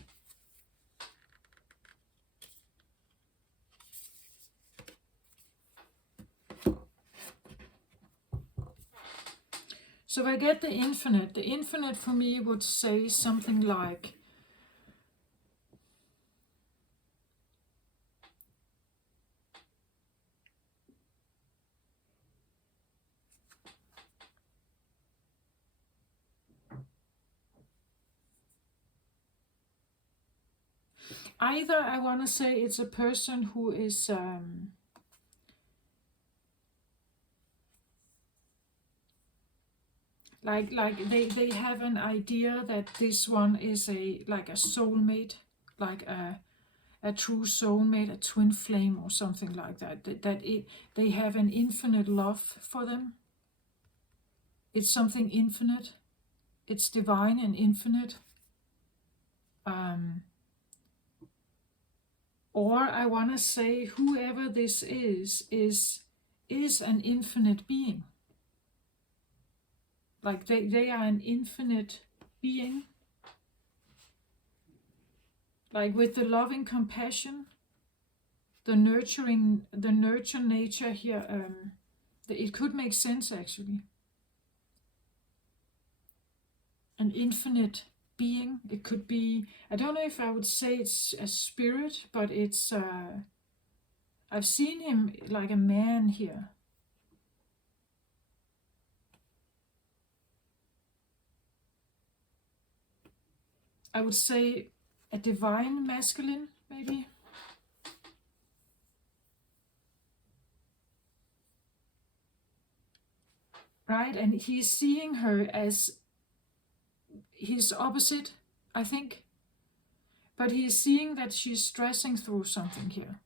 So if I get the infinite for me would say something like, either I want to say it's a person who is like they have an idea that this one is like a soulmate, like a true soulmate, a twin flame or something like that. They have an infinite love for them. It's something infinite. It's divine and infinite. Or I want to say whoever this is an infinite being. Like they are an infinite being. Like with the loving compassion, the nurture nature here, it could make sense actually. An infinite being. It could be, I don't know if I would say it's a spirit, but it's, I've seen him like a man here. I would say a divine masculine, maybe. Right? And he's seeing her as his opposite, I think. But he's seeing that she's stressing through something here.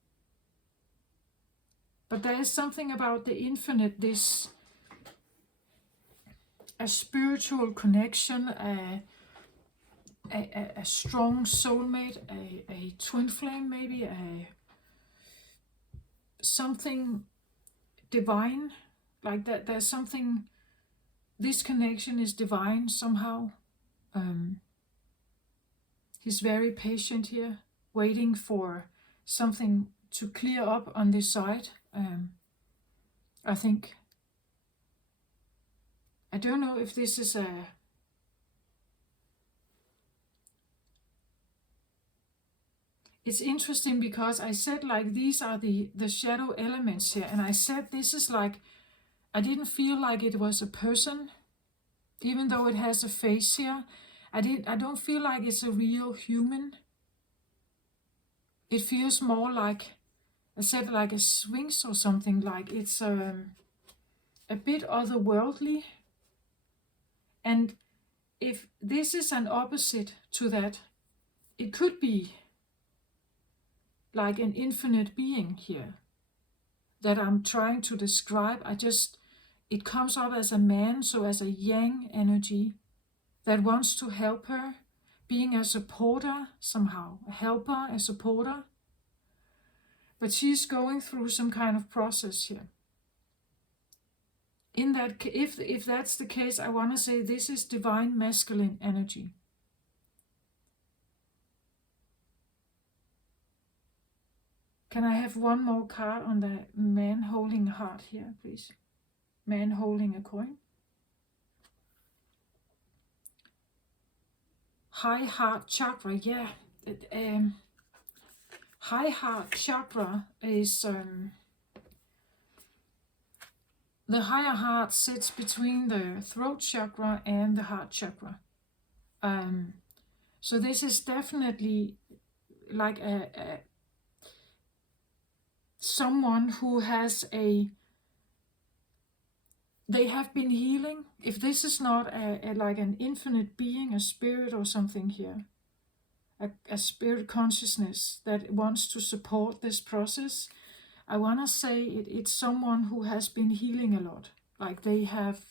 But there is something about the infinite, a spiritual connection, a strong soulmate, a twin flame, maybe something divine, like that. There's something. This connection is divine somehow. He's very patient here, waiting for something to clear up on this side. I think. I don't know if this is It's interesting because I said like these are the shadow elements here, and I said this is like, I didn't feel like it was a person, even though it has a face here. I don't feel like it's a real human. It feels more like, I said like a sphinx or something, like it's a bit otherworldly. And if this is an opposite to that, it could be like an infinite being here that I'm trying to describe. It comes up as a man, so as a yang energy that wants to help her, being a supporter somehow, a helper, a supporter. But she's going through some kind of process here. In that, if that's the case, I want to say this is divine masculine energy. Can I have one more card on the man holding a heart here, please? Man holding a coin. High heart chakra, yeah. High heart chakra is the higher heart sits between the throat chakra and the heart chakra. So this is definitely like someone who has they have been healing. If this is not like an infinite being, a spirit or something here, a spirit consciousness that wants to support this process, I want to say it's someone who has been healing a lot. Like they have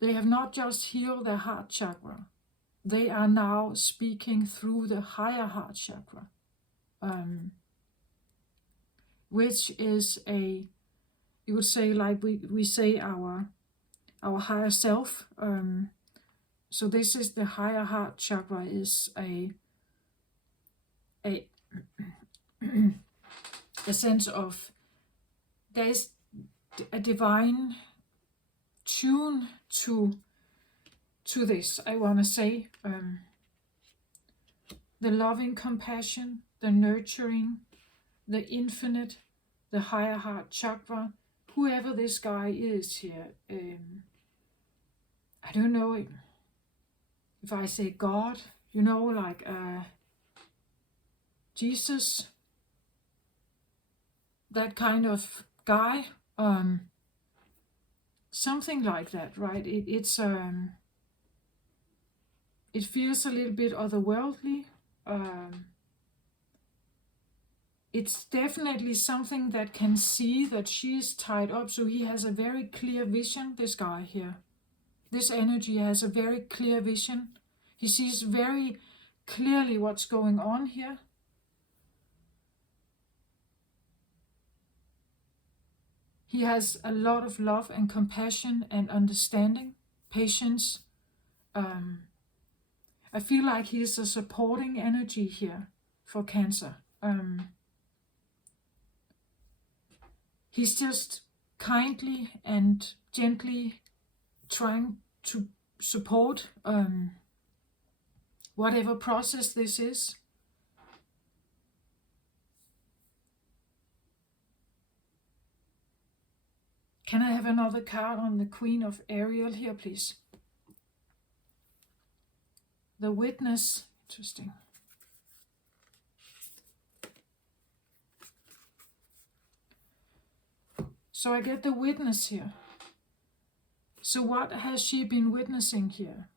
not just healed their heart chakra, they are now speaking through the higher heart chakra, which is you would say like we say our higher self. So this is the higher heart chakra, is a sense of there's a divine tune to this, I want to say. The loving compassion, the nurturing, the infinite, the higher heart chakra, whoever this guy is here. I don't know if I say God, like Jesus, that kind of guy. Something like that, right? It feels a little bit otherworldly. It's definitely something that can see that she is tied up. So he has a very clear vision, this guy here. This energy has a very clear vision. He sees very clearly what's going on here. He has a lot of love and compassion and understanding, patience. I feel like he's a supporting energy here for Cancer. He's just kindly and gently trying to support whatever process this is. Can I have another card on the Queen of Ariel here, please? The Witness. Interesting. So I get the Witness here. So what has she been witnessing here?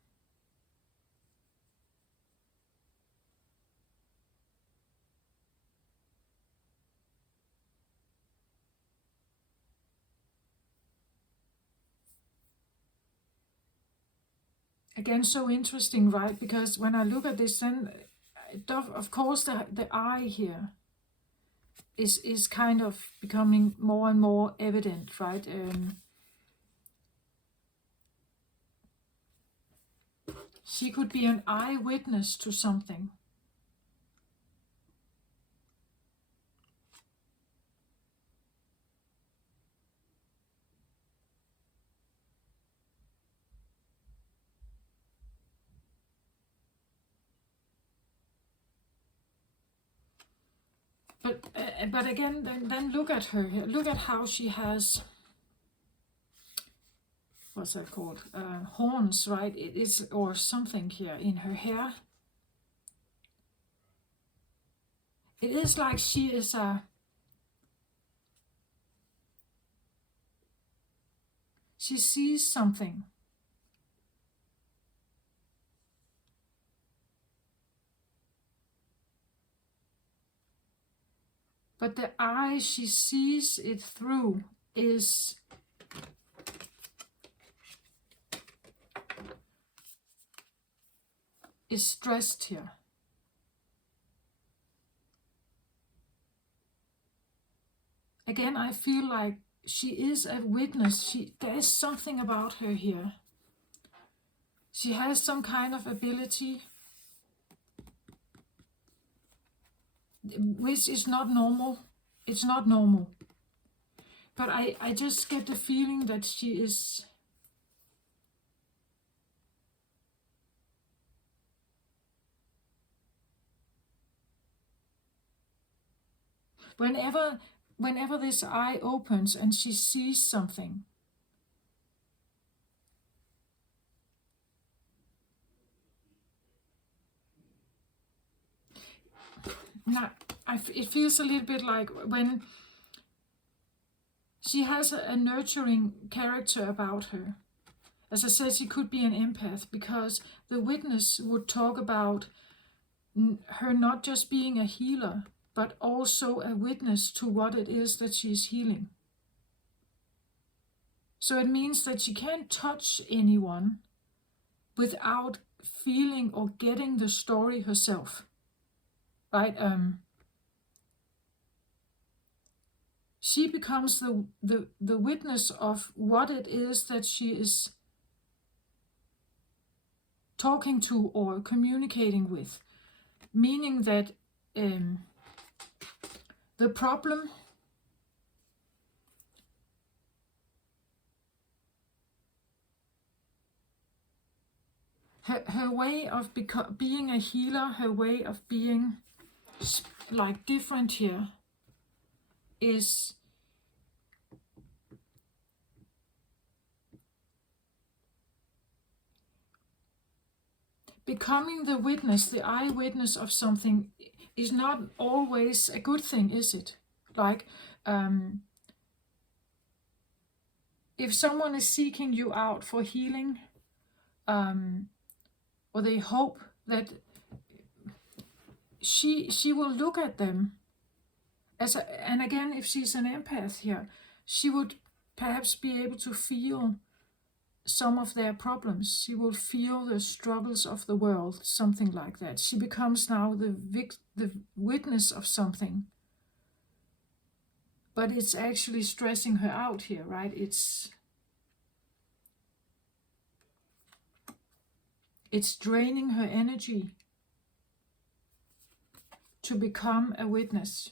Again, so interesting, right? Because when I look at this, then of course the eye here is kind of becoming more and more evident, right? She could be an eyewitness to something. But again, then look at her here. Look at how she has, what's that called? Horns, right? It is, or something here in her hair. It is like she is she sees something. But the eye she sees it through is stressed here. Again, I feel like she is a witness. There is something about her here. She has some kind of ability which is not normal. It's not normal. But I just get the feeling that she is... Whenever this eye opens and she sees something, now it feels a little bit like when she has a nurturing character about her. As I said, she could be an empath, because the witness would talk about her not just being a healer, but also a witness to what it is that she's healing. So it means that she can't touch anyone without feeling or getting the story herself, right? She becomes the witness of what it is that she is talking to or communicating with, meaning that the problem her way of being a healer, her way of being like different here is becoming the witness, the eyewitness of something is not always a good thing, is it? Like, if someone is seeking you out for healing, or they hope that she will look at them as and again, if she's an empath here, she would perhaps be able to feel some of their problems. She will feel the struggles of the world, something like that. She becomes now the witness of something. But it's actually stressing her out here, right? It's draining her energy to become a witness.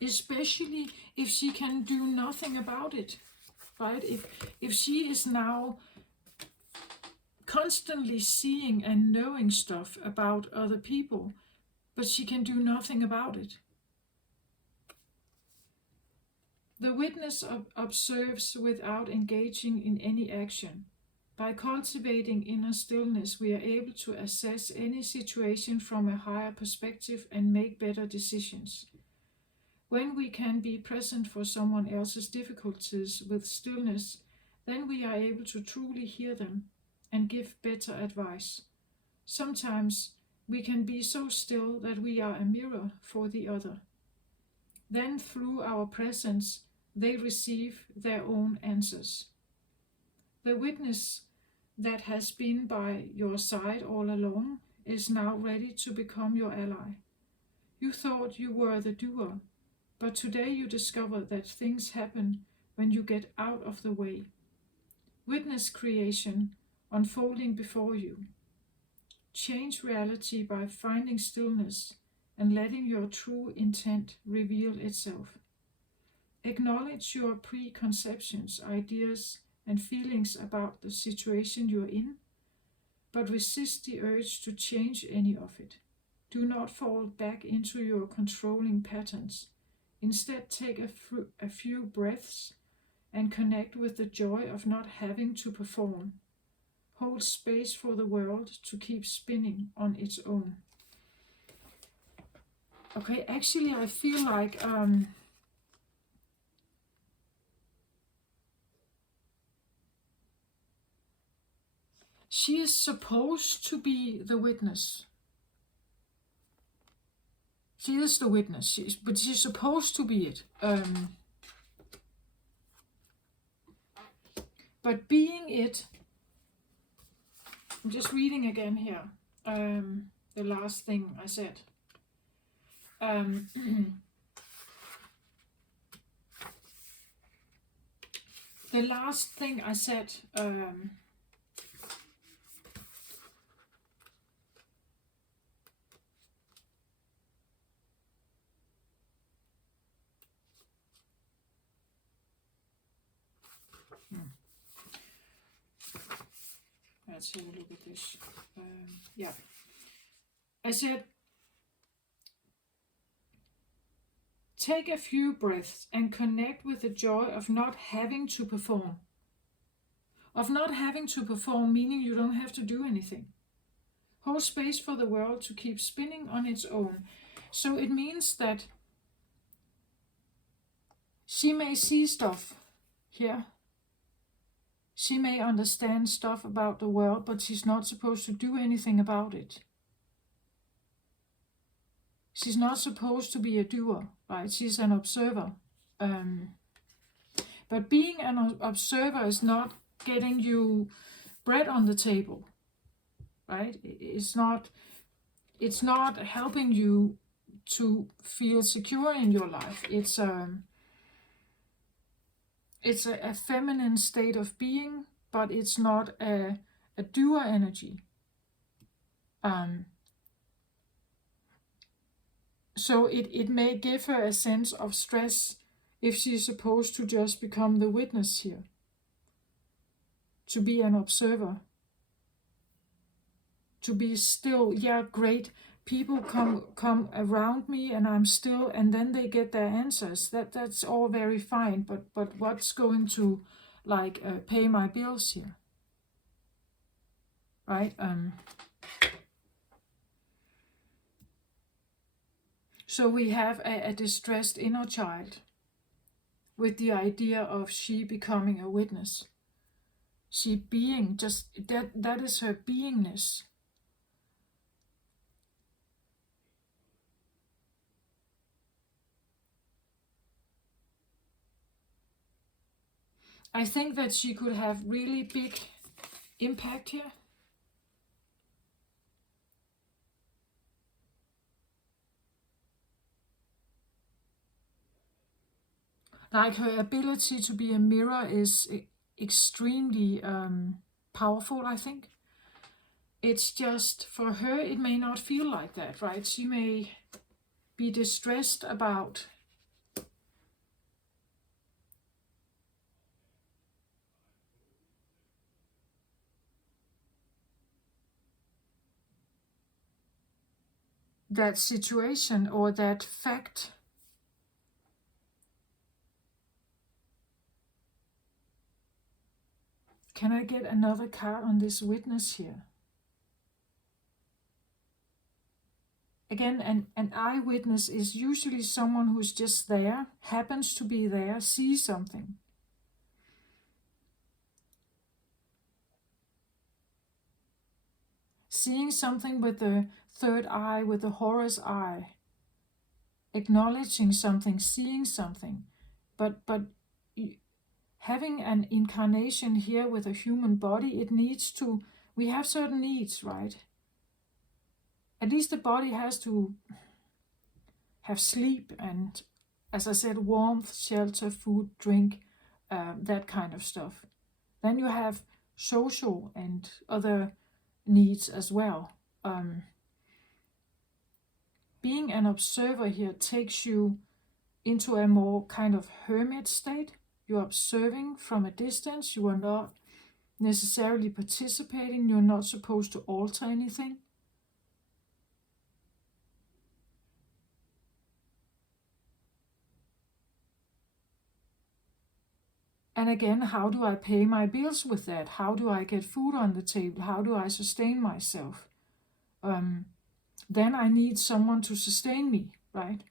Especially if she can do nothing about it, right? If she is now constantly seeing and knowing stuff about other people, but she can do nothing about it. The witness observes without engaging in any action. By cultivating inner stillness, we are able to assess any situation from a higher perspective and make better decisions. When we can be present for someone else's difficulties with stillness, then we are able to truly hear them and give better advice. Sometimes we can be so still that we are a mirror for the other. Then through our presence, they receive their own answers. The witness that has been by your side all along is now ready to become your ally. You thought you were the doer, but today you discover that things happen when you get out of the way. Witness creation unfolding before you. Change reality by finding stillness and letting your true intent reveal itself. Acknowledge your preconceptions, ideas, and feelings about the situation you're in, but resist the urge to change any of it. Do not fall back into your controlling patterns. Instead, take a few breaths and connect with the joy of not having to perform. Hold space for the world to keep spinning on its own. Okay, actually I feel like she is supposed to be the witness. She is the witness, but she's supposed to be it. But being it, I'm just reading again here, the last thing I said. The last thing I said, let's have a look at this. Yeah, I said, take a few breaths and connect with the joy of not having to perform. Of not having to perform, meaning you don't have to do anything. Hold space for the world to keep spinning on its own. So it means that she may see stuff here. She may understand stuff about the world, but she's not supposed to do anything about it. She's not supposed to be a doer, right? She's an observer. But being an observer is not getting you bread on the table, right? It's not helping you to feel secure in your life. It's a feminine state of being, but it's not a doer energy. So it may give her a sense of stress if she's supposed to just become the witness here, to be an observer, to be still. Yeah, great. People come around me and I'm still, and then they get their answers. That's all very fine, but what's going to pay my bills here? right? So we have a distressed inner child with the idea of she becoming a witness. She being just, that is her beingness. I think that she could have really big impact here. Like her ability to be a mirror is extremely powerful, I think. It's just, for her, it may not feel like that, right? She may be distressed about that situation or that fact. Can I get another card on this witness here? Again, an eyewitness is usually someone who's just there, happens to be there, sees something. Seeing something with the third eye, with the Horus eye. Acknowledging something, seeing something. But having an incarnation here with a human body, it needs to, we have certain needs, right? At least the body has to have sleep and, as I said, warmth, shelter, food, drink, that kind of stuff. Then you have social and other needs as well. Being an observer here takes you into a more kind of hermit state. You're observing from a distance. You are not necessarily participating. You're not supposed to alter anything. And again, how do I pay my bills with that? How do I get food on the table? How do I sustain myself? Then I need someone to sustain me, right?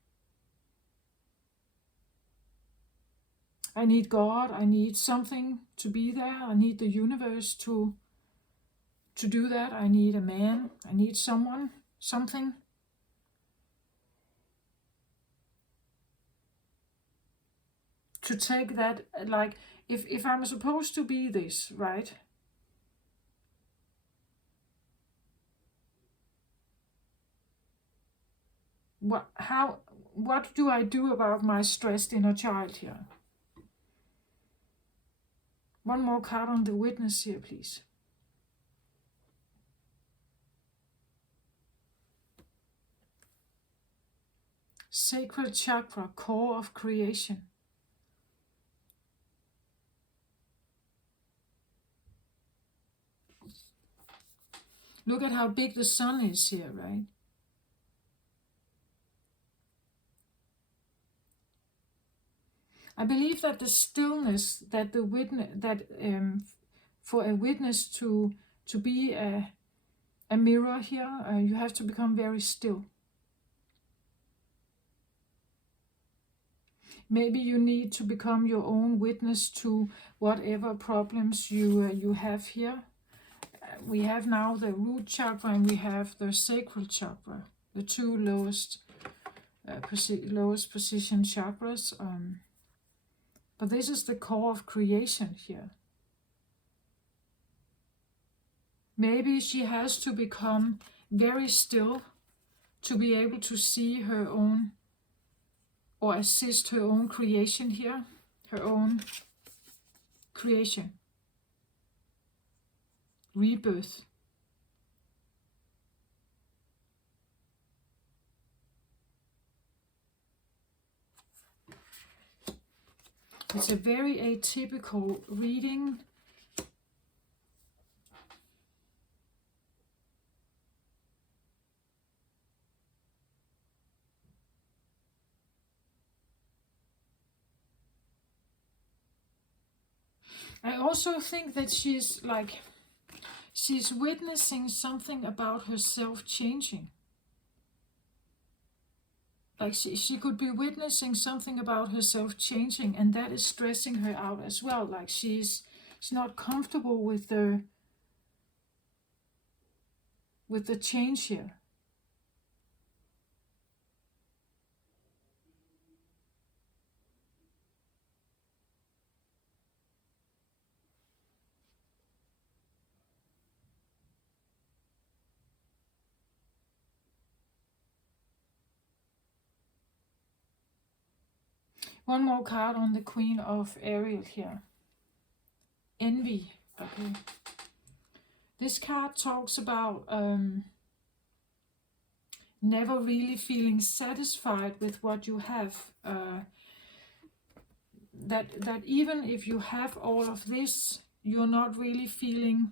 I need God. I need something to be there. I need the universe to do that. I need a man. I need someone, something. To take that, like, if I'm supposed to be this, right? What do I do about my stressed inner child here? One more card on the witness here, please. Sacral chakra, core of creation. Look at how big the sun is here, right? I believe that the stillness, that the witness, that for a witness to be a mirror here, you have to become very still. Maybe you need to become your own witness to whatever problems you have here. We have now the root chakra and we have the sacral chakra, the two lowest position chakras. But this is the core of creation here. Maybe she has to become very still to be able to see her own, or assist her own creation here, her own creation, rebirth. It's a very atypical reading. I also think that she's She's witnessing something about herself changing. Like she could be witnessing something about herself changing, and that is stressing her out as well. Like she's not comfortable with the change here. One more card on the Queen of Ariel here. Envy. Okay. This card talks about never really feeling satisfied with what you have. That even if you have all of this, you're never really feeling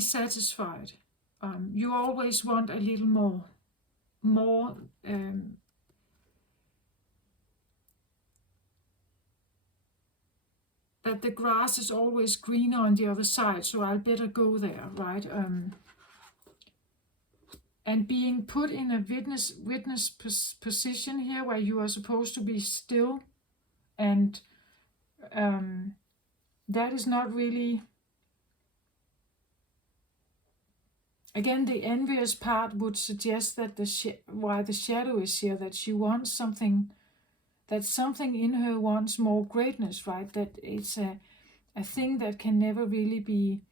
satisfied. You always want a little more. That the grass is always greener on the other side, so I'll better go there, right? And being put in a witness position here where you are supposed to be still, and that is not really. Again, the envious part would suggest that why the shadow is here, that she wants something, that something in her wants more greatness, right? That it's a thing that can never really be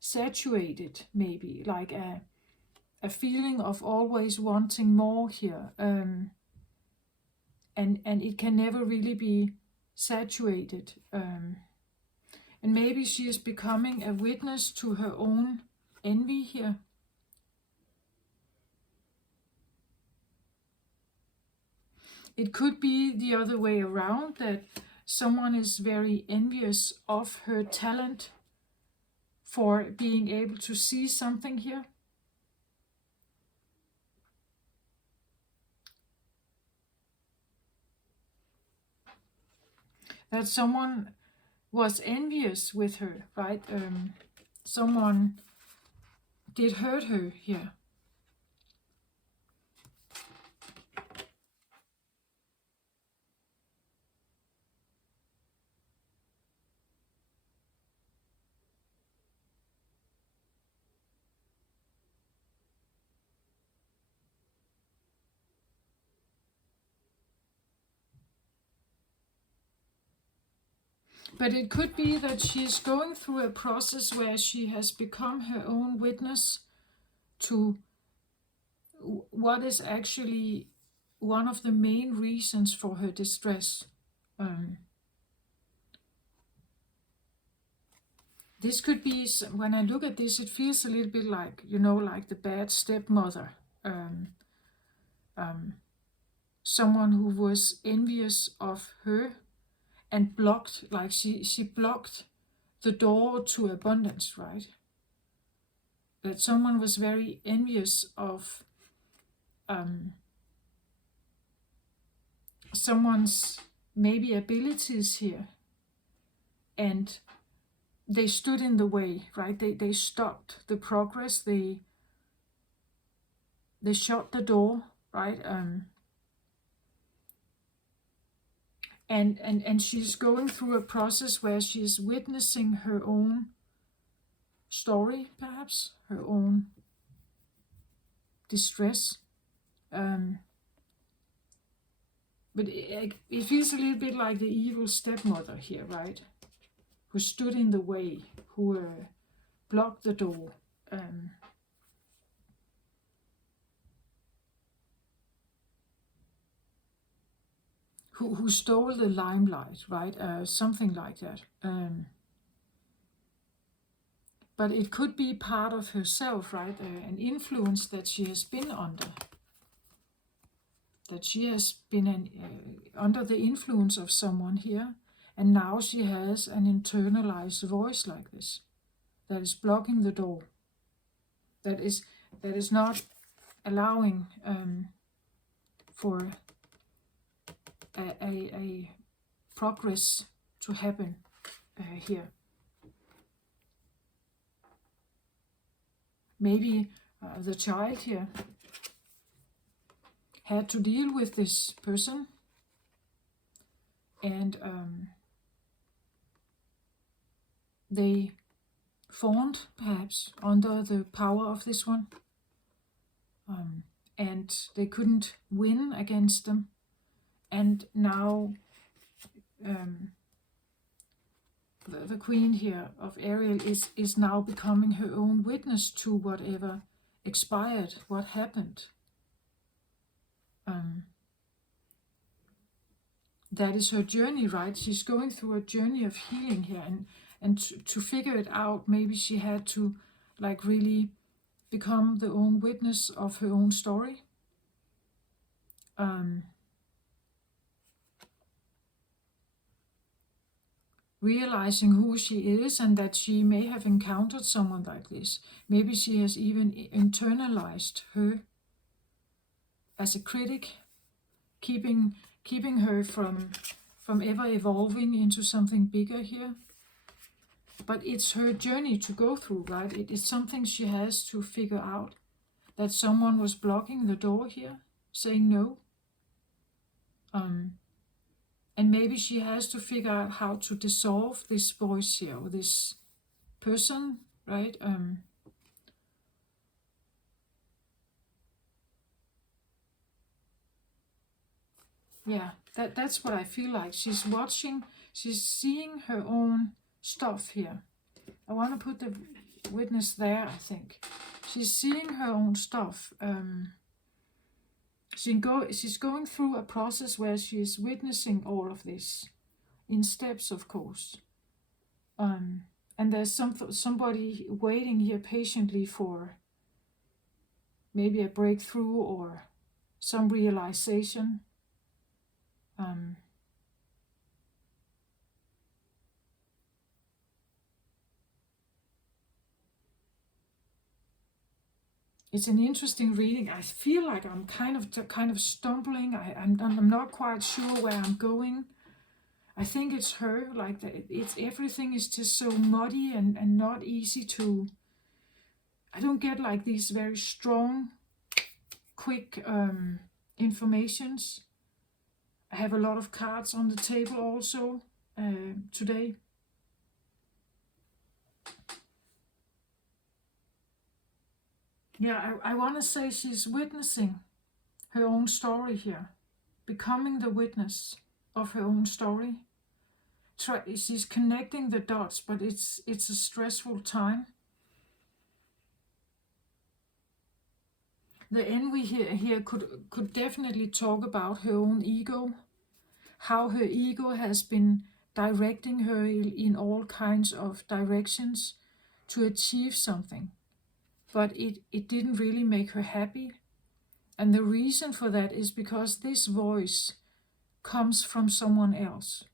saturated, maybe, like a feeling of always wanting more here. And it can never really be saturated. And maybe she is becoming a witness to her own envy here. It could be the other way around, that someone is very envious of her talent for being able to see something here. That someone was envious with her, right? Someone did hurt her here. But it could be that she's going through a process where she has become her own witness to what is actually one of the main reasons for her distress. This could be, when I look at this, it feels a little bit like, like the bad stepmother. Someone who was envious of her and blocked, like she blocked the door to abundance, right? That someone was very envious of someone's maybe abilities here, and they stood in the way, right? They stopped the progress. They shut the door, right? And she's going through a process where she's witnessing her own story, perhaps her own distress. But it feels a little bit like the evil stepmother here, right? Who stood in the way, who blocked the door. Who stole the limelight, right? Something like that. But it could be part of herself, right? An influence that she has been under. That she has been under the influence of someone here, and now she has an internalized voice like this, that is blocking the door, that is not allowing for a progress to happen here. maybe the child here had to deal with this person, and they fawned perhaps under the power of this one, and they couldn't win against them, and now the queen here of Ariel is now becoming her own witness to whatever expired, what happened. That is her journey, right? She's going through a journey of healing here, and to figure it out, maybe she had to like really become the own witness of her own story. Realizing who she is and that she may have encountered someone like this. Maybe she has even internalized her as a critic, keeping her from ever evolving into something bigger here. But it's her journey to go through, right? It is something she has to figure out. That someone was blocking the door here, saying no. And maybe she has to figure out how to dissolve this voice here, or this person, right? Yeah, that's what I feel like. She's watching, she's seeing her own stuff here. I want to put the witness there, I think. She's seeing her own stuff. She's going through a process where she's witnessing all of this in steps, of course. And there's somebody waiting here patiently for maybe a breakthrough or some realization. It's an interesting reading. I feel like I'm kind of stumbling. I'm not quite sure where I'm going. I think it's her. Like it's everything is just so muddy and not easy to. I don't get like these very strong, quick informations. I have a lot of cards on the table also today. Yeah, I want to say she's witnessing her own story here, becoming the witness of her own story. She's connecting the dots, but it's a stressful time. The envy here could definitely talk about her own ego, how her ego has been directing her in all kinds of directions to achieve something. But it didn't really make her happy. And the reason for that is because this voice comes from someone else.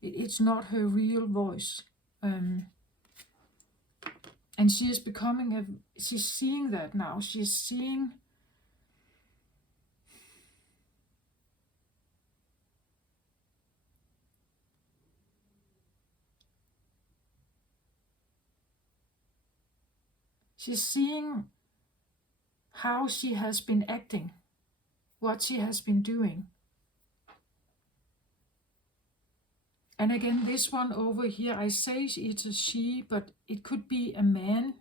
It's not her real voice. And she is she's seeing that now. She's seeing how she has been acting, what she has been doing. And again, this one over here, I say it's a she, but it could be a man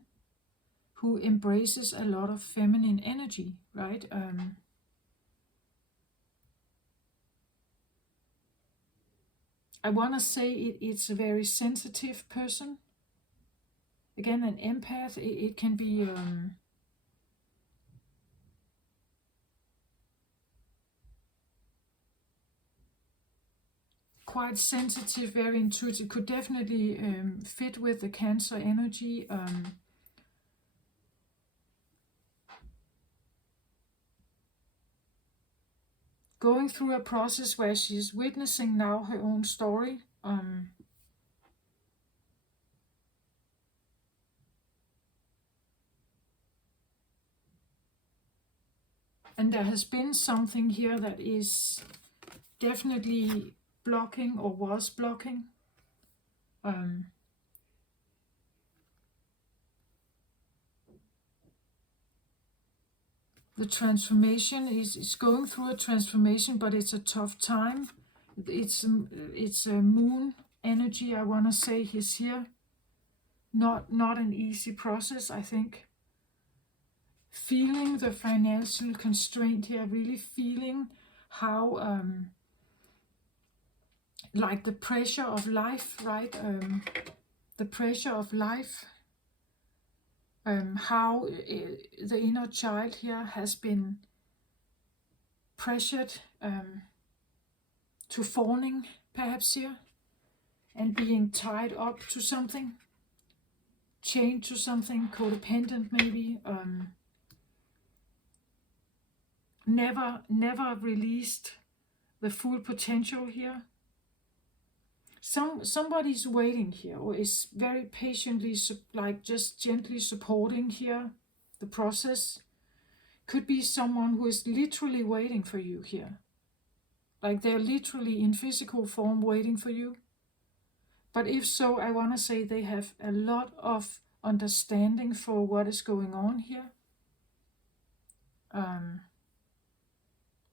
who embraces a lot of feminine energy, right? I want to say it's a very sensitive person. Again, an empath, it can be quite sensitive, very intuitive. Could definitely fit with the Cancer energy. Going through a process where she's witnessing now her own story. And there has been something here that is definitely blocking or was blocking. The transformation is going through a transformation, but it's a tough time. It's a moon energy, I want to say, is here. Not an easy process, I think. Feeling the financial constraint here, really feeling how like the pressure of life, right? The pressure of life, how the inner child here has been pressured to fawning, perhaps here, and being tied up to something, chained to something, codependent maybe, never released the full potential here. Somebody's waiting here, or is very patiently, like just gently supporting here the process. Could be someone who is literally waiting for you here. Like they're literally in physical form waiting for you. But if so, I want to say they have a lot of understanding for what is going on here.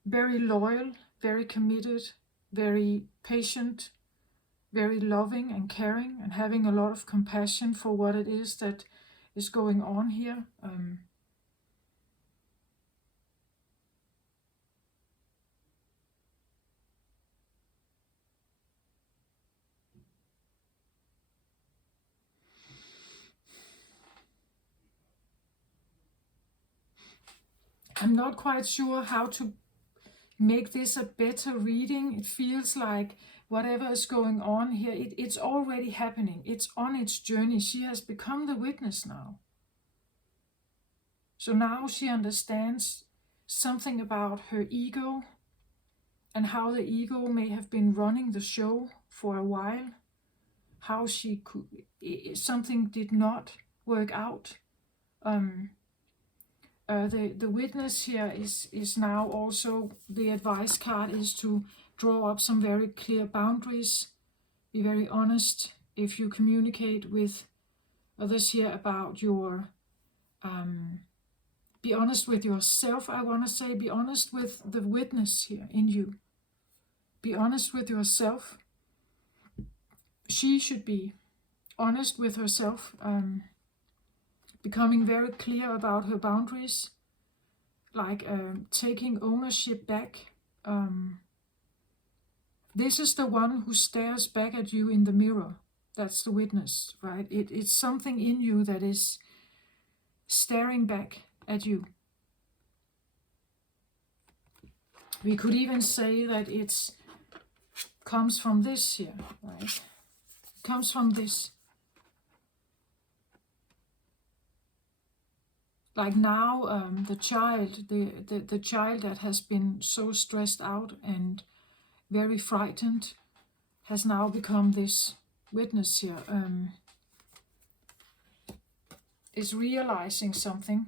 Very loyal, very committed, very patient, very loving and caring, and having a lot of compassion for what it is that is going on here. I'm not quite sure how to make this a better reading. It feels like whatever is going on here, it's already happening. It's on its journey. She has become the witness now. So now she understands something about her ego and how the ego may have been running the show for a while. How she could, something did not work out. The witness here is now also, the advice card is to draw up some very clear boundaries. Be very honest if you communicate with others here about your, be honest with yourself, I want to say. Be honest with the witness here in you. Be honest with yourself. She should be honest with herself, becoming very clear about her boundaries, like taking ownership back. This is the one who stares back at you in the mirror. That's the witness, right? It's something in you that is staring back at you. We could even say that it comes from this here, right? It comes from this. Like now, the child, the child that has been so stressed out and very frightened, has now become this witness here. Is realizing something,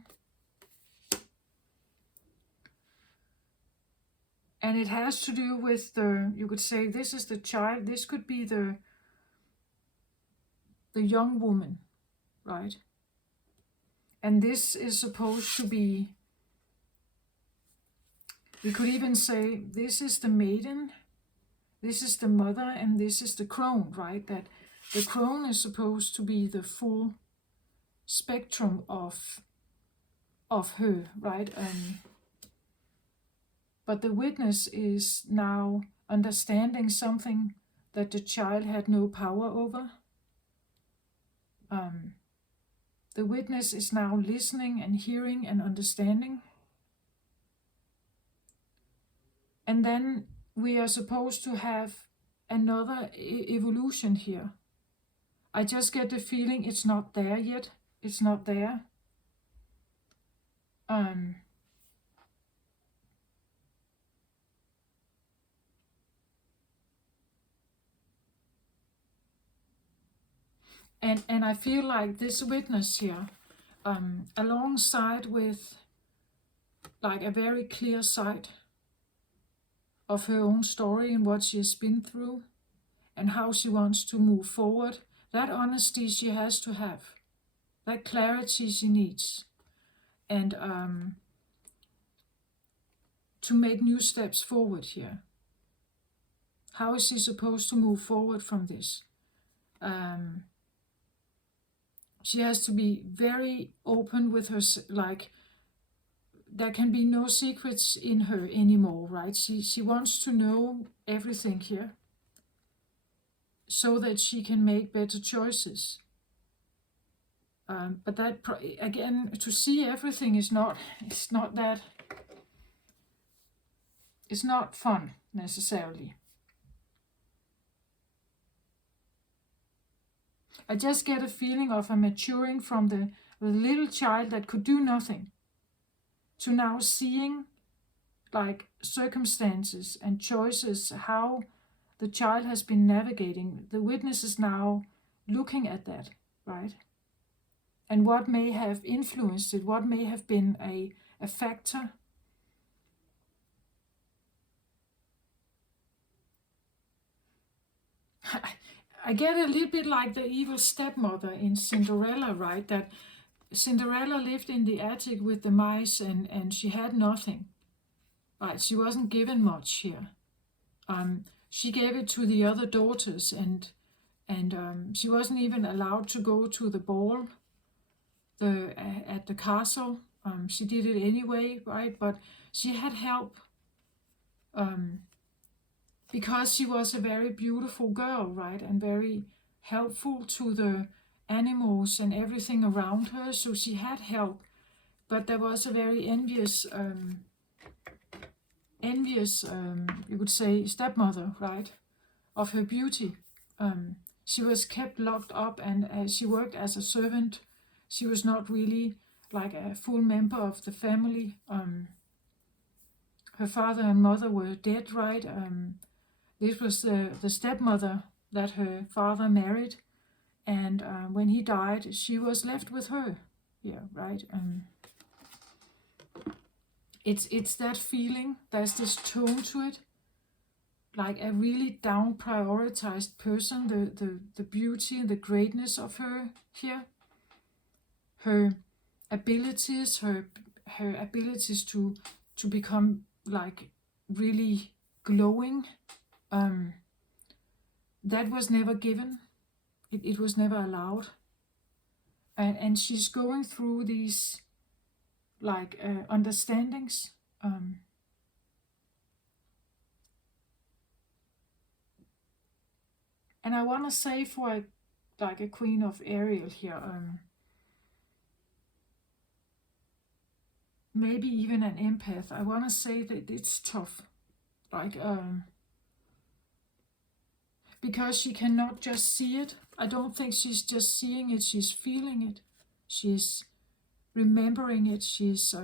and it has to do with the, you could say this is the child, this could be the young woman, right? And this is supposed to be, we could even say this is the maiden, this is the mother, and this is the crone, right? That the crone is supposed to be the full spectrum of her, right? But the witness is now understanding something that the child had no power over. The witness is now listening and hearing and understanding. And then we are supposed to have another evolution here. I just get the feeling it's not there yet. It's not there. And I feel like this witness here, alongside with like a very clear sight of her own story and what she has been through and how she wants to move forward, that honesty she has to have, that clarity she needs. And to make new steps forward here. How is she supposed to move forward from this? She has to be very open with her, like, there can be no secrets in her anymore, right? She wants to know everything here so that she can make better choices. But that, again, to see everything is not, it's not fun necessarily. I just get a feeling of a maturing from the little child that could do nothing to now seeing, like, circumstances and choices, how the child has been navigating. The witness is now looking at that, right? And what may have influenced it, what may have been a factor. I get a little bit like the evil stepmother in Cinderella, right? That Cinderella lived in the attic with the mice and she had nothing, right? She wasn't given much here. She gave it to the other daughters, and she wasn't even allowed to go to the ball at the castle. She did it anyway, right? But she had help because she was a very beautiful girl, right? And very helpful to the animals and everything around her. So she had help, but there was a very envious, you could say, stepmother, right? Of her beauty. She was kept locked up, and she worked as a servant. She was not really like a full member of the family. Her father and mother were dead, right? This was the stepmother that her father married, and when he died, she was left with her. Yeah, right. It's that feeling. There's this tone to it, like a really down prioritized person. The beauty and the greatness of her here. Her abilities, her abilities to become like really glowing. That was never given. It was never allowed. And she's going through these like understandings. And I want to say for like a Queen of Ariel here, maybe even an empath, I want to say that it's tough. Like, because she cannot just see it. I don't think she's just seeing it, she's feeling it. She's remembering it. She's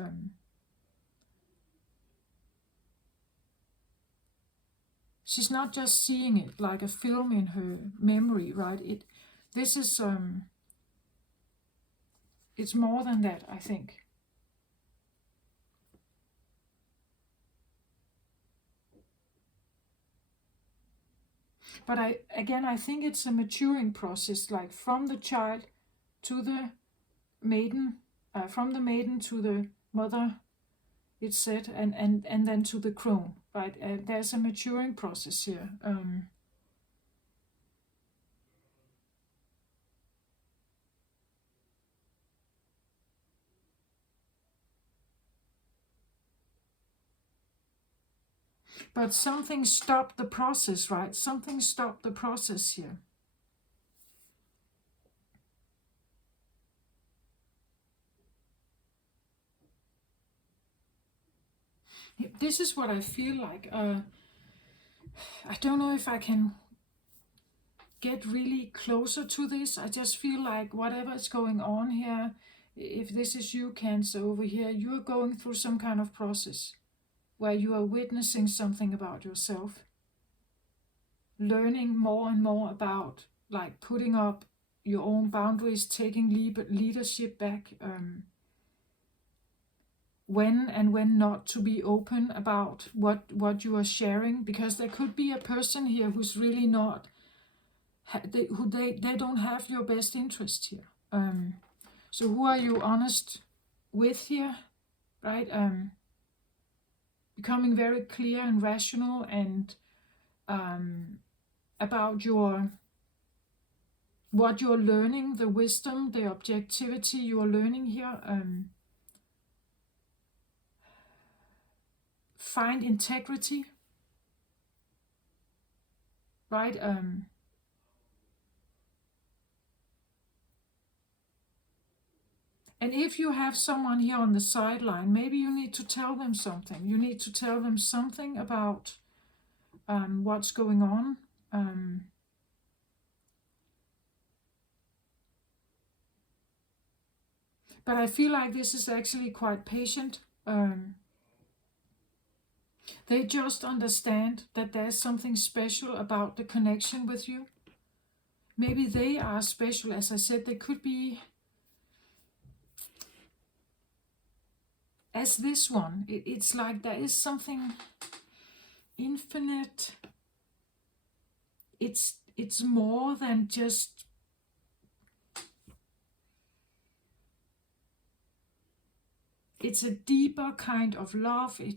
not just seeing it like a film in her memory, right? This is it's more than that, I think. But I think it's a maturing process, like from the child to the maiden, from the maiden to the mother, it's said, and then to the crone, right? There's a maturing process here. But something stopped the process, right? Something stopped the process here. This is what I feel like. I don't know if I can get really closer to this. I just feel like whatever is going on here, if this is you, Cancer, over here, you're going through some kind of process where you are witnessing something about yourself, learning more and more about like putting up your own boundaries, taking leadership back, when and when not to be open about what you are sharing, because there could be a person here who's really not, they don't have your best interest here. So who are you honest with here, right? becoming very clear and rational, and about what you're learning, the wisdom, the objectivity you're learning here. Find integrity, right? And if you have someone here on the sideline, maybe you need to tell them something. You need to tell them something about what's going on. But I feel like this is actually quite patient. They just understand that there's something special about the connection with you. Maybe they are special. As I said, they could be as this one. It's like there is something infinite. It's more than just it's a deeper kind of love. We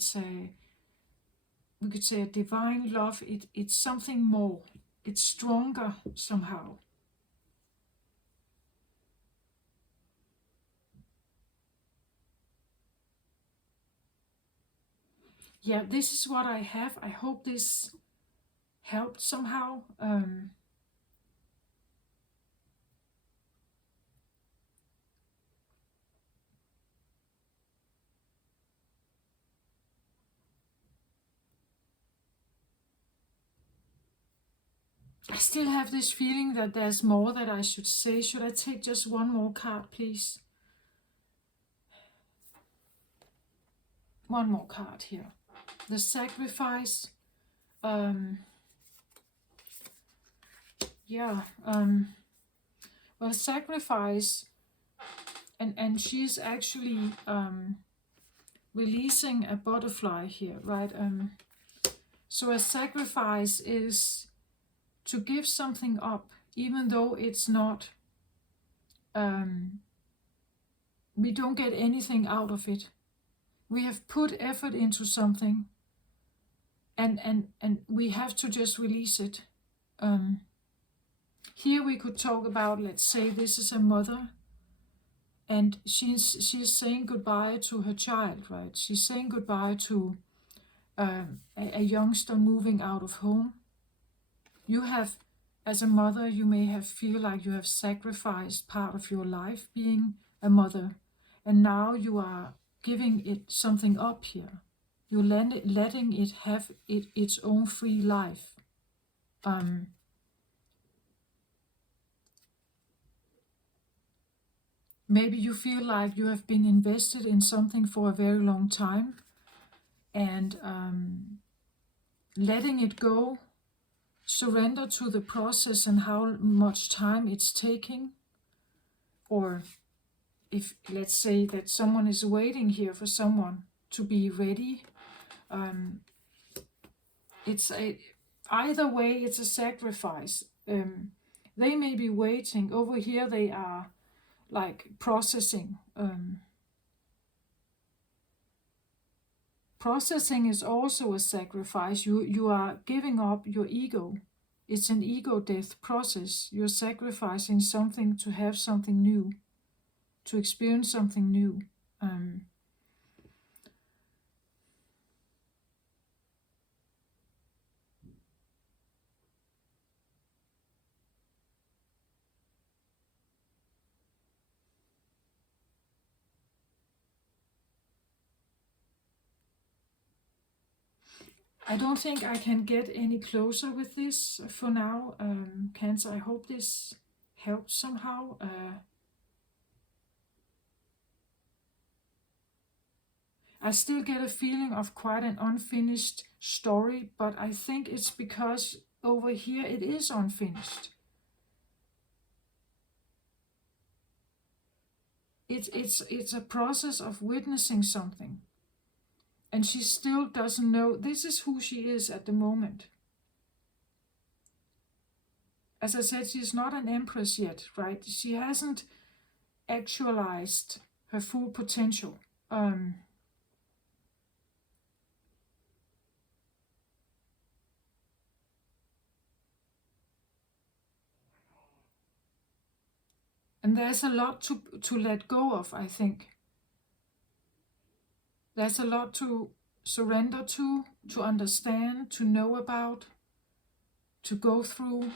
could say a divine love. It's something more. It's stronger somehow. Yeah, this is what I have. I hope this helped somehow. I still have this feeling that there's more that I should say. Should I take just one more card, please? One more card here. The Sacrifice. Well, Sacrifice, and she's actually releasing a butterfly here, right? So a sacrifice is to give something up, even though it's not, we don't get anything out of it. We have put effort into something, and we have to just release it. Here we could talk about, let's say this is a mother, and she's saying goodbye to her child, right? She's saying goodbye to a youngster moving out of home. You have, as a mother, you may have feel like you have sacrificed part of your life being a mother, and now you are giving it something up here. You're letting it have its own free life. Maybe you feel like you have been invested in something for a very long time, and letting it go, surrender to the process and how much time it's taking. Or if, let's say that someone is waiting here for someone to be ready, either way, it's a sacrifice. They may be waiting. Over here they are like processing. Processing is also a sacrifice. You are giving up your ego. It's an ego death process. You're sacrificing something to have something new, to experience something new. I don't think I can get any closer with this for now, Cancer. I hope this helped somehow. I still get a feeling of quite an unfinished story, but I think it's because over here it is unfinished. It's a process of witnessing something. And she still doesn't know. This is who she is at the moment. As I said, she's not an empress yet, right? She hasn't actualized her full potential. And there's a lot to let go of, I think. There's a lot to surrender to understand, to know about, to go through.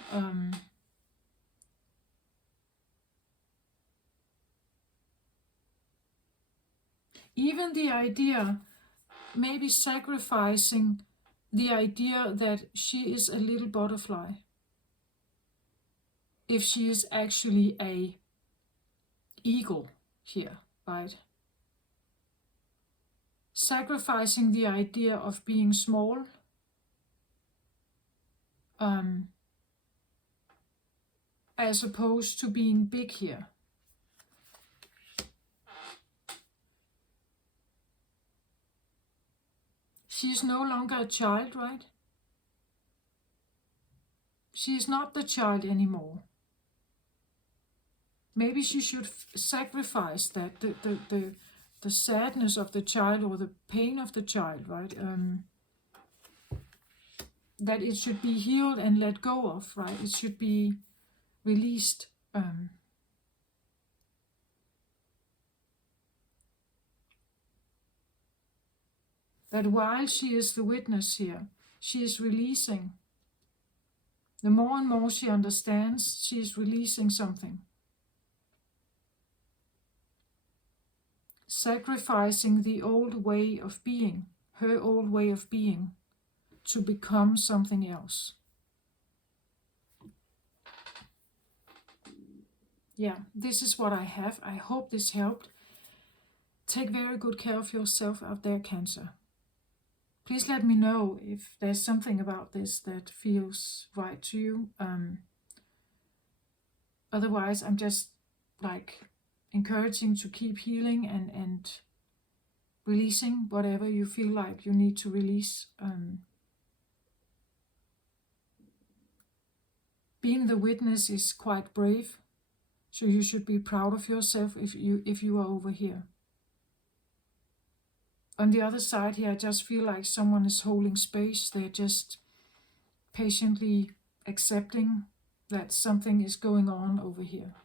Even the idea, maybe sacrificing the idea that she is a little butterfly, if she is actually a eagle here, right? Sacrificing the idea of being small, as opposed to being big here. She is no longer a child, right? She is not the child anymore. Maybe she should sacrifice that, the sadness of the child or the pain of the child, right? That it should be healed and let go of, right? It should be released. That while she is the witness here, she is releasing. The more and more she understands, she is releasing something. Sacrificing the old way of being, her old way of being, to become something else. Yeah, this is what I have. I hope this helped. Take very good care of yourself out there, Cancer. Please let me know if there's something about this that feels right to you. Otherwise, I'm just like encouraging to keep healing and releasing whatever you feel like you need to release. Being the witness is quite brave, so you should be proud of yourself if you are over here. On the other side here, I just feel like someone is holding space. They're just patiently accepting that something is going on over here.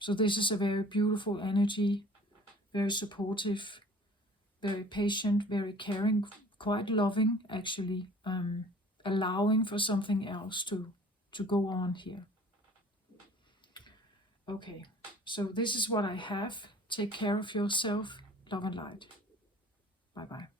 So this is a very beautiful energy, very supportive, very patient, very caring, quite loving actually, allowing for something else to go on here. Okay, so this is what I have. Take care of yourself. Love and light. Bye-bye.